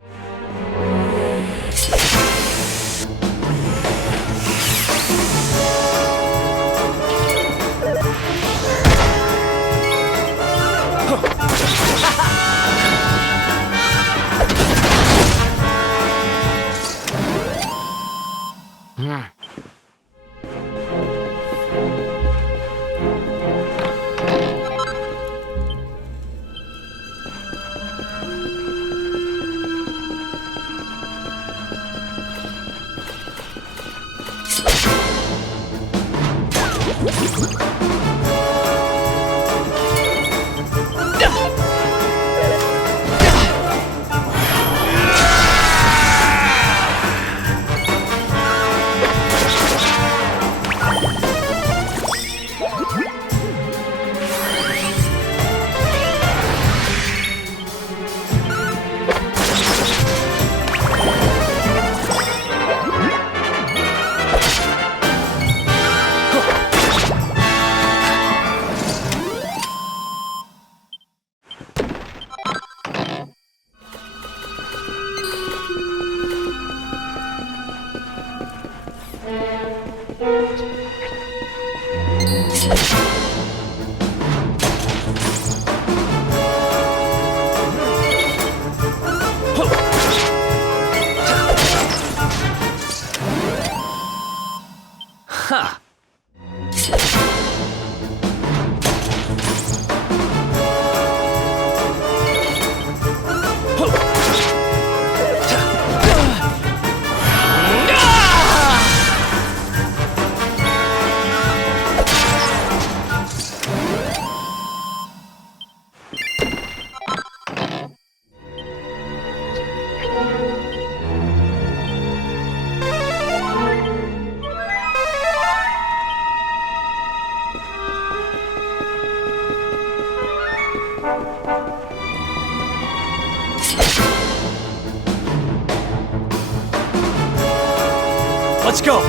Let's go!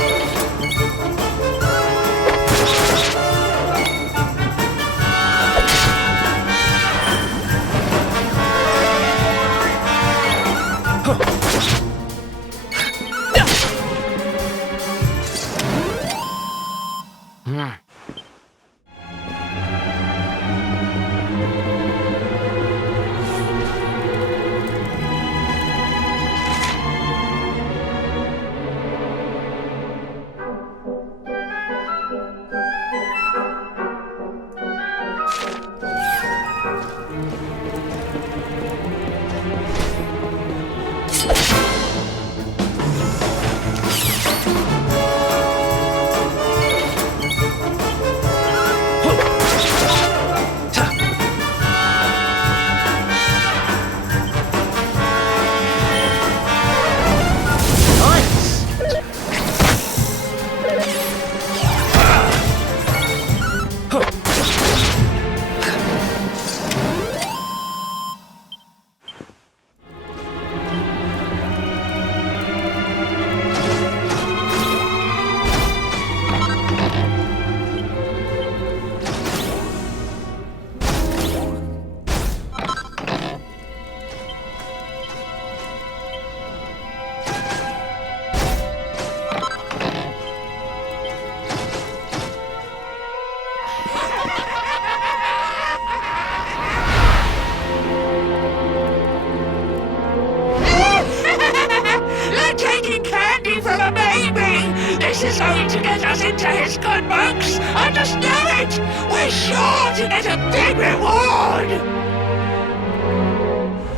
This is going to get us into his good books. I just know it. We're sure to get a big reward.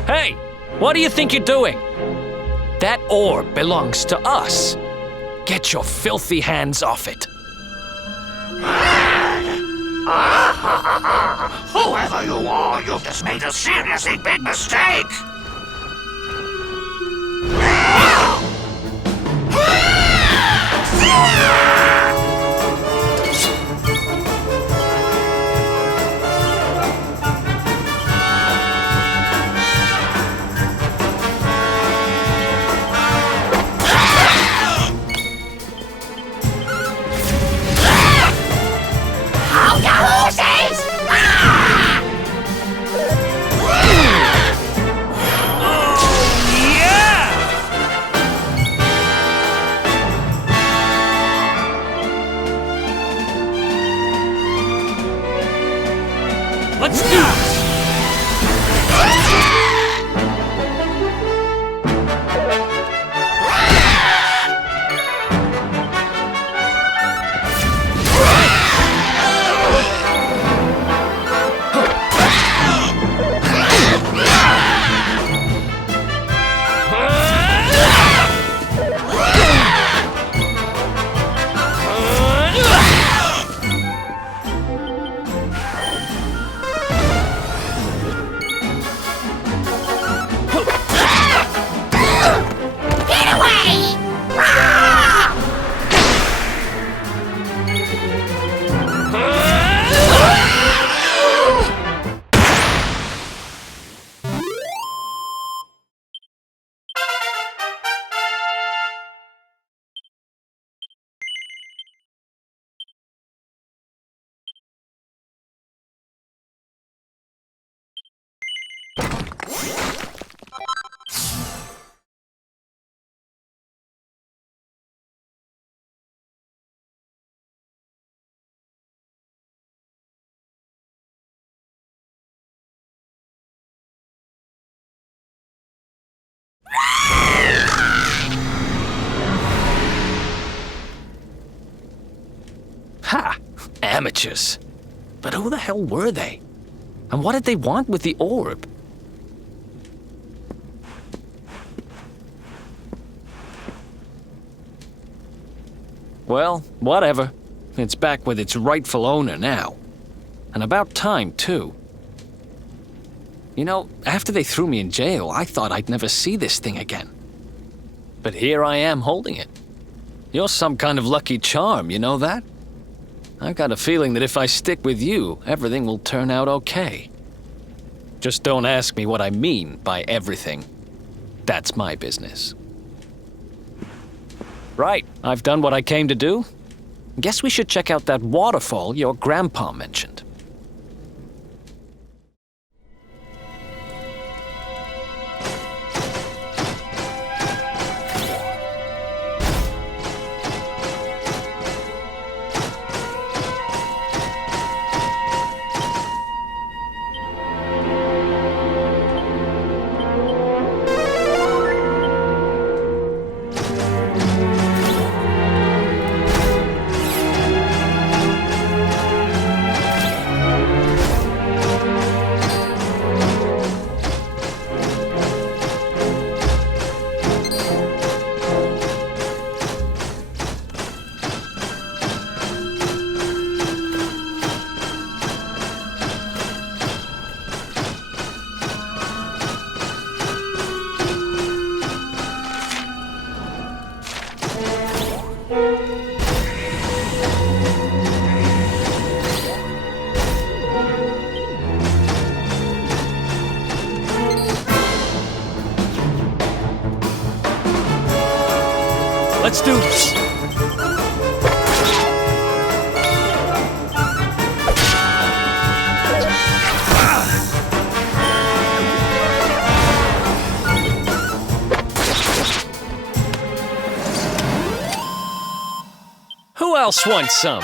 Hey, what do you think you're doing? That orb belongs to us. Get your filthy hands off it. Whoever you are, you've just made a seriously big mistake. Let's go! Ha! Amateurs. But who the hell were they? And what did they want with the orb? Well, whatever. It's back with its rightful owner now. And about time, too. You know, after they threw me in jail, I thought I'd never see this thing again. But here I am holding it. You're some kind of lucky charm, you know that? I've got a feeling that if I stick with you, everything will turn out okay. Just don't ask me what I mean by everything. That's my business. Right, I've done what I came to do. Guess we should check out that waterfall your grandpa mentioned. Let's do this. Who else wants some?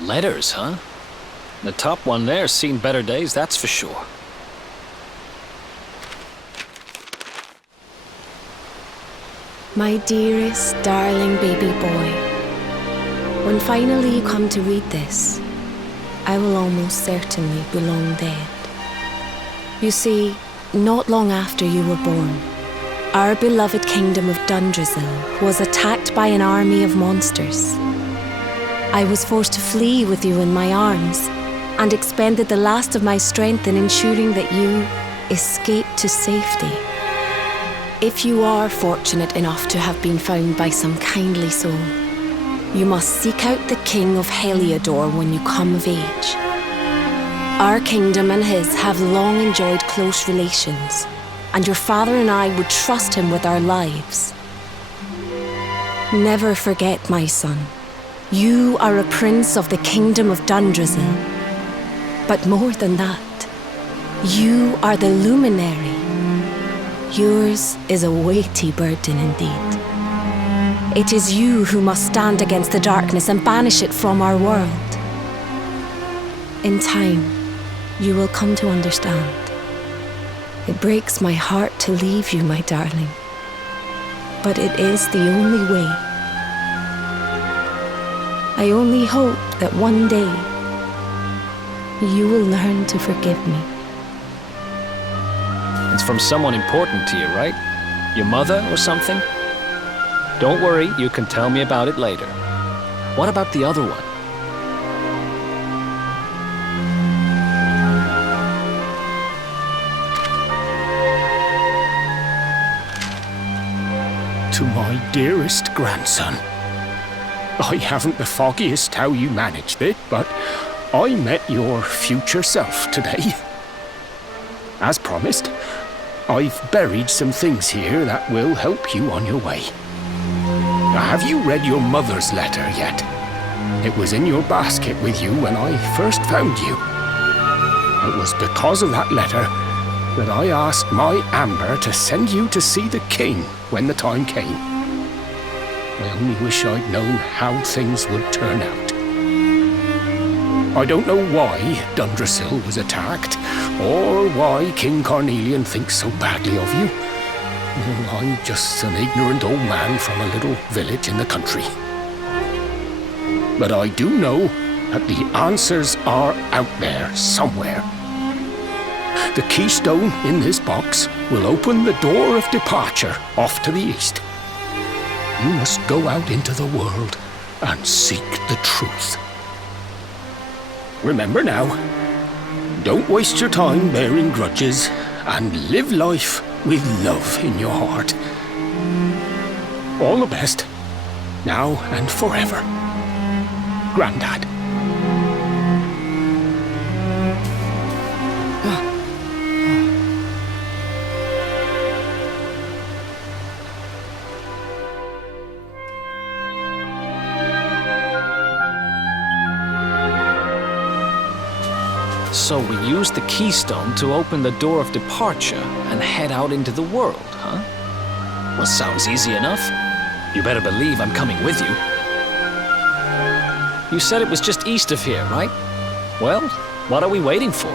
Letters, huh? The top one there's seen better days, that's for sure. My dearest, darling baby boy, when finally you come to read this, I will almost certainly be long dead. You see, not long after you were born, our beloved kingdom of Dundrasil was attacked by an army of monsters. I was forced to flee with you in my arms and expended the last of my strength in ensuring that you escaped to safety. If you are fortunate enough to have been found by some kindly soul, you must seek out the King of Heliodor when you come of age. Our kingdom and his have long enjoyed close relations, and your father and I would trust him with our lives. Never forget, my son, you are a prince of the kingdom of Dundrasil. But more than that, you are the luminary. Yours is a weighty burden indeed. It is you who must stand against the darkness and banish it from our world. In time, you will come to understand. It breaks my heart to leave you, my darling, but it is the only way. I only hope that one day you will learn to forgive me. It's from someone important to you, right? Your mother or something? Don't worry, you can tell me about it later. What about the other one? To my dearest grandson. I haven't the foggiest how you managed it, but I met your future self today. As promised, I've buried some things here that will help you on your way. Have you read your mother's letter yet? It was in your basket with you when I first found you. It was because of that letter that I asked my Amber to send you to see the king when the time came. I only wish I'd known how things would turn out. I don't know why Dundrasil was attacked, or why King Carnelian thinks so badly of you. I'm just an ignorant old man from a little village in the country. But I do know that the answers are out there somewhere. The keystone in this box will open the door of departure off to the east. You must go out into the world and seek the truth. Remember now, don't waste your time bearing grudges and live life with love in your heart. All the best, now and forever. Grandad. So we use the keystone to open the door of departure and head out into the world, huh? Well, sounds easy enough. You better believe I'm coming with you. You said it was just east of here, right? Well, what are we waiting for?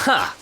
Ha!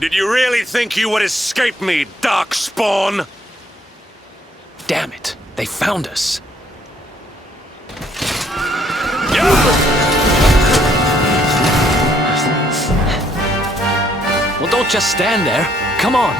Did you really think you would escape me, Darkspawn? Damn it, they found us. Well, don't just stand there. Come on.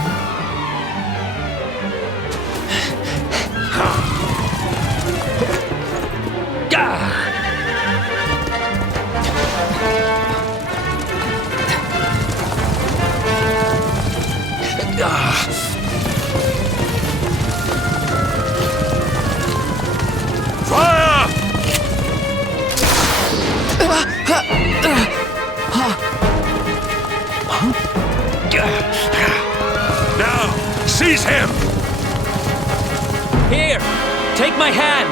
Now, seize him! Here, take my hand.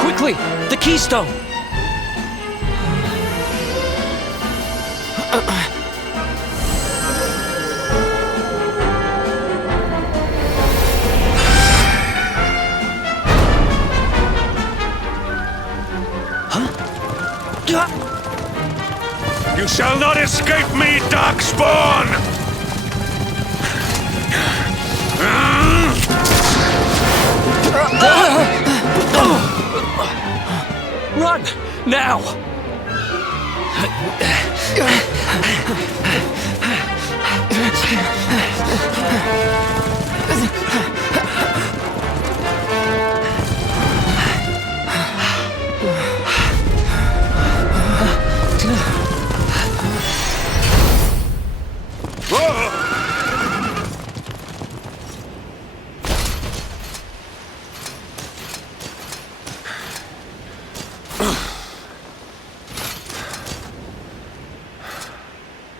Quickly, the keystone. You shall not escape me, Darkspawn! Run! Now!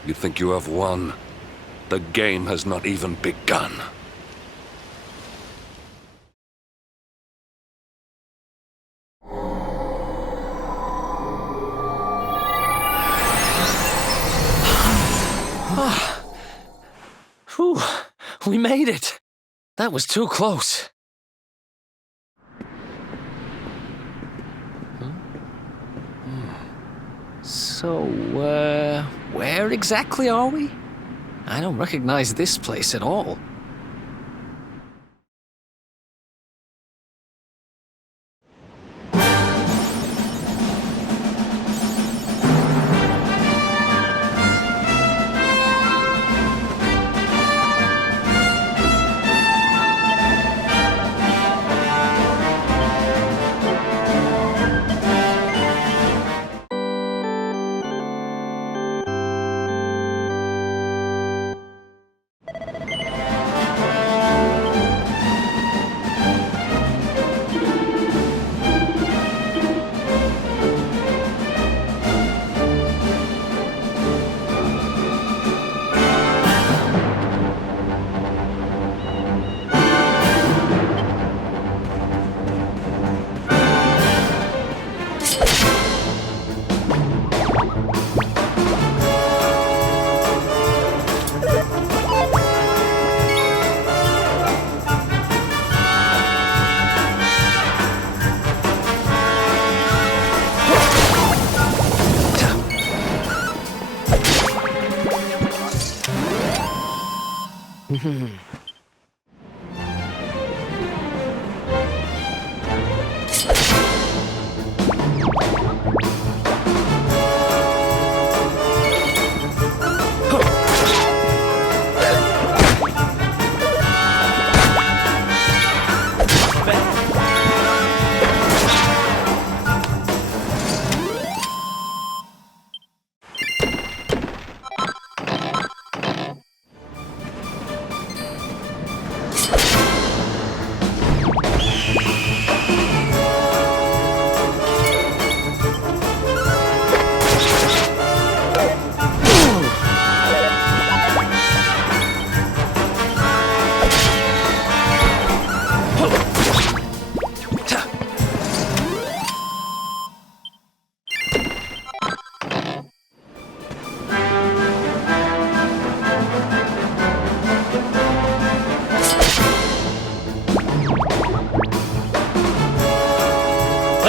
You think you have won? The game has not even begun. Whew, we made it. That was too close. So, where exactly are we? I don't recognize this place at all.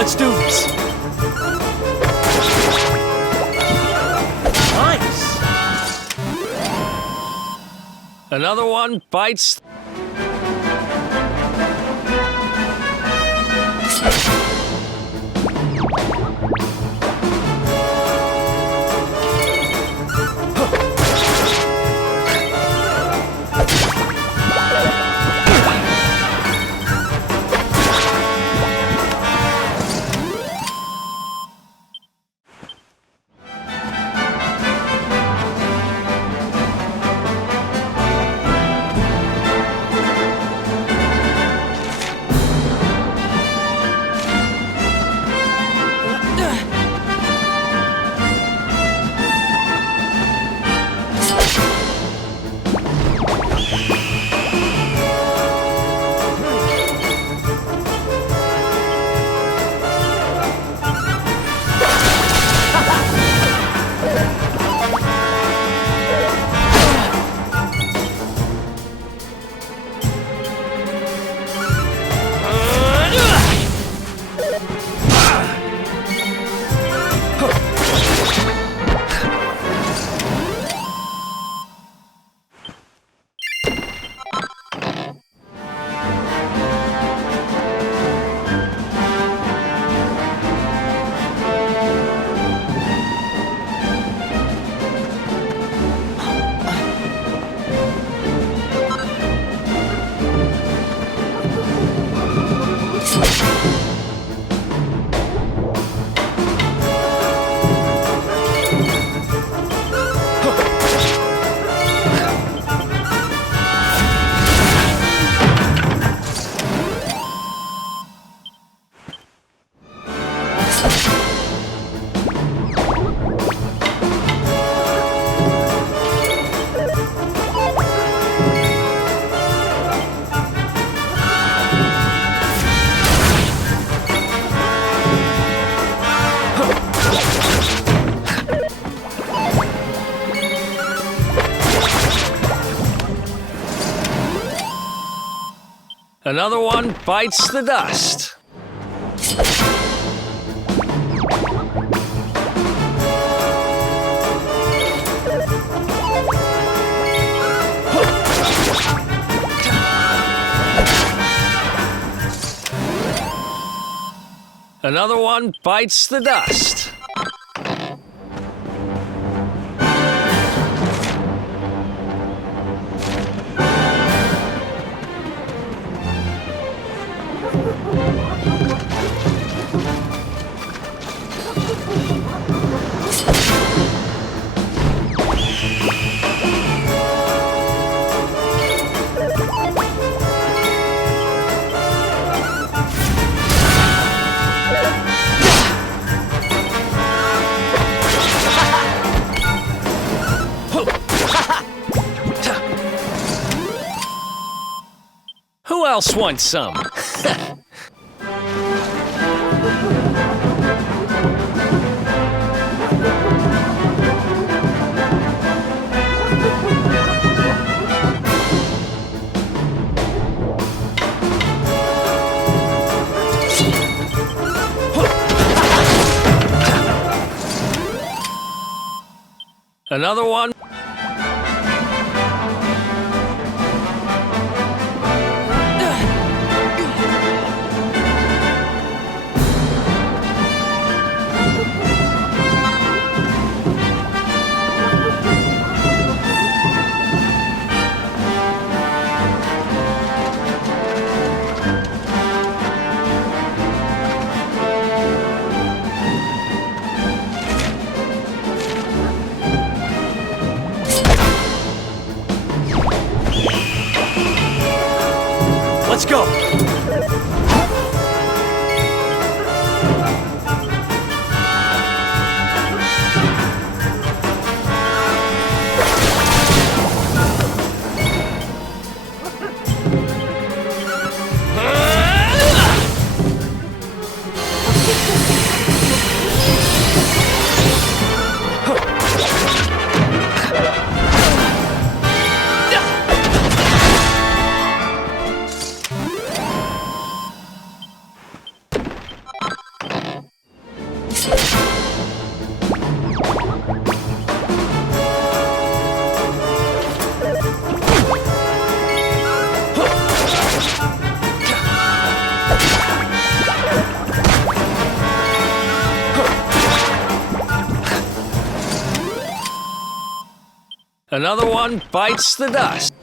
Let's do this. Nice. Another one bites. Another one bites the dust. Another one bites the dust. Who else wants some? Another one. Let's go! Another one bites the dust.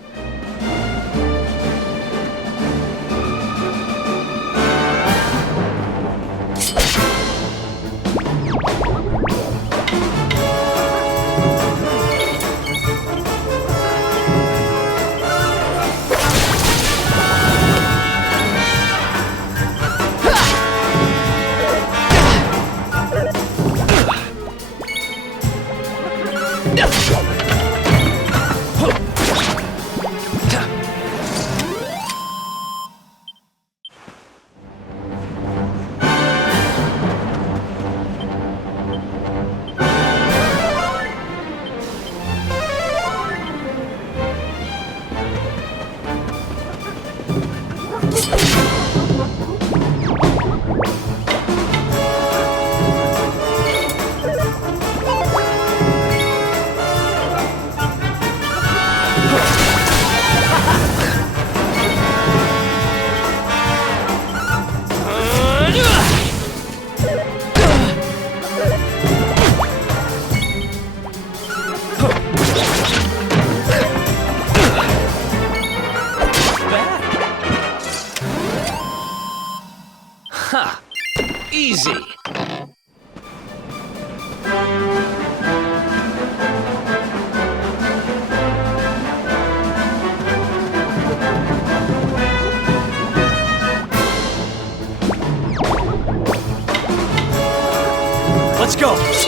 Ha! Easy! Let's go!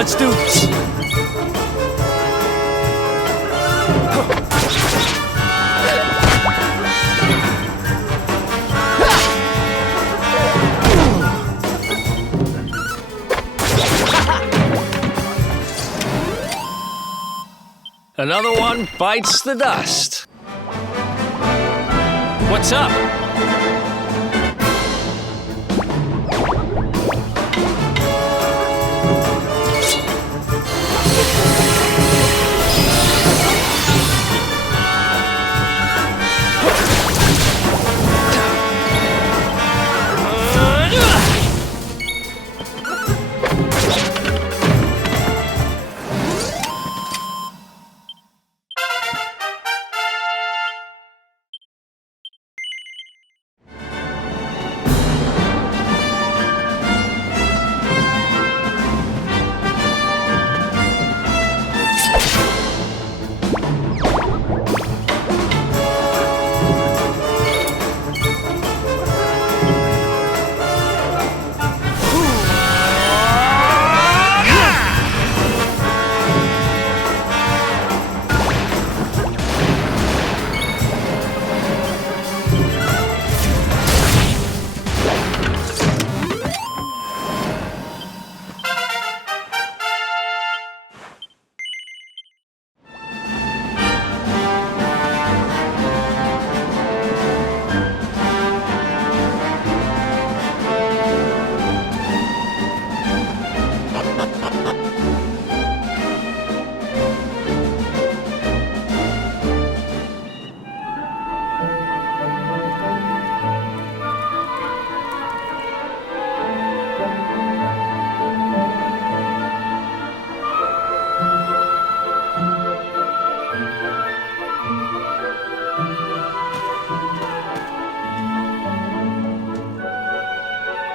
Let's do this! Another one bites the dust. What's up?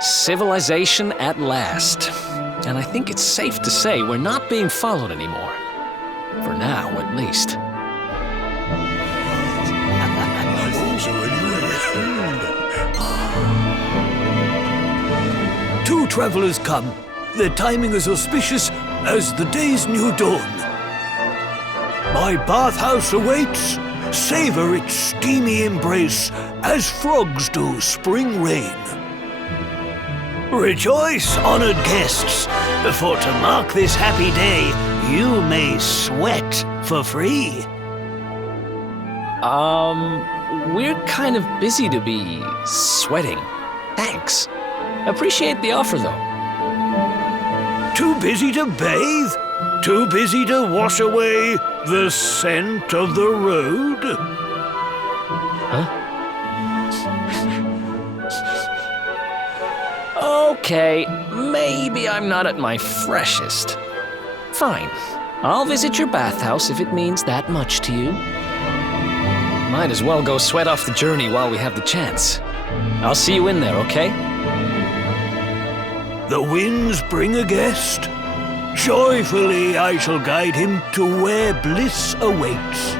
Civilization at last. And I think it's safe to say we're not being followed anymore. For now, at least. Two travelers come. Their timing is auspicious as the day's new dawn. My bathhouse awaits. Savor its steamy embrace as frogs do spring rain. Rejoice, honored guests, for to mark this happy day, you may sweat for free. We're kind of busy to be sweating. Thanks. Appreciate the offer, though. Too busy to bathe? Too busy to wash away the scent of the road? Huh? Okay, maybe I'm not at my freshest. Fine. I'll visit your bathhouse if it means that much to you. Might as well go sweat off the journey while we have the chance. I'll see you in there, okay? The winds bring a guest. Joyfully I shall guide him to where bliss awaits.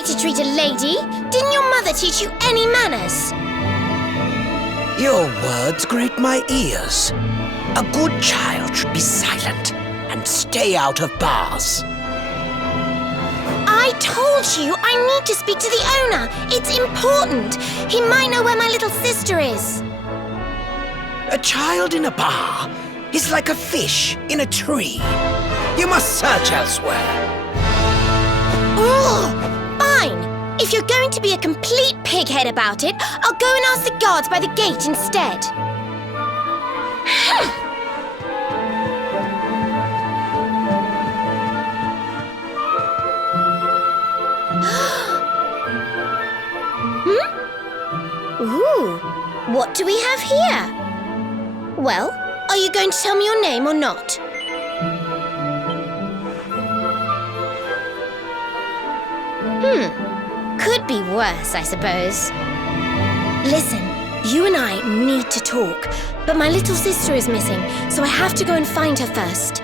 To treat a lady? Didn't your mother teach you any manners? Your words grate my ears. A good child should be silent and stay out of bars. I told you I need to speak to the owner. It's important. He might know where my little sister is. A child in a bar is like a fish in a tree. You must search elsewhere. Ugh! Fine. If you're going to be a complete pighead about it, I'll go and ask the guards by the gate instead. Ooh, what do we have here? Well, are you going to tell me your name or not? Could be worse, I suppose. Listen, you and I need to talk, but my little sister is missing, so I have to go and find her first.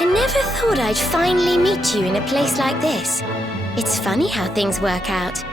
I never thought I'd finally meet you in a place like this. It's funny how things work out.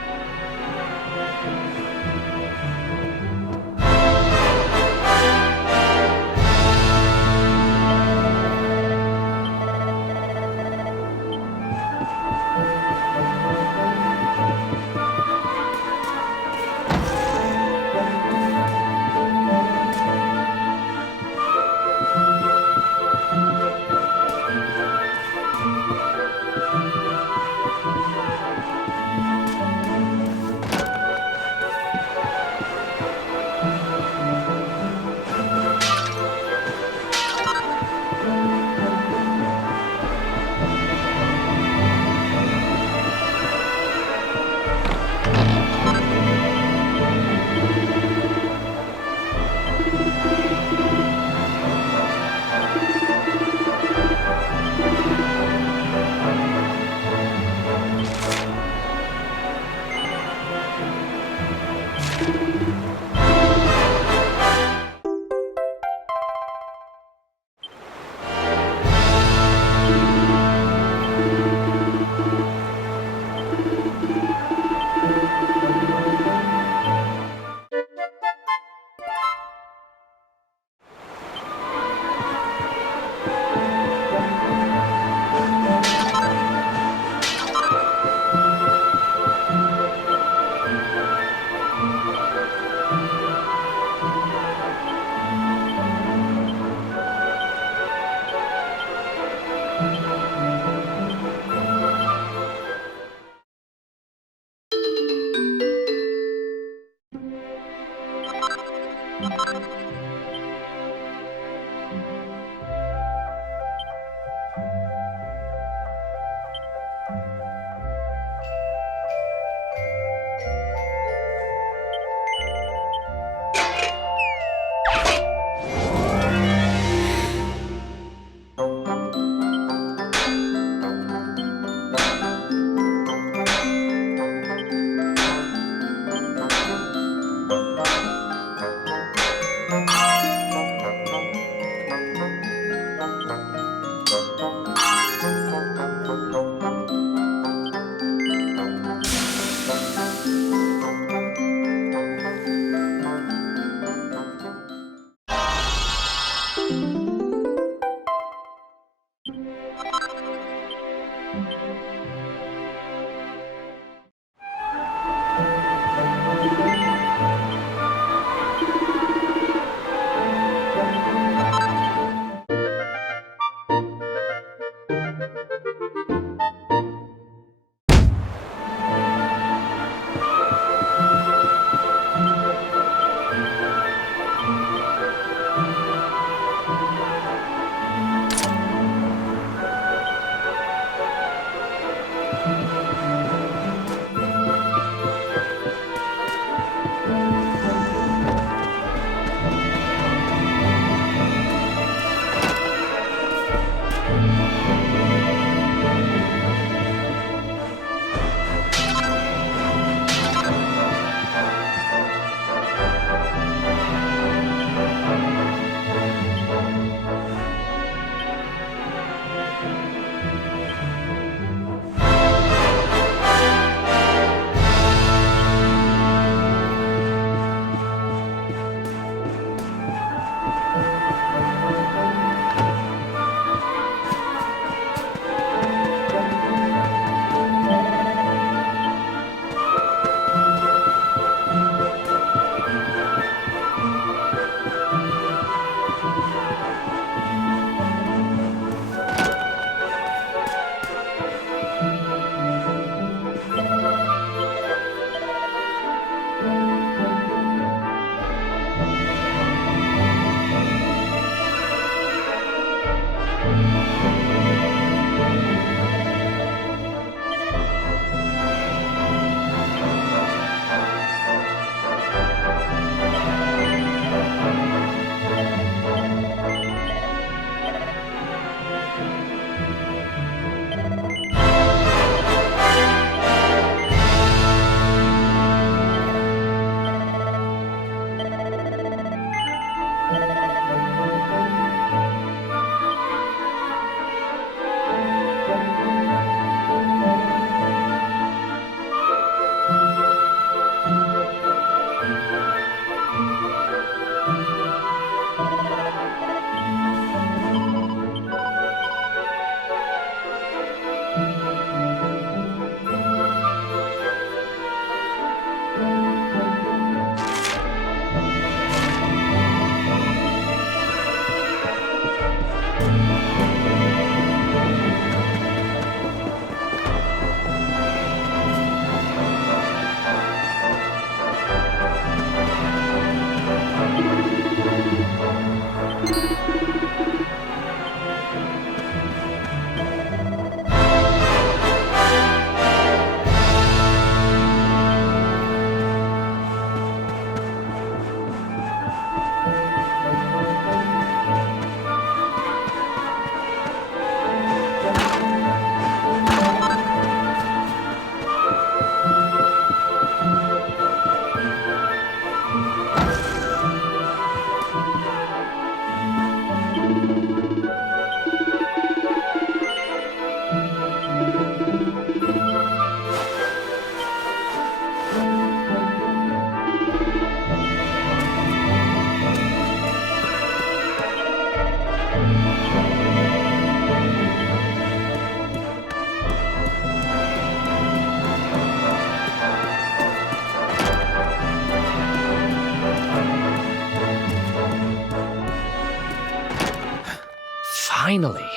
Finally.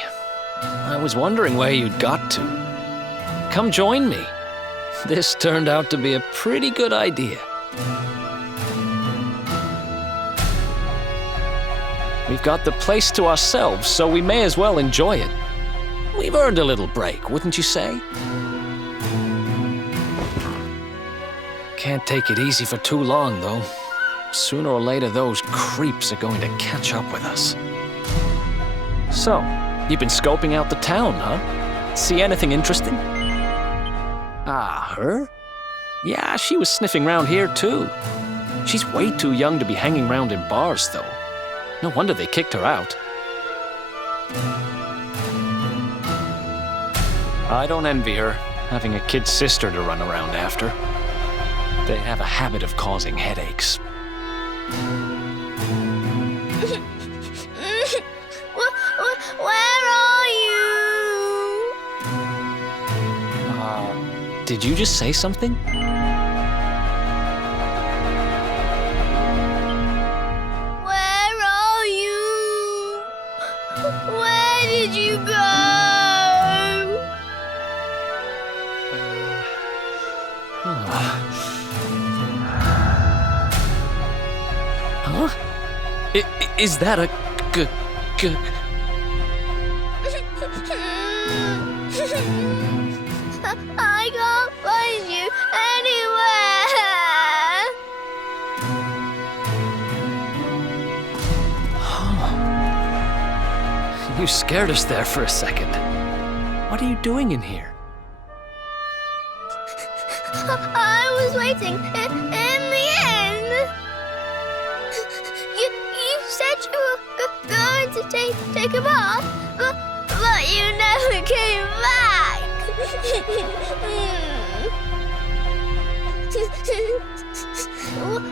I was wondering where you'd got to. Come join me. This turned out to be a pretty good idea. We've got the place to ourselves, so we may as well enjoy it. We've earned a little break, wouldn't you say? Can't take it easy for too long, though. Sooner or later, those creeps are going to catch up with us. So, you've been scoping out the town, huh? See anything interesting? Ah, her? Yeah, she was sniffing round here, too. She's way too young to be hanging around in bars, though. No wonder they kicked her out. I don't envy her, having a kid sister to run around after. They have a habit of causing headaches. Where are you? Did you just say something? Where are you? Where did you go? Huh? Is that a I can't find you anywhere. You scared us there for a second. What are you doing in here? I was waiting in the end. You said you were going to take a bath, but you never came back.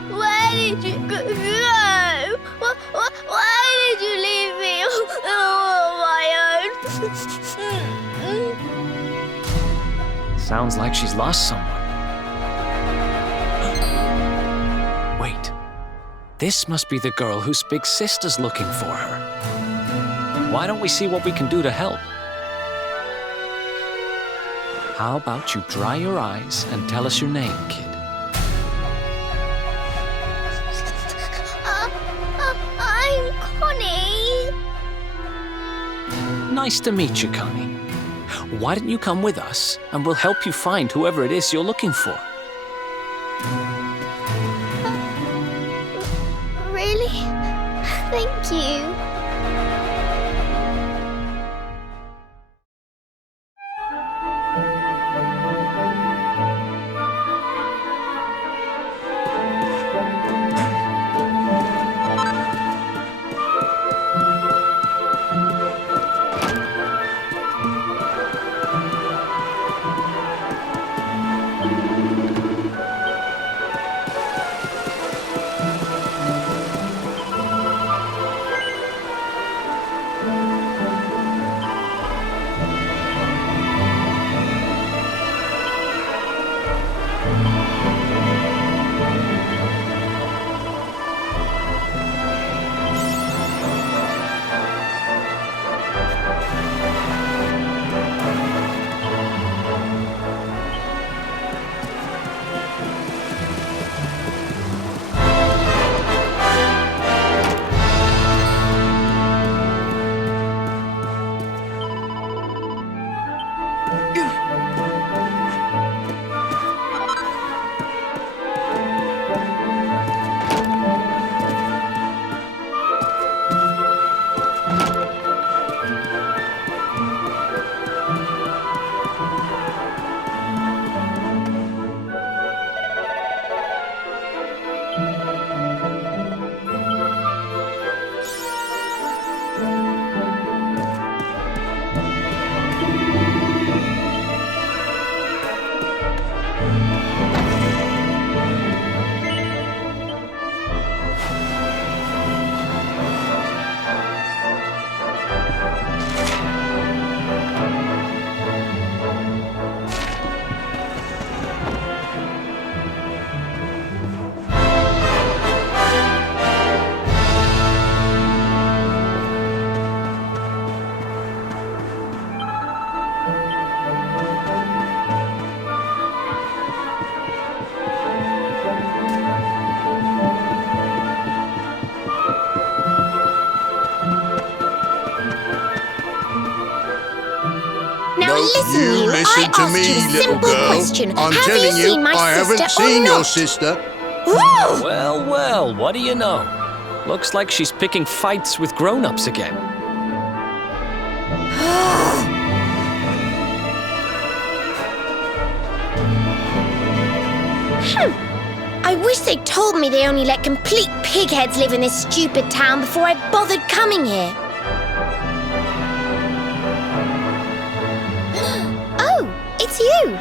Where did you go? Why did you leave me all on my own? Sounds like she's lost someone. Wait. This must be the girl whose big sister's looking for her. Why don't we see what we can do to help? How about you dry your eyes and tell us your name, kid? I'm Connie. Nice to meet you, Connie. Why don't you come with us, and we'll help you find whoever it is you're looking for. Really? Thank you. You listen to me, little girl. I'm telling you, I haven't seen your sister. Well, well, what do you know? Looks like she's picking fights with grown-ups again. I wish they'd told me they only let complete pigheads live in this stupid town before I bothered coming here. Oh, it's you!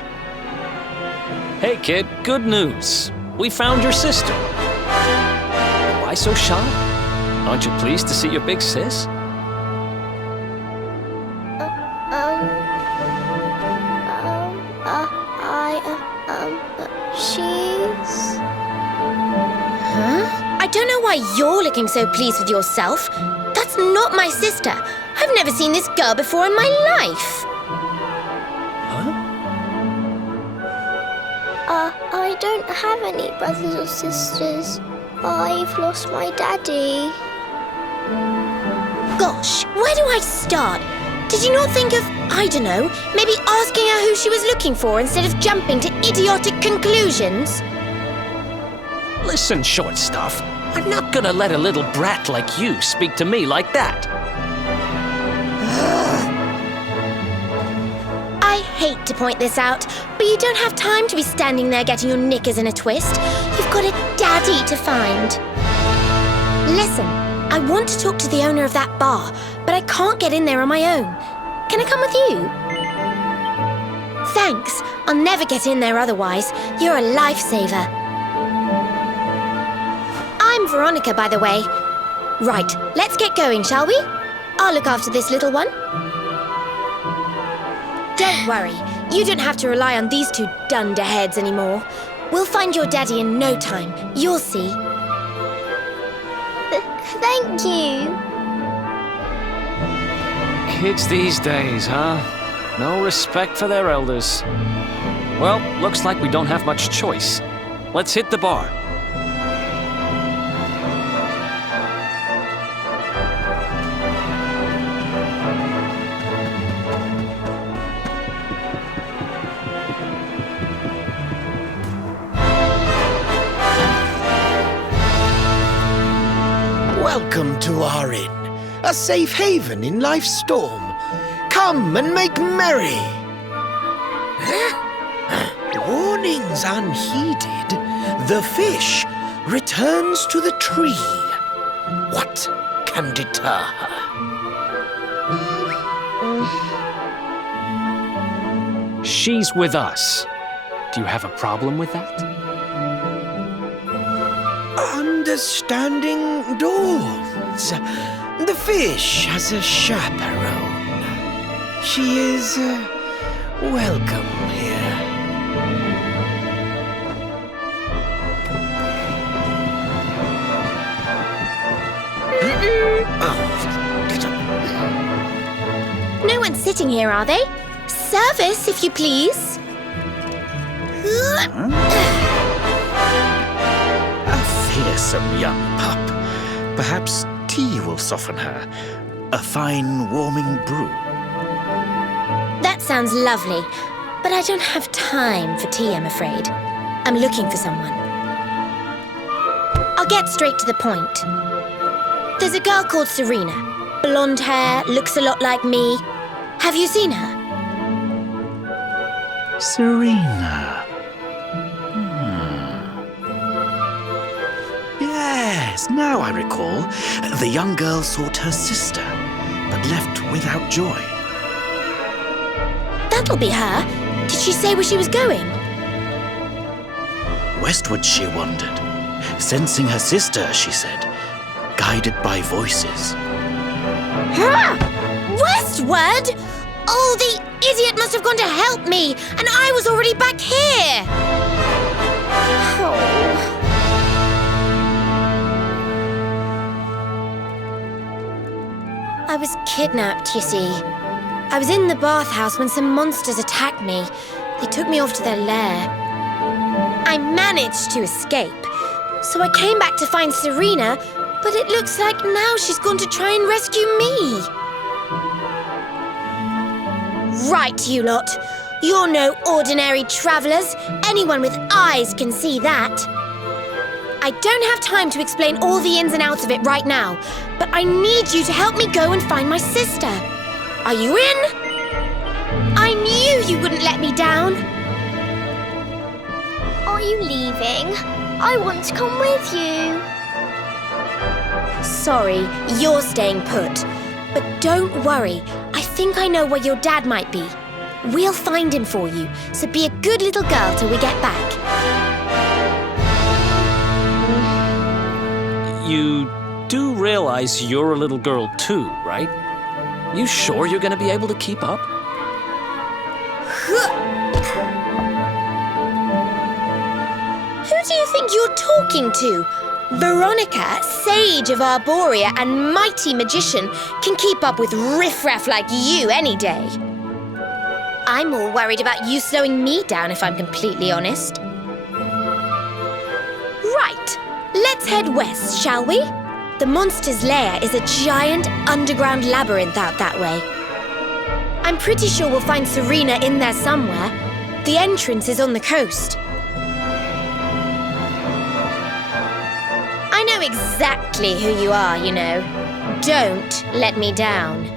Hey, kid, good news. We found your sister. Why so shy? Aren't you pleased to see your big sis? why you're looking so pleased with yourself. That's not my sister. I've never seen this girl before in my life. I don't have any brothers or sisters. I've lost my daddy. Gosh, where do I start? Did you not think of, I don't know, maybe asking her who she was looking for instead of jumping to idiotic conclusions? Listen, short stuff. I'm not gonna let a little brat like you speak to me like that. I hate to point this out, but you don't have time to be standing there getting your knickers in a twist. You've got a daddy to find. Listen, I want to talk to the owner of that bar, but I can't get in there on my own. Can I come with you? Thanks. I'll never get in there otherwise. You're a lifesaver. I'm Veronica, by the way. Right, let's get going, shall we? I'll look after this little one. Don't worry, you don't have to rely on these two dunderheads anymore. We'll find your daddy in no time. You'll see. Thank you. Kids these days, huh? No respect for their elders. Well, looks like we don't have much choice. Let's hit the bar. Welcome to our inn, a safe haven in life's storm. Come and make merry. Warnings unheeded, the fish returns to the tree. What can deter her? She's with us. Do you have a problem with that? Understanding dawns. The fish has a chaperone. She is welcome here. No one's sitting here, are they? Service, if you please. Fearsome young pup. Perhaps tea will soften her. A fine, warming brew. That sounds lovely, but I don't have time for tea, I'm afraid. I'm looking for someone. I'll get straight to the point. There's a girl called Serena. Blonde hair, looks a lot like me. Have you seen her? Serena. Yes, now I recall. The young girl sought her sister, but left without joy. That'll be her. Did she say where she was going? Westward she wandered, sensing her sister, she said, guided by voices. Westward? Oh, the idiot must have gone to help me, and I was already back here. I was kidnapped, you see. I was in the bathhouse when some monsters attacked me. They took me off to their lair. I managed to escape, so I came back to find Serena, but it looks like now she's gone to try and rescue me. Right, you lot. You're no ordinary travellers. Anyone with eyes can see that. I don't have time to explain all the ins and outs of it right now, but I need you to help me go and find my sister. Are you in? I knew you wouldn't let me down. Are you leaving? I want to come with you. Sorry, you're staying put. But don't worry, I think I know where your dad might be. We'll find him for you, so be a good little girl till we get back. You do realize you're a little girl too, right? You sure you're gonna be able to keep up? Who do you think you're talking to? Veronica, sage of Arborea and mighty magician, can keep up with riffraff like you any day. I'm more worried about you slowing me down, if I'm completely honest. Right, let's head west, shall we? The monster's lair is a giant underground labyrinth out that way. I'm pretty sure we'll find Serena in there somewhere. The entrance is on the coast. I know exactly who you are, you know. Don't let me down.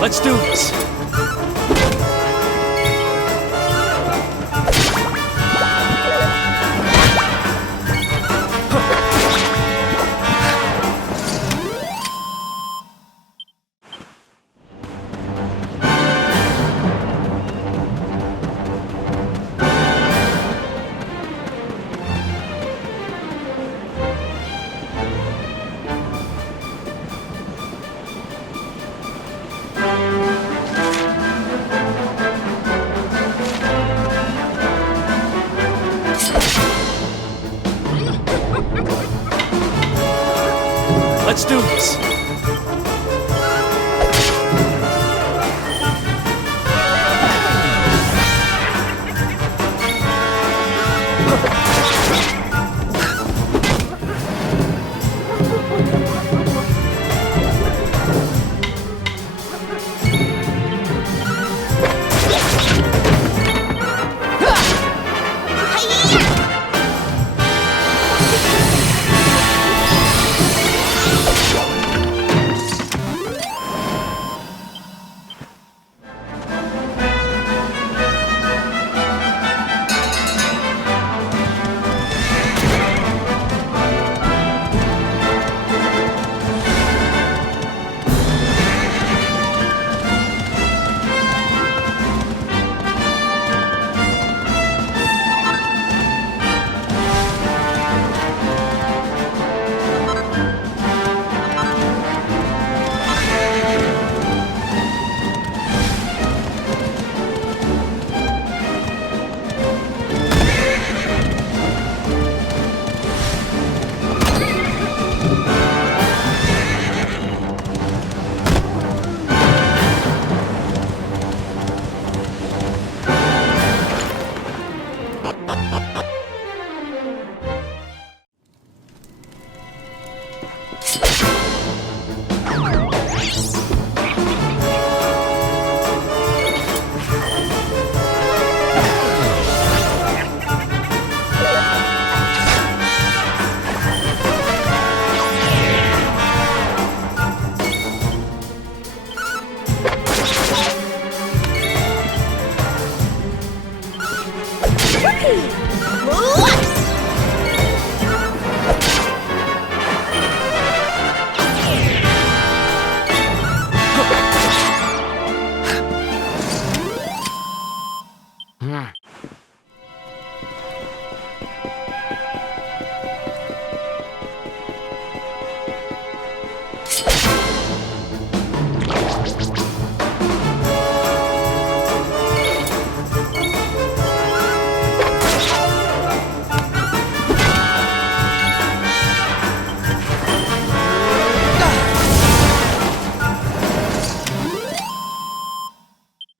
Let's do this. Let's do this.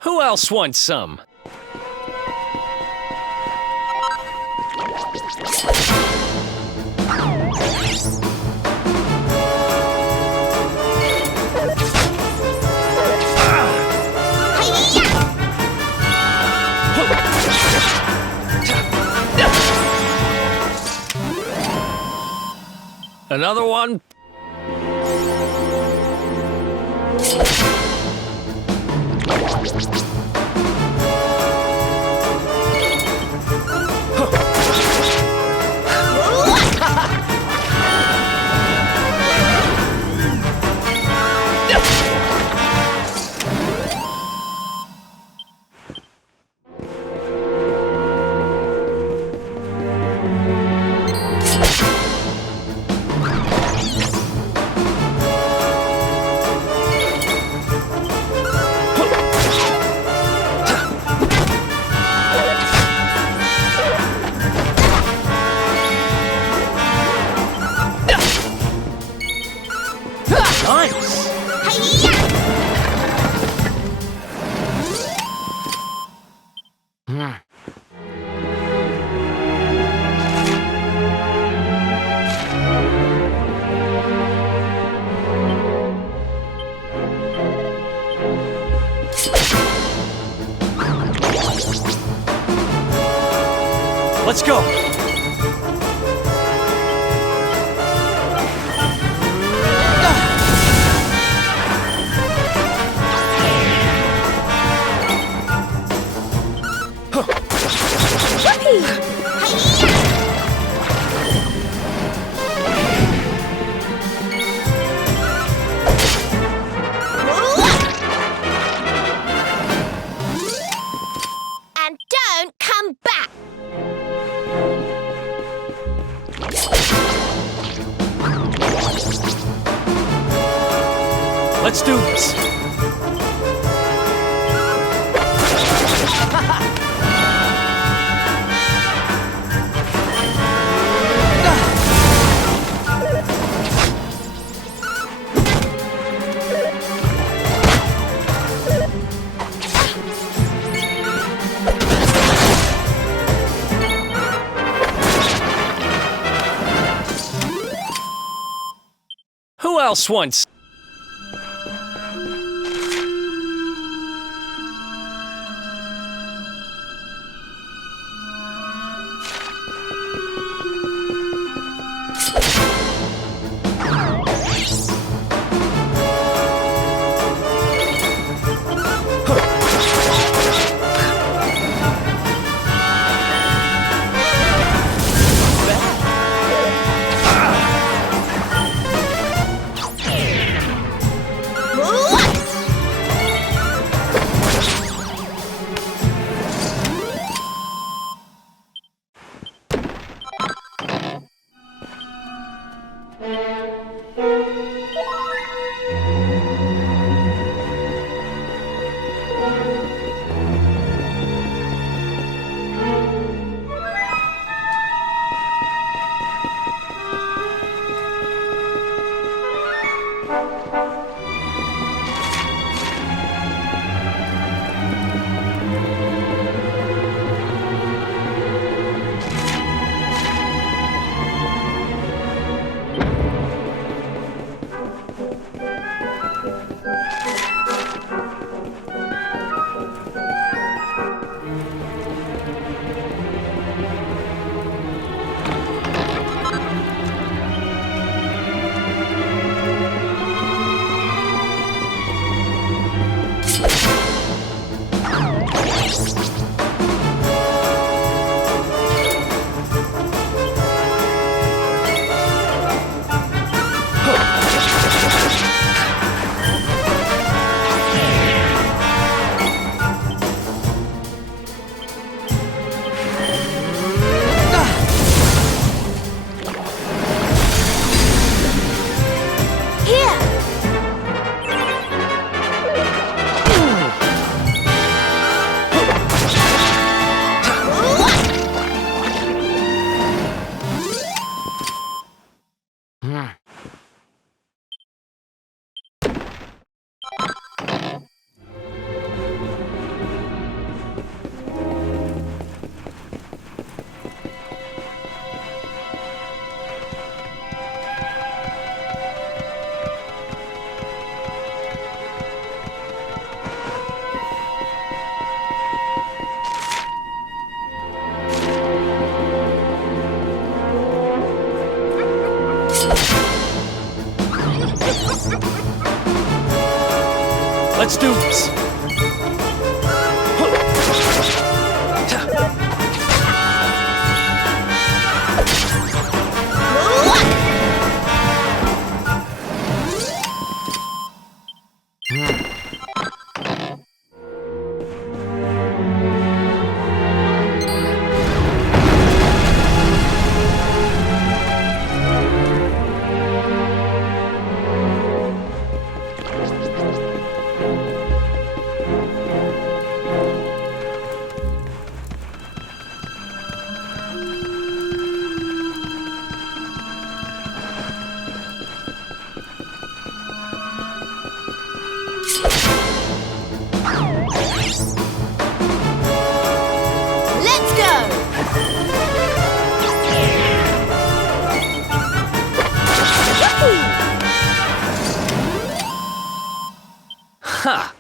Who else wants some? Another one? Let's go! this. Who else wants? Let's do this. Ha!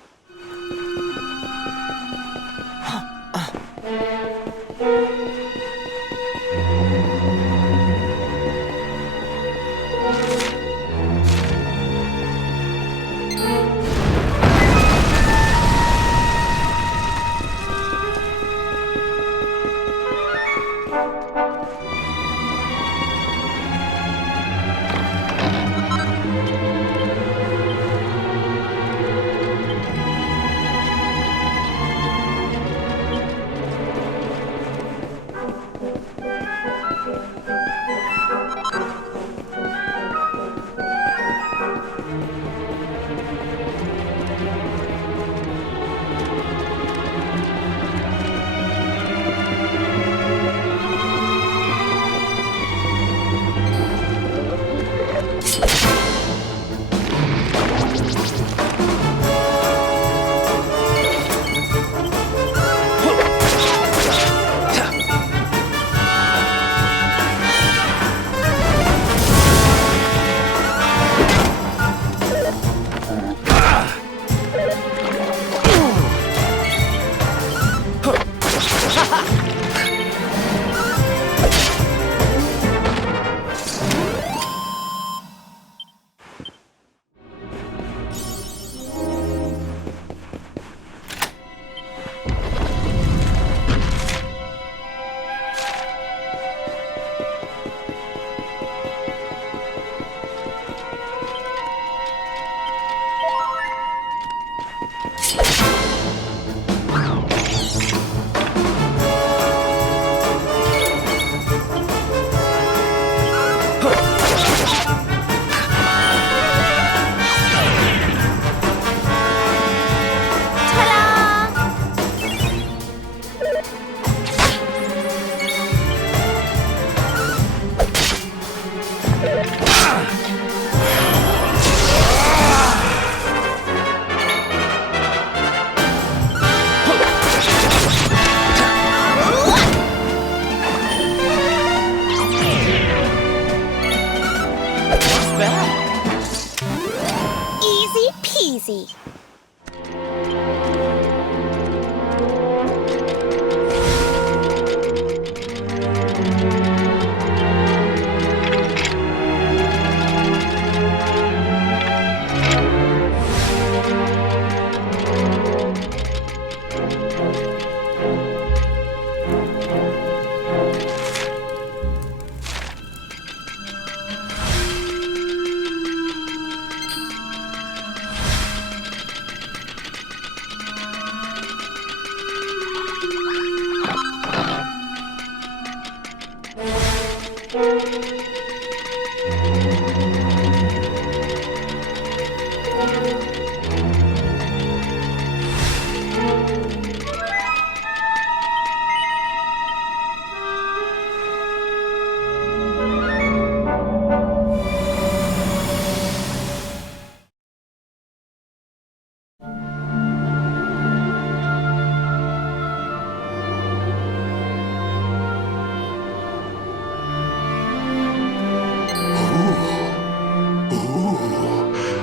Easy peasy.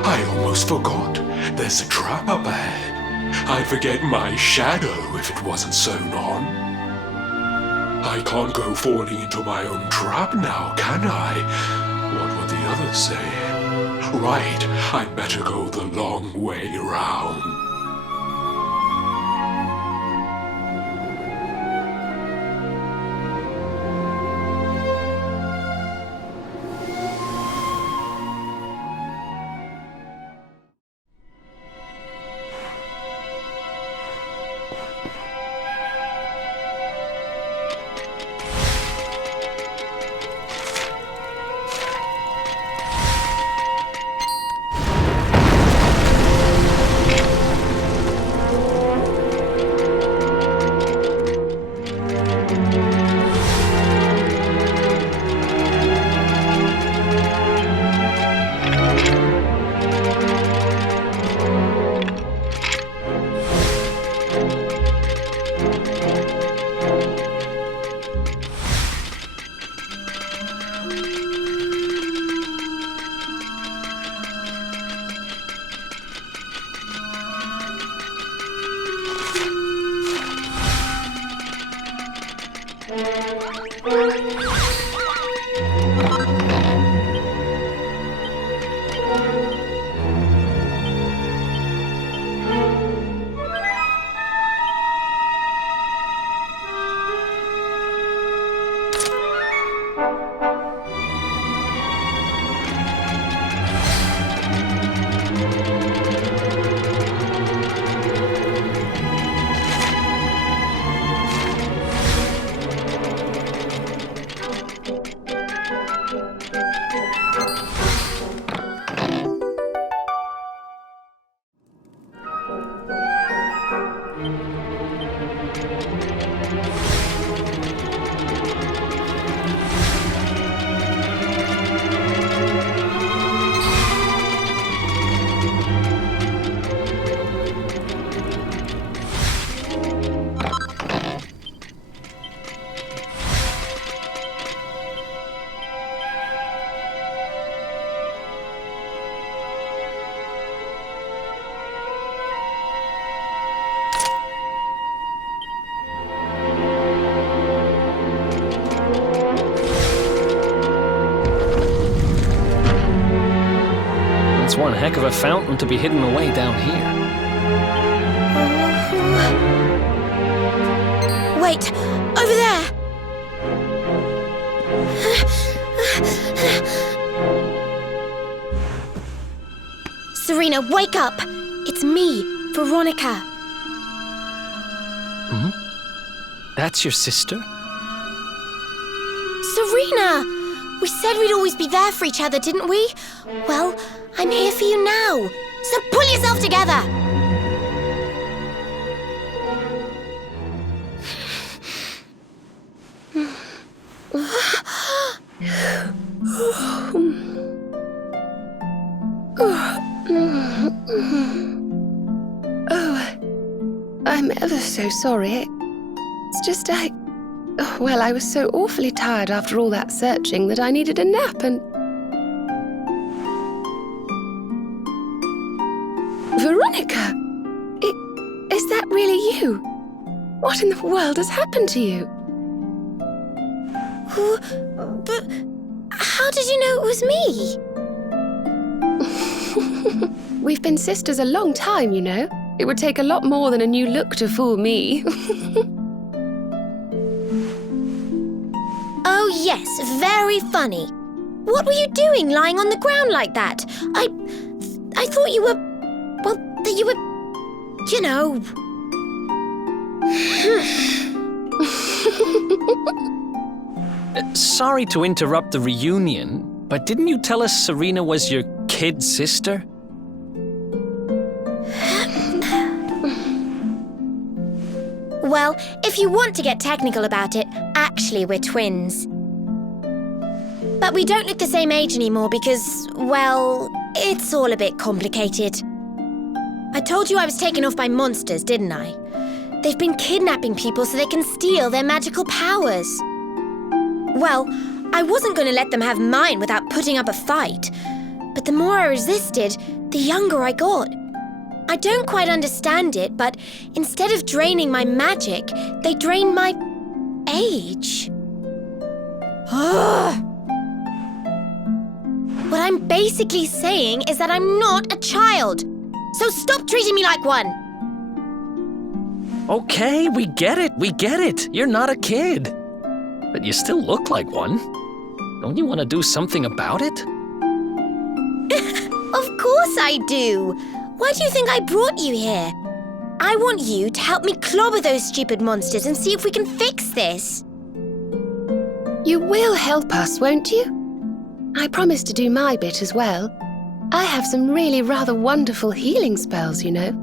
I almost forgot. There's a trap up ahead. I'd forget my shadow if it wasn't sewn on. I can't go falling into my own trap now, can I? What would the others say? Right, I'd better go the long way round. It's one heck of a fountain to be hidden away down here. Wait, over there! Serena, wake up! It's me, Veronica. That's your sister? Serena! We said we'd always be there for each other, didn't we? Well, I'm here for you now. So pull yourself together! Oh, I'm ever so sorry. It's just well, I was so awfully tired after all that searching that I needed a nap and... Veronica! Is that really you? What in the world has happened to you? But how did you know it was me? We've been sisters a long time, you know. It would take a lot more than a new look to fool me. Oh yes, very funny. What were you doing lying on the ground like that? I thought you were... well, that you were... you know... Sorry to interrupt the reunion, but didn't you tell us Serena was your kid sister? Well, if you want to get technical about it, actually we're twins. But we don't look the same age anymore because, well, it's all a bit complicated. I told you I was taken off by monsters, didn't I? They've been kidnapping people so they can steal their magical powers. Well, I wasn't going to let them have mine without putting up a fight. But the more I resisted, the younger I got. I don't quite understand it, but instead of draining my magic, they drain my age. What I'm basically saying is that I'm not a child. So stop treating me like one. Okay, we get it. You're not a kid. But you still look like one. Don't you want to do something about it? Of course I do. Why do you think I brought you here? I want you to help me clobber those stupid monsters and see if we can fix this. You will help us, won't you? I promise to do my bit as well. I have some really rather wonderful healing spells, you know.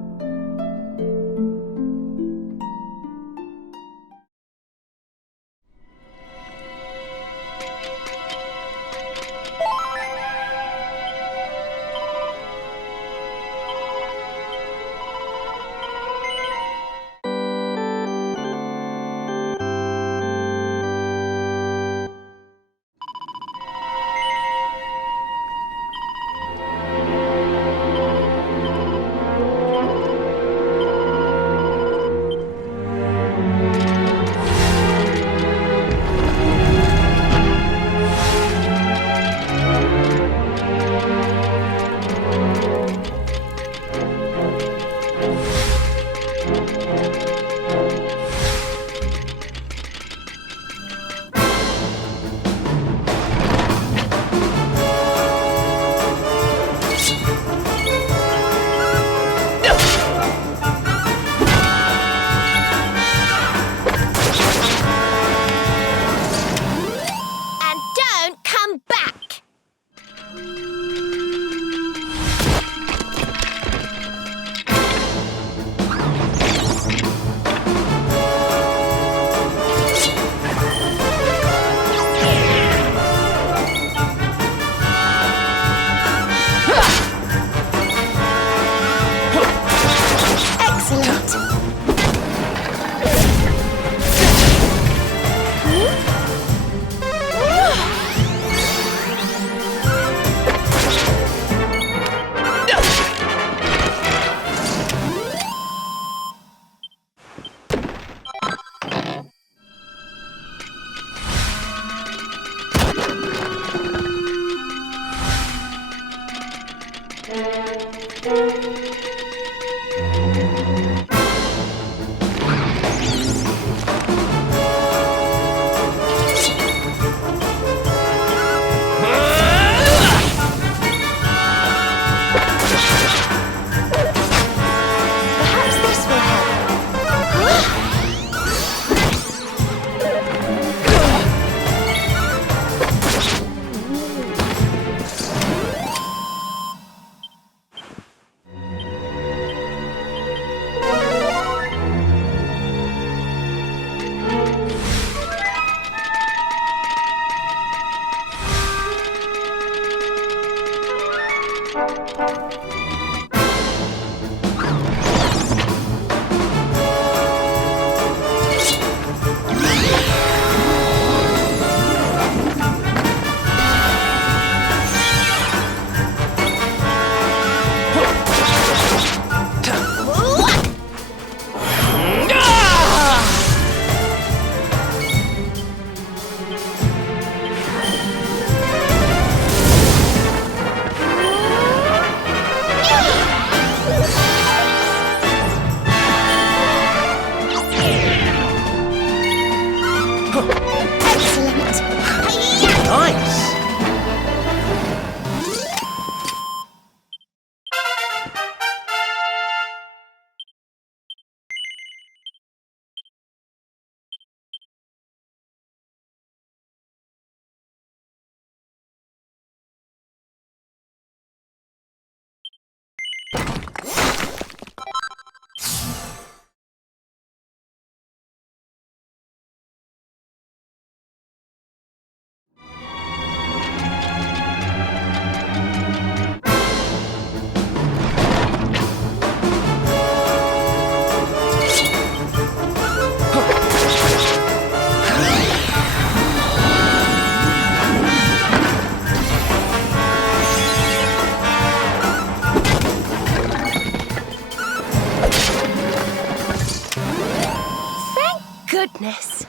goodness.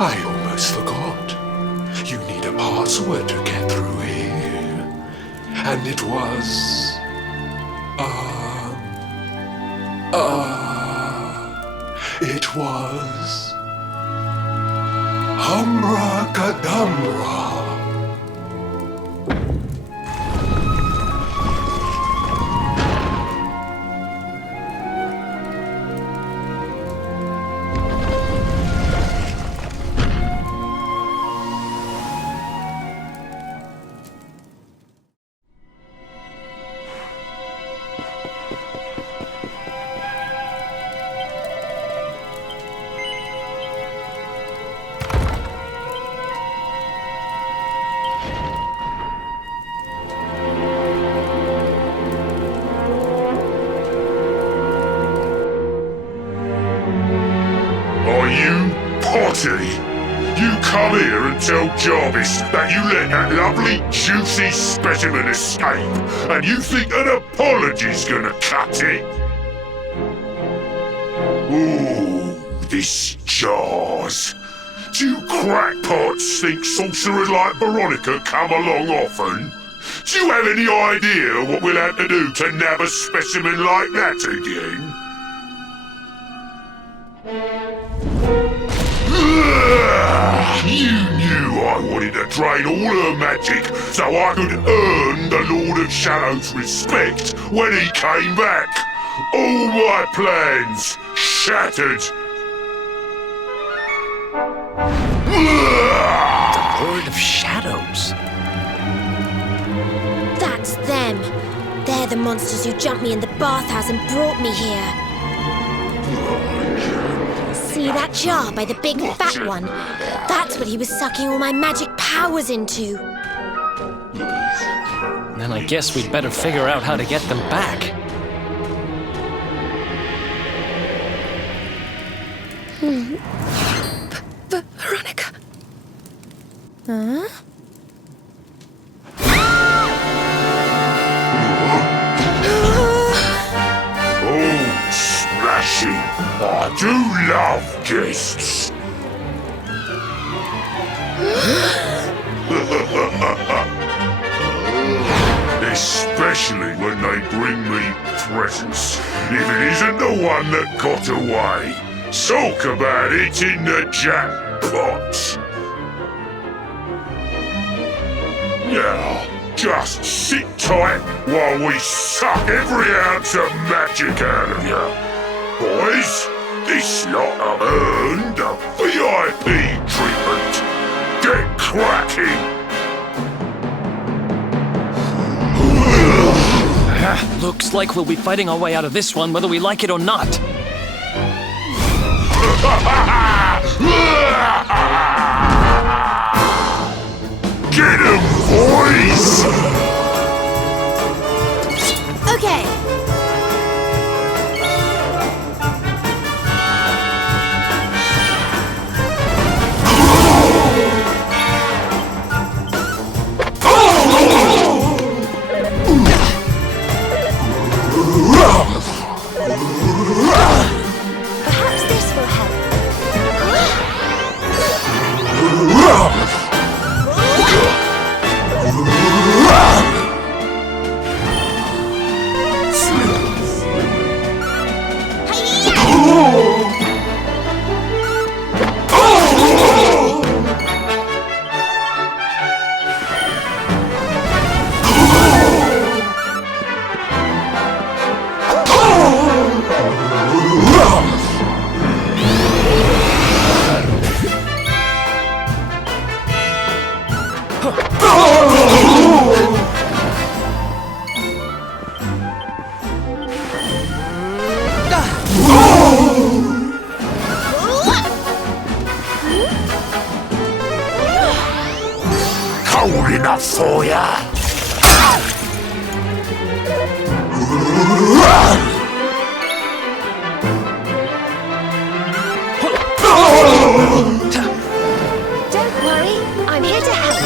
I almost forgot. You need a password to get through here. And it was... it was... Humracadabra. You come here and tell Jarvis that you let that lovely, juicy specimen escape, and you think an apology's gonna cut it? Ooh, this jars. Do you crackpots think sorcerers like Veronica come along often? Do you have any idea what we'll have to do to nab a specimen like that again? You knew I wanted to drain all her magic so I could earn the Lord of Shadow's respect when he came back. All my plans shattered. The Lord of Shadows? That's them. They're the monsters who jumped me in the bathhouse and brought me here. See that jar by the big fat one? That's what he was sucking all my magic powers into. Then I guess we'd better figure out how to get them back. Veronica. Huh? Oh, smashing! I do love guests! Especially when they bring me presents, if it isn't the one that got away. Talk about it in the jackpot! Now, just sit tight while we suck every ounce of magic out of you. Boys, this lot have earned a VIP treatment. Get cracking! Looks like we'll be fighting our way out of this one whether we like it or not. Get him, boys! Okay. Perhaps this will help. Cold enough for ya! Don't worry, I'm here to help.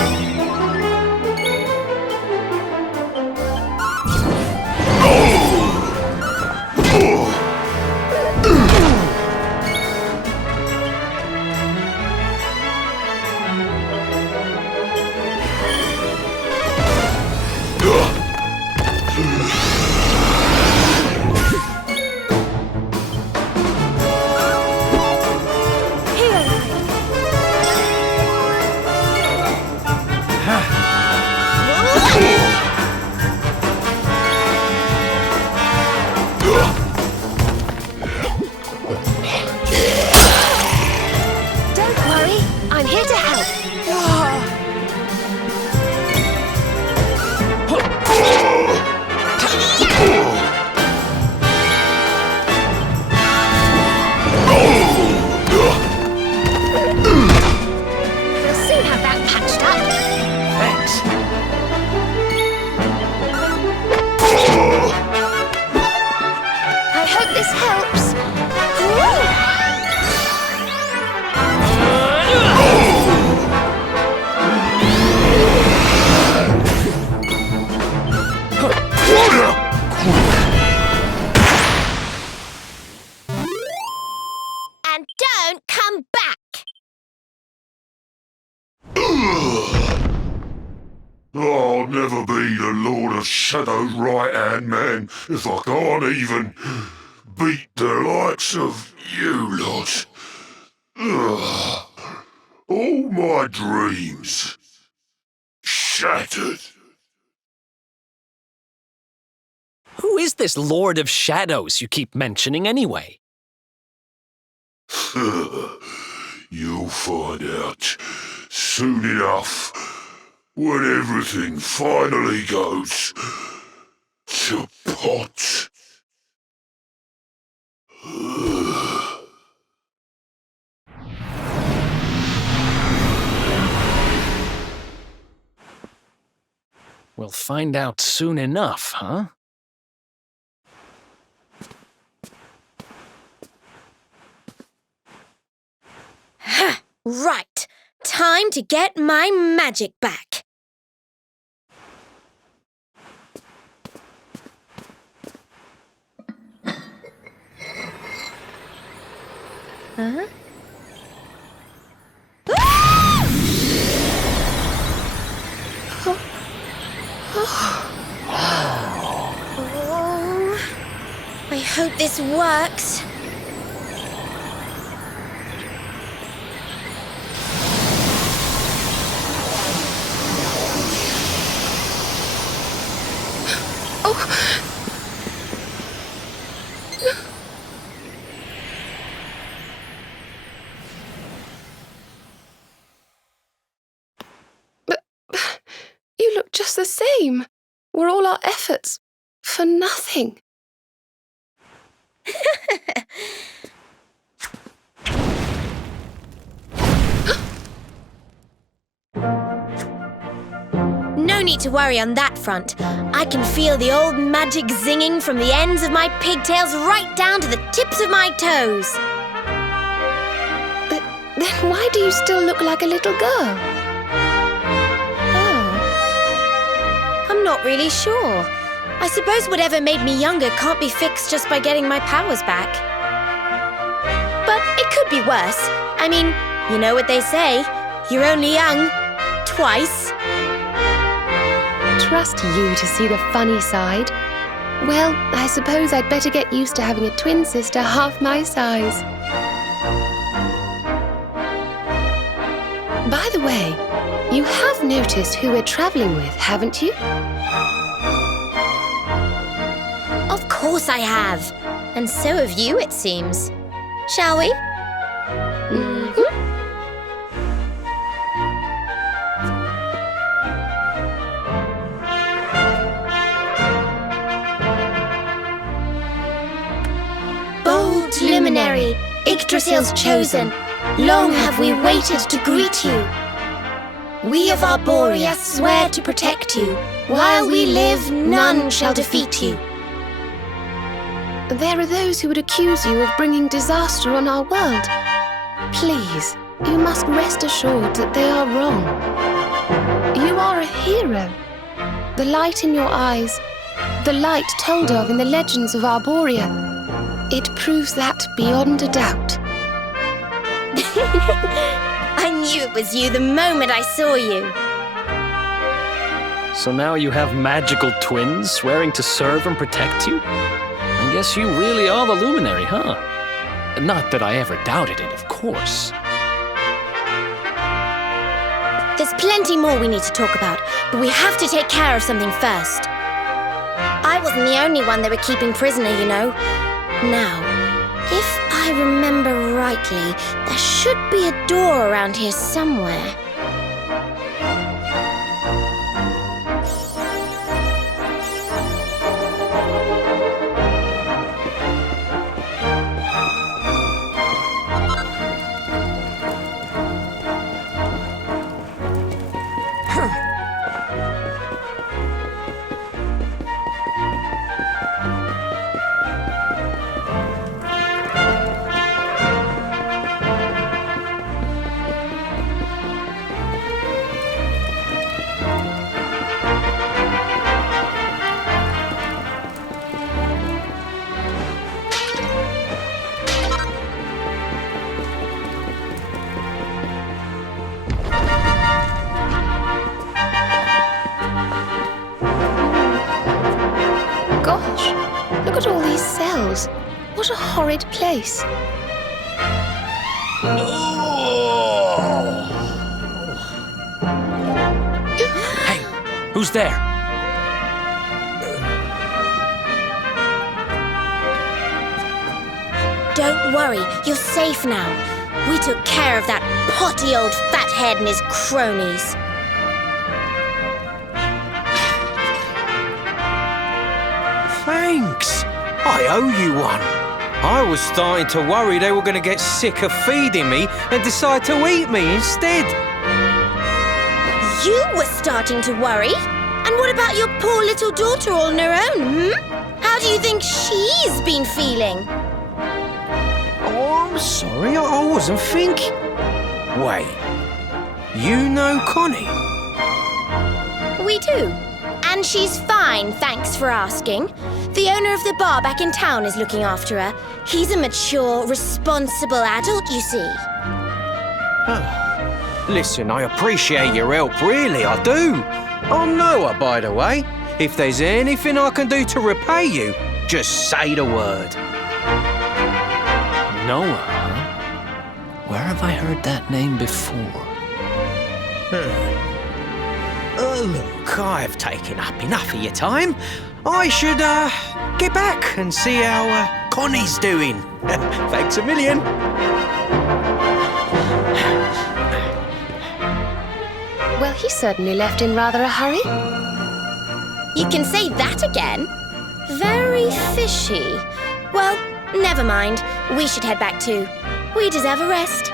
I'll never be the Lord of Shadow's right-hand man if I can't even beat the likes of you lot. Ugh. All my dreams shattered. Who is this Lord of Shadows you keep mentioning anyway? You'll find out soon enough when everything finally goes to pot. We'll find out soon enough, huh? Right. Time to get my magic back. Huh? Oh, I hope this works. You look just the same. Were all our efforts for nothing? No need to worry on that front. I can feel the old magic zinging from the ends of my pigtails right down to the tips of my toes. But then why do you still look like a little girl? I'm not really sure. I suppose whatever made me younger can't be fixed just by getting my powers back. But it could be worse. I mean, you know what they say. You're only young twice. Trust you to see the funny side. Well, I suppose I'd better get used to having a twin sister half my size. By the way, you have noticed who we're traveling with, haven't you? Of course I have. And so have you, it seems. Shall we? Bold luminary, Yggdrasil's chosen, long have we waited to greet you. We of Arborea swear to protect you. While we live, none shall defeat you. There are those who would accuse you of bringing disaster on our world. Please, you must rest assured that they are wrong. You are a hero. The light in your eyes, the light told of in the legends of Arborea, it proves that beyond a doubt. I knew it was you the moment I saw you. So now you have magical twins swearing to serve and protect you? I guess you really are the luminary, huh? Not that I ever doubted it, of course. There's plenty more we need to talk about, but we have to take care of something first. I wasn't the only one they were keeping prisoner, you know. Now, if I remember rightly, there should be a door around here somewhere. animals. What a horrid place. Hey, who's there? Don't worry, you're safe now. We took care of that potty old fathead and his cronies. Thanks. I owe you one. I was starting to worry they were going to get sick of feeding me and decide to eat me instead. You were starting to worry? And what about your poor little daughter all on her own, How do you think she's been feeling? Oh, I'm sorry, I wasn't thinking. Wait, you know Connie? We do. And she's fine, thanks for asking. The owner of the bar back in town is looking after her. He's a mature, responsible adult, you see. Listen, I appreciate your help, really, I do. I'm Noah, by the way. If there's anything I can do to repay you, just say the word. Noah, huh? Where have I heard that name before? Look, I've taken up enough of your time. I should, get back and see how, Connie's doing. Thanks a million. Well, he certainly left in rather a hurry. You can say that again. Very fishy. Well, never mind. We should head back too. We deserve a rest.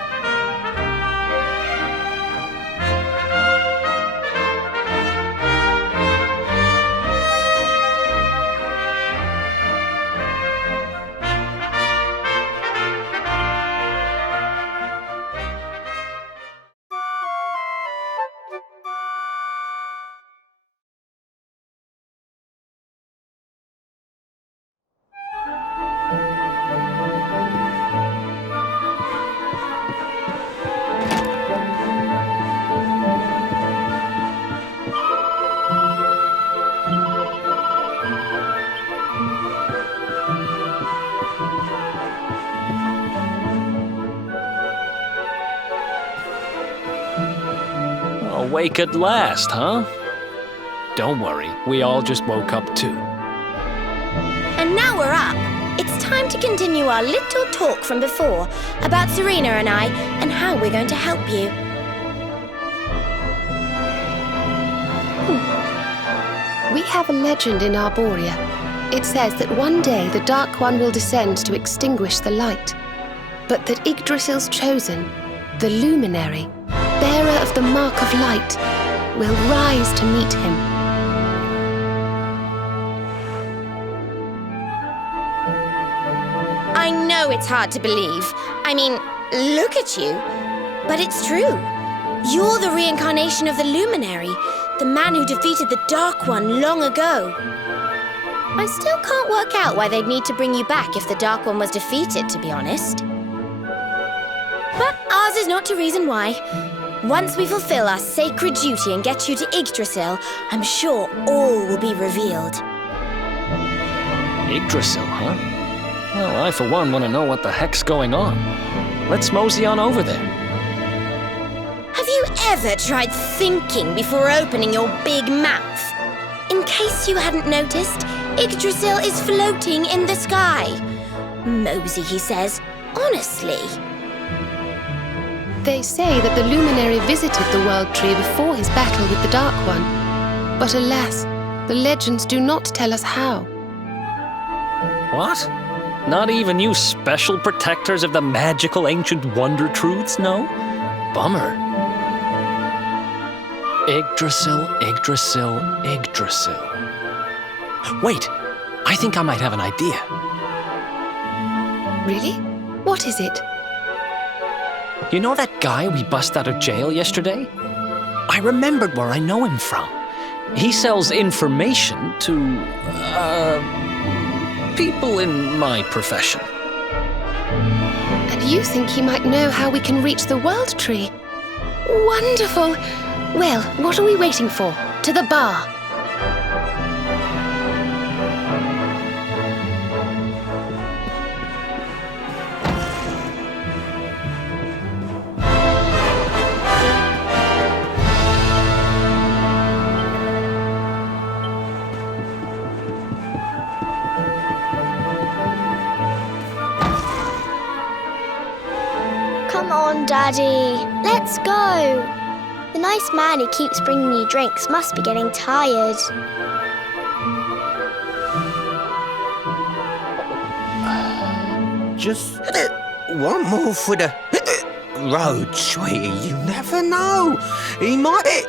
Awake at last, huh? Don't worry, we all just woke up too. And now we're up. It's time to continue our little talk from before about Serena and I and how we're going to help you. We have a legend in Arborea. It says that one day the Dark One will descend to extinguish the light, but that Yggdrasil's chosen, the Luminary, bearer of the Mark of Light, will rise to meet him. I know it's hard to believe. I mean, look at you. But it's true. You're the reincarnation of the Luminary, the man who defeated the Dark One long ago. I still can't work out why they'd need to bring you back if the Dark One was defeated, to be honest. But ours is not to reason why. Once we fulfill our sacred duty and get you to Yggdrasil, I'm sure all will be revealed. Yggdrasil, huh? Well, I for one want to know what the heck's going on. Let's mosey on over there. Have you ever tried thinking before opening your big mouth? In case you hadn't noticed, Yggdrasil is floating in the sky. Mosey, he says. Honestly. They say that the Luminary visited the World Tree before his battle with the Dark One. But alas, the legends do not tell us how. What? Not even you special protectors of the magical ancient wonder truths, no? Bummer. Yggdrasil, Yggdrasil, Yggdrasil. Wait, I think I might have an idea. Really? What is it? You know that guy we bust out of jail yesterday? I remembered where I know him from. He sells information to, people in my profession. And you think he might know how we can reach the World Tree? Wonderful! Well, what are we waiting for? To the bar! Buddy, let's go. The nice man who keeps bringing you drinks must be getting tired. Just one more for the road, sweetie. You never know. He might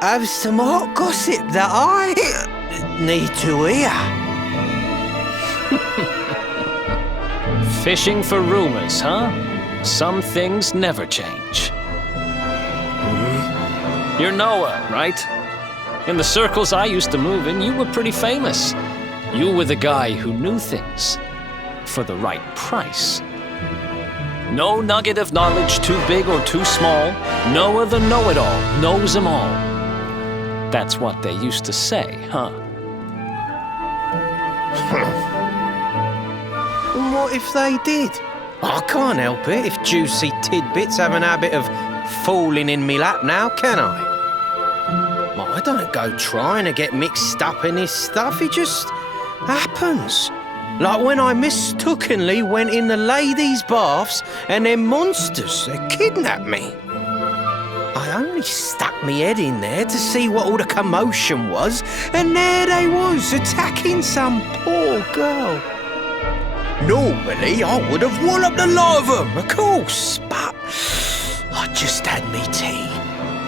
have some hot gossip that I need to hear. Fishing for rumors, huh? Some things never change. You're Noah, right? In the circles I used to move in, you were pretty famous. You were the guy who knew things for the right price. No nugget of knowledge too big or too small. Noah the know-it-all knows them all. That's what they used to say, huh? What if they did? I can't help it if juicy tidbits have an habit of falling in me lap now, can I? I don't go trying to get mixed up in this stuff, it just happens. Like when I mistakenly went in the ladies' baths and them monsters, they kidnapped me. I only stuck me head in there to see what all the commotion was, and there they was, attacking some poor girl. Normally, I would have walloped the lot of them, of course, but I just had me tea.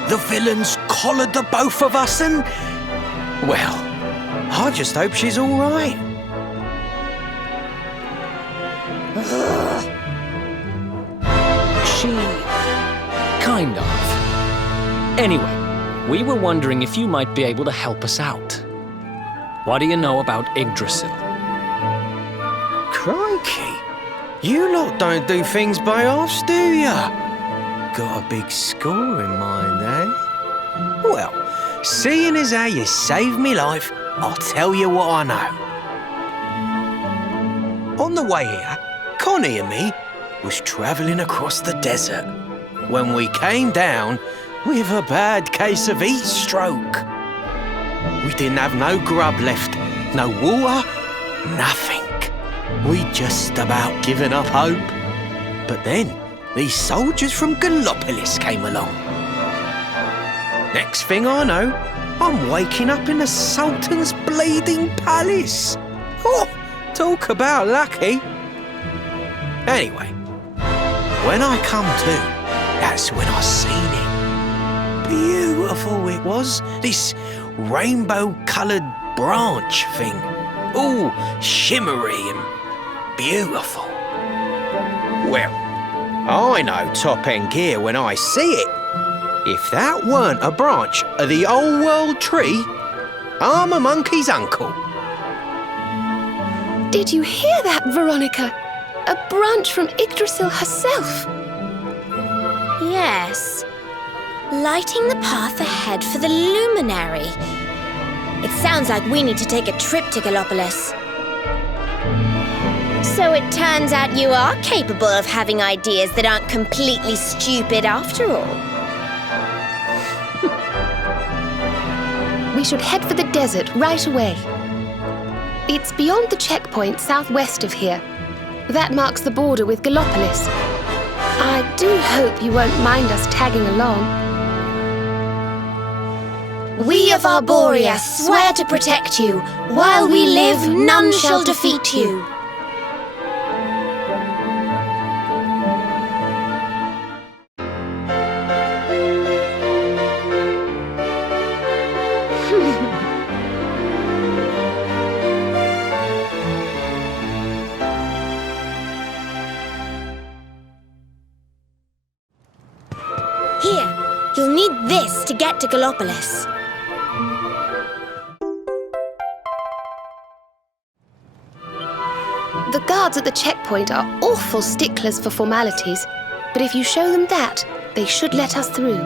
The villains collared the both of us and, well, I just hope she's all right. She... kind of. Anyway, we were wondering if you might be able to help us out. What do you know about Yggdrasil? Crikey, you lot don't do things by halves, do ya? Got a big score in mind, eh? Well, seeing as how you saved me life, I'll tell you what I know. On the way here, Connie and me was travelling across the desert when we came down with a bad case of heat stroke. We didn't have no grub left, no water, nothing. We'd just about given up hope. But then, these soldiers from Gallopolis came along. Next thing I know, I'm waking up in the Sultan's bleeding palace. Oh, talk about lucky. Anyway, when I come to, that's when I seen it. Beautiful it was, this rainbow-coloured branch thing. All shimmery and beautiful. Well, I know top-end gear when I see it. If that weren't a branch of the old world tree, I'm a monkey's uncle. Did you hear that, Veronica? A branch from Yggdrasil herself. Yes. Lighting the path ahead for the luminary. It sounds like we need to take a trip to Gallopolis. So it turns out you are capable of having ideas that aren't completely stupid after all. We should head for the desert right away. It's beyond the checkpoint southwest of here. That marks the border with Gallopolis. I do hope you won't mind us tagging along. We of Arborea swear to protect you. While we live, none shall defeat you. Here, you'll need this to get to Gallopolis. The guards at the checkpoint are awful sticklers for formalities, but if you show them that, they should let us through.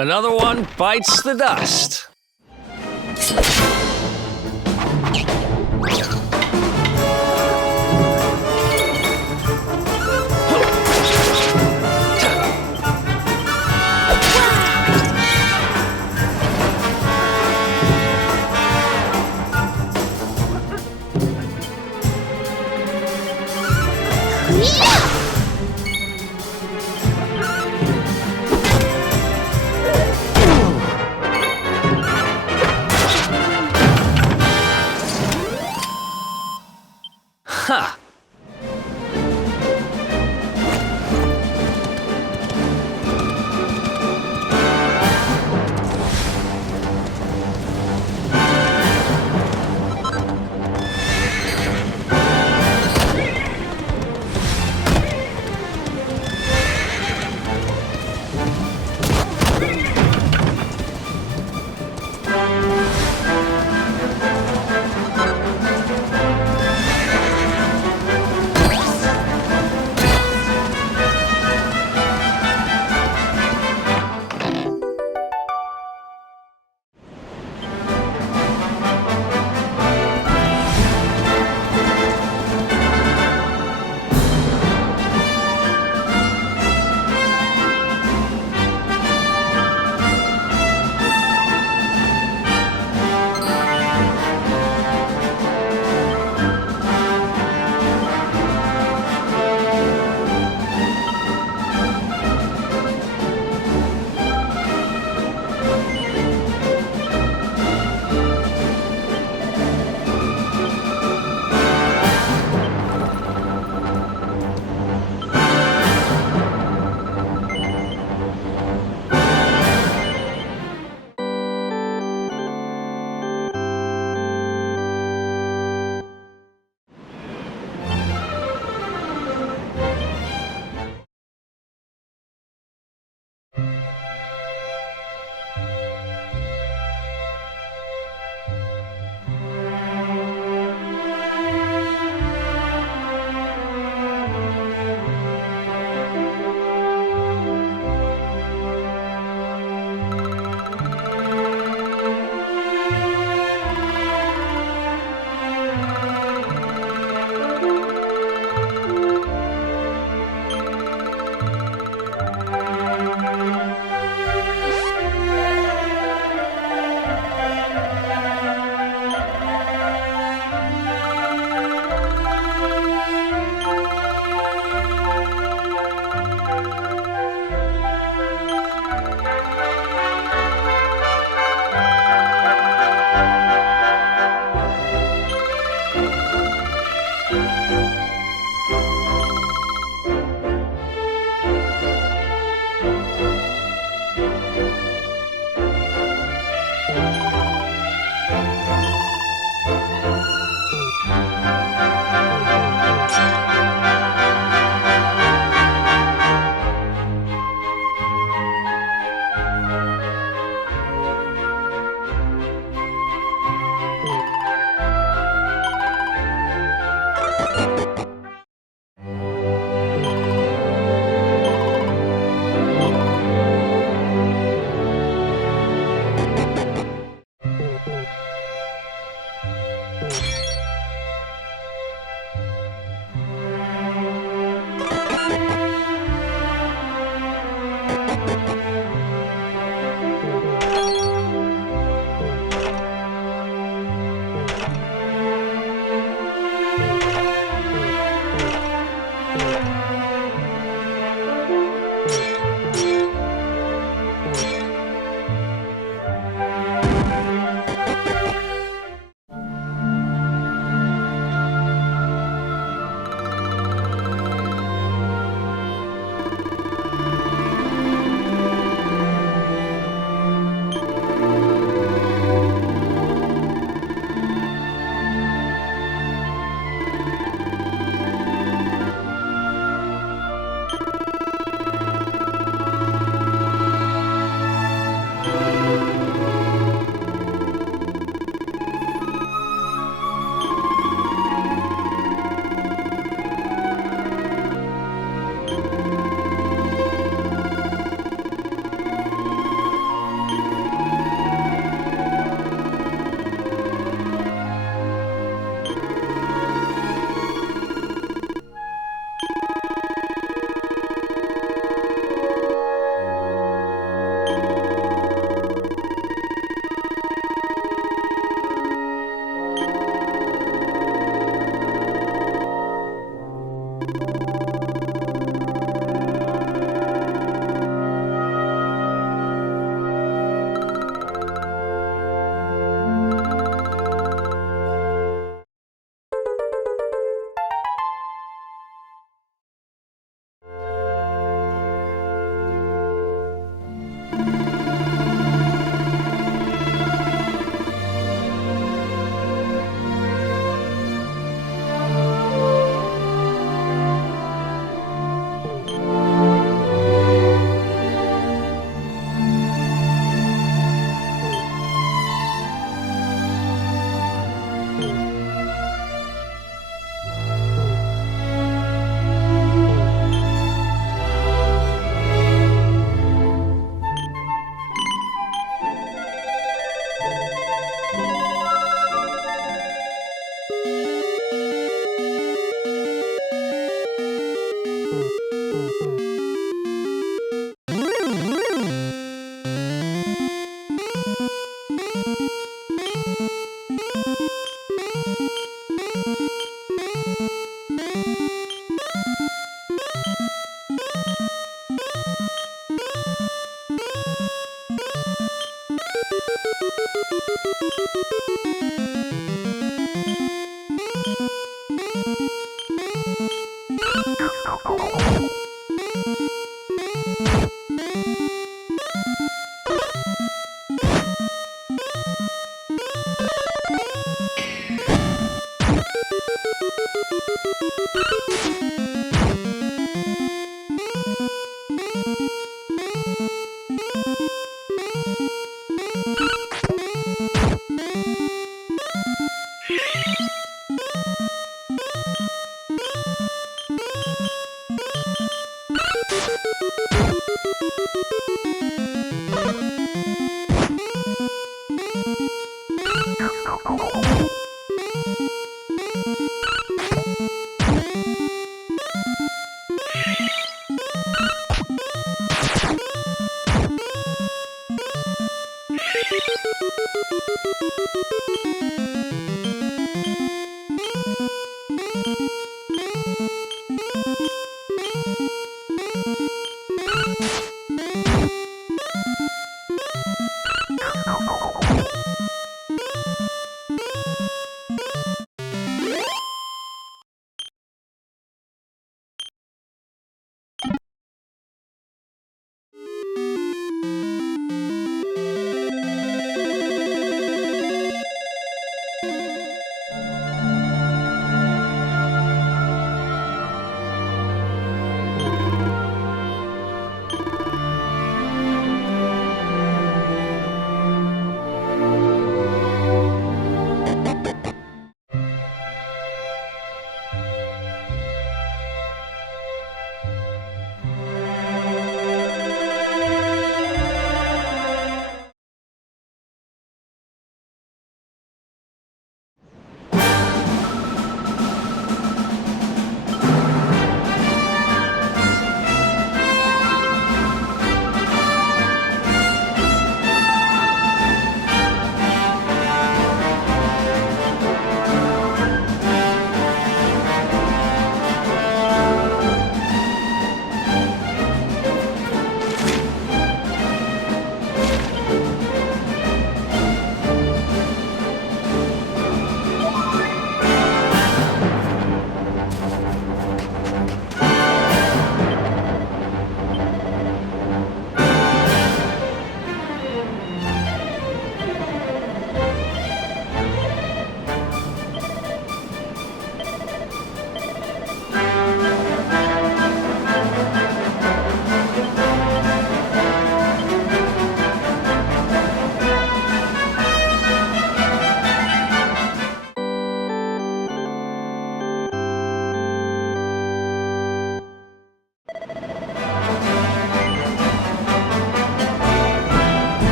Another one bites the dust.